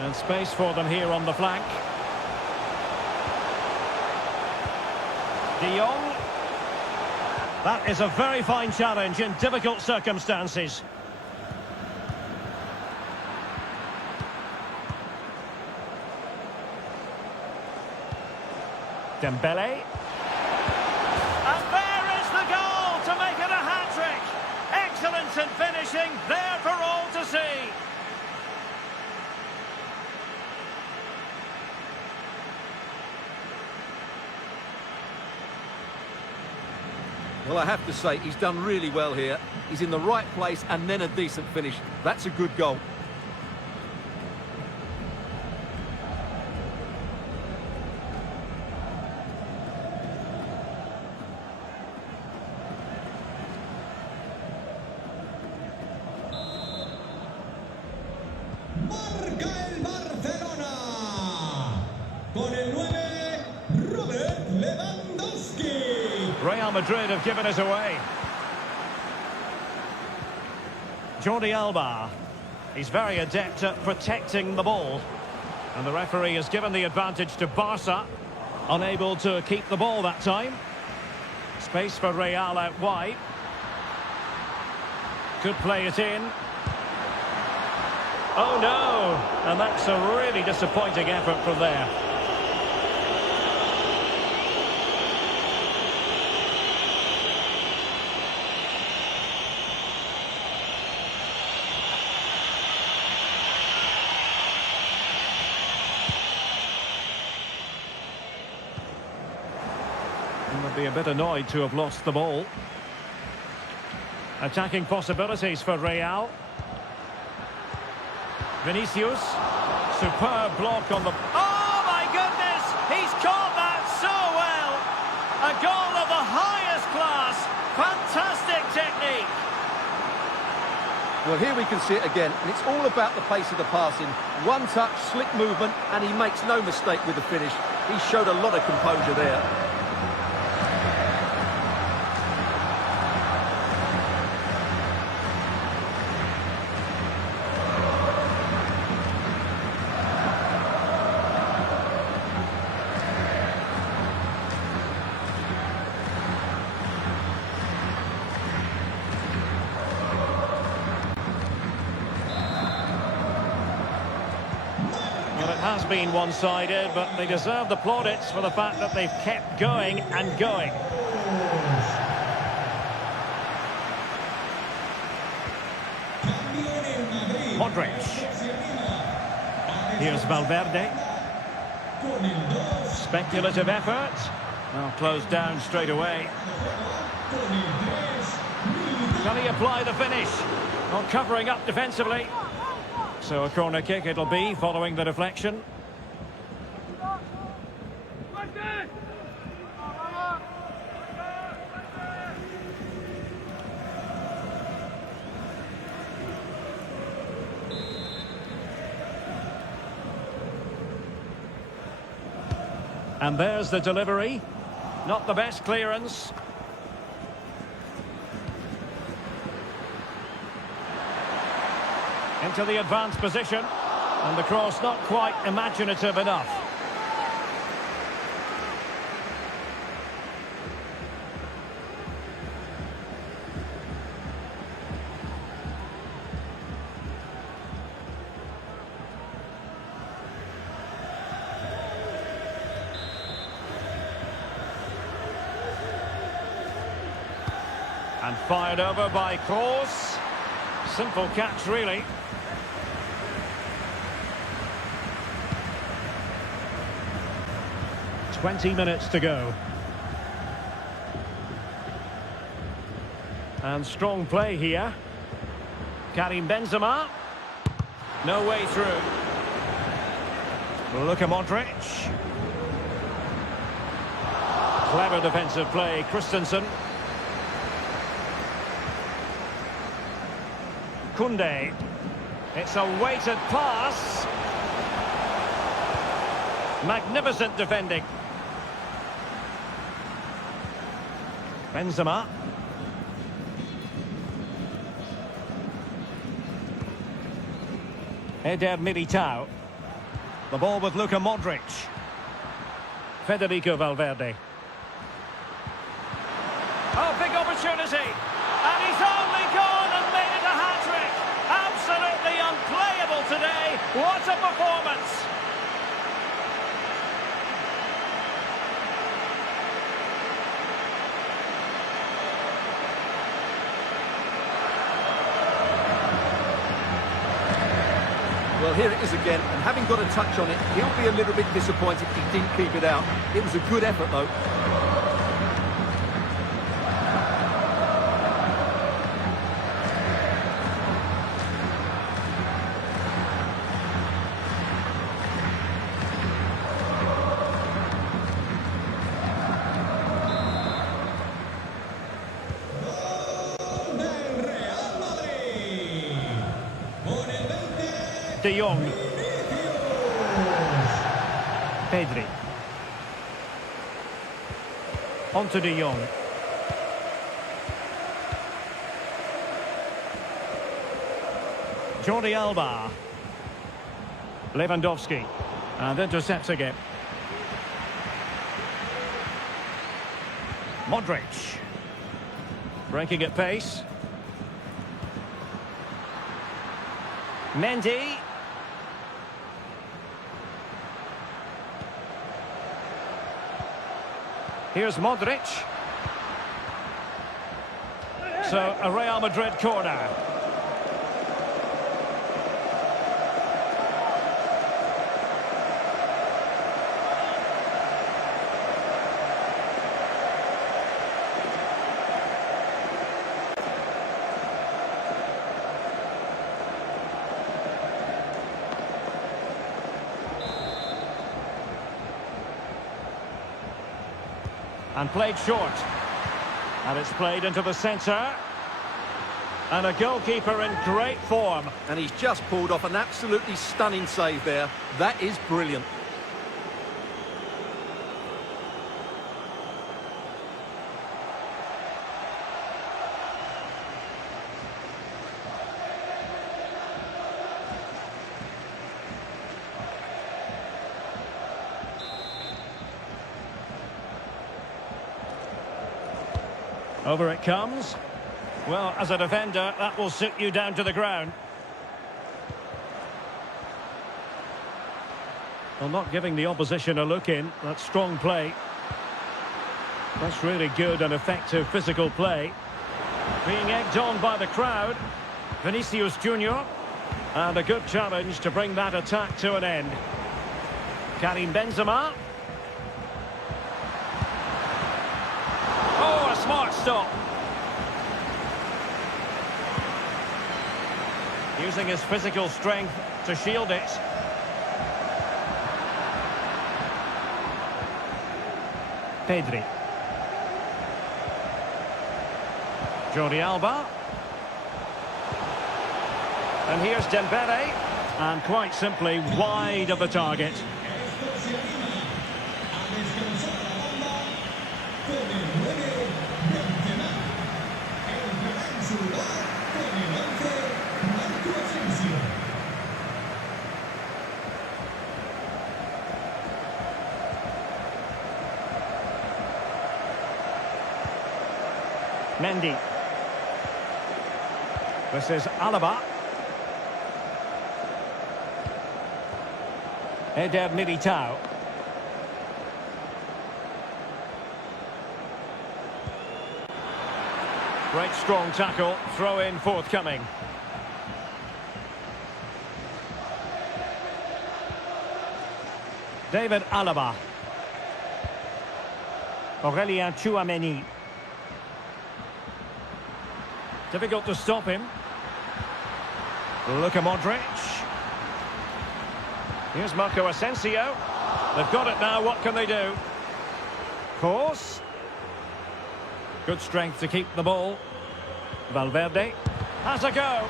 And space for them here on the flank. De Jong. That is a very fine challenge in difficult circumstances. Dembele. And there is the goal to make it a hat-trick. Excellence in finishing, there for all to see. Well, I have to say, he's done really well here. He's in the right place and then a decent finish. That's a good goal. Marca el Barcelona. Con el 9, Robert Lewandowski. Real Madrid have given us away. Jordi Alba. He's very adept at protecting the ball. And the referee has given the advantage to Barca. Unable to keep the ball that time. Space for Real out wide. Could play it in. Oh no! And that's a really disappointing effort from there. And would be a bit annoyed to have lost the ball. Attacking possibilities for Real. Vinicius. Superb block on the... Oh my goodness! He's caught that so well! A goal of the highest class! Fantastic technique! Well, here we can see it again, and it's all about the pace of the passing. One touch, slick movement, and he makes no mistake with the finish. He showed a lot of composure there. Well, it has been one-sided, but they deserve the plaudits for the fact that they've kept going and going. Modric. Here's Valverde. Speculative effort. Well, closed down straight away. Can he apply the finish? Not covering up defensively. So a corner kick it'll be following the deflection. And there's the delivery. Not the best clearance. Into the advanced position. And the cross not quite imaginative enough. And fired over by Kroos. Simple catch, really. "20 minutes to go. And strong play here. Karim Benzema. No way through. Luka Modric. Clever defensive play, Christensen. Koundé. It's a weighted pass. Magnificent defending. Eder Militao. The ball with Luka Modric. Federico Valverde. Oh, big opportunity. And he's only gone and made it a hat-trick. Absolutely unplayable today. What a performance. Well, here it is again, and having got a touch on it, he'll be a little bit disappointed he didn't keep it out. It was a good effort, though. De Jong. Pedri. On to De Jong. Jordi Alba. Lewandowski. And intercepts again. Modric. Breaking at pace. Mendy. Here's Modric. So, a Real Madrid corner. And played short. And it's played into the centre. And a goalkeeper in great form. And he's just pulled off an absolutely stunning save there. That is brilliant. Over it comes. Well, as a defender, that will suit you down to the ground. Well, not giving the opposition a look in. That's strong play. That's really good and effective physical play. Being egged on by the crowd. Vinicius Junior. And a good challenge to bring that attack to an end. Karim Benzema. Oh, a smart stop. Using his physical strength to shield it. Pedri. Jordi Alba. And here's Dembele. And quite simply wide of the target. Mendy. This is Alaba. Eder Militao. Great strong tackle, throw in forthcoming. David Alaba. Aurelien Chouameni. Difficult to stop him. Luka Modric. Here's Marco Asensio. They've got it now, what can they do? Course. Good strength to keep the ball. Valverde has a go.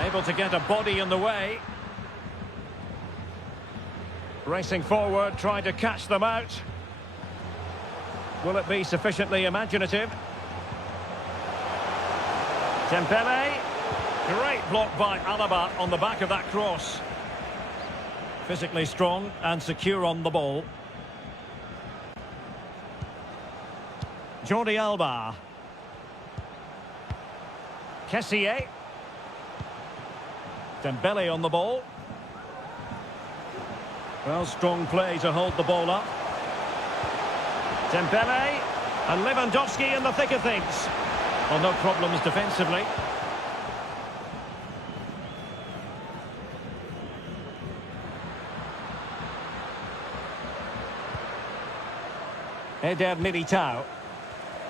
Able to get a body in the way. Racing forward, trying to catch them out. Will it be sufficiently imaginative? Dembele. Great block by Alaba on the back of that cross. Physically strong and secure on the ball. Jordi Alba. Kessié. Dembele on the ball. Well, strong play to hold the ball up. Dembele and Lewandowski in the thick of things. Well, no problems defensively. Eder Militao.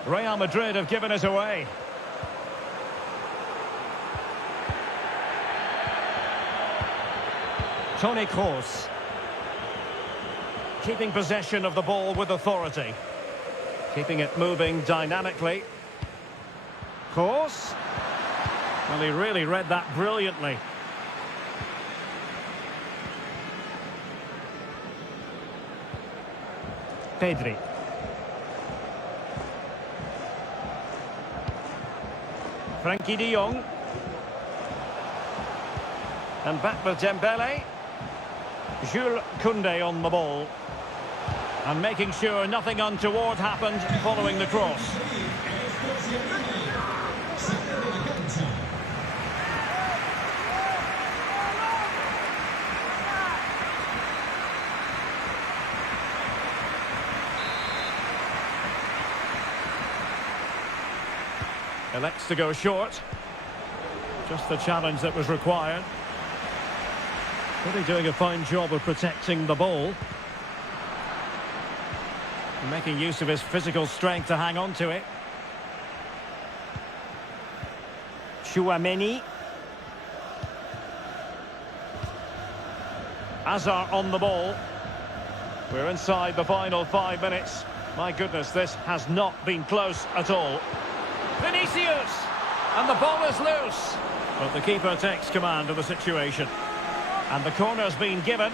Real Madrid have given it away. Toni Kroos. Keeping possession of the ball with authority. Keeping it moving dynamically. Kroos. Well, he really read that brilliantly. Pedri. Frankie de Jong. And back with Dembele. Jules Koundé on the ball. And making sure nothing untoward happened following the cross. Elects to go short. Just the challenge that was required. Really doing a fine job of protecting the ball. Making use of his physical strength to hang on to it. Tchouaméni. Hazard on the ball. We're inside the final 5 minutes. My goodness, this has not been close at all. Vinicius! And the ball is loose. But the keeper takes command of the situation. And the corner's been given.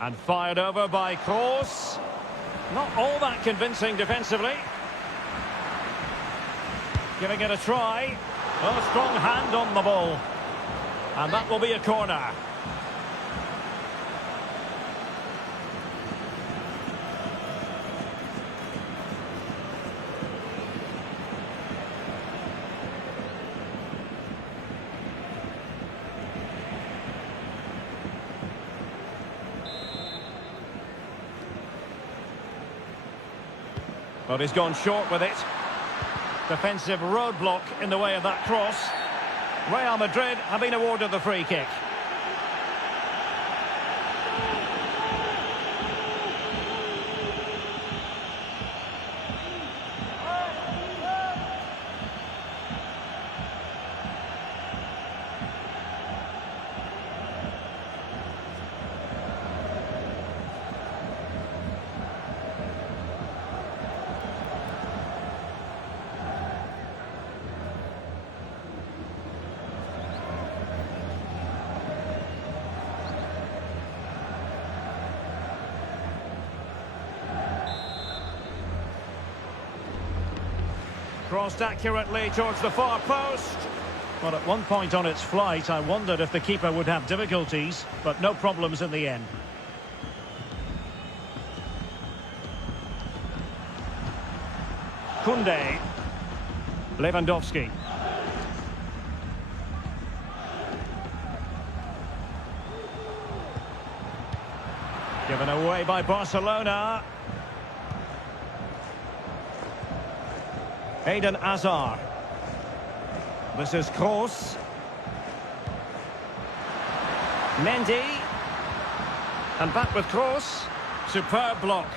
And fired over by Kroos. Not all that convincing defensively. Giving it a try. Oh, strong hand on the ball. And that will be a corner. But he's gone short with it. Defensive roadblock in the way of that cross. Real Madrid have been awarded the free kick. Crossed accurately towards the far post. Well, at one point on its flight, I wondered if the keeper would have difficulties, but no problems in the end. Koundé. Lewandowski. Given away by Barcelona. Eden Hazard. This is Kroos. Mendy. And back with Kroos. Superb block.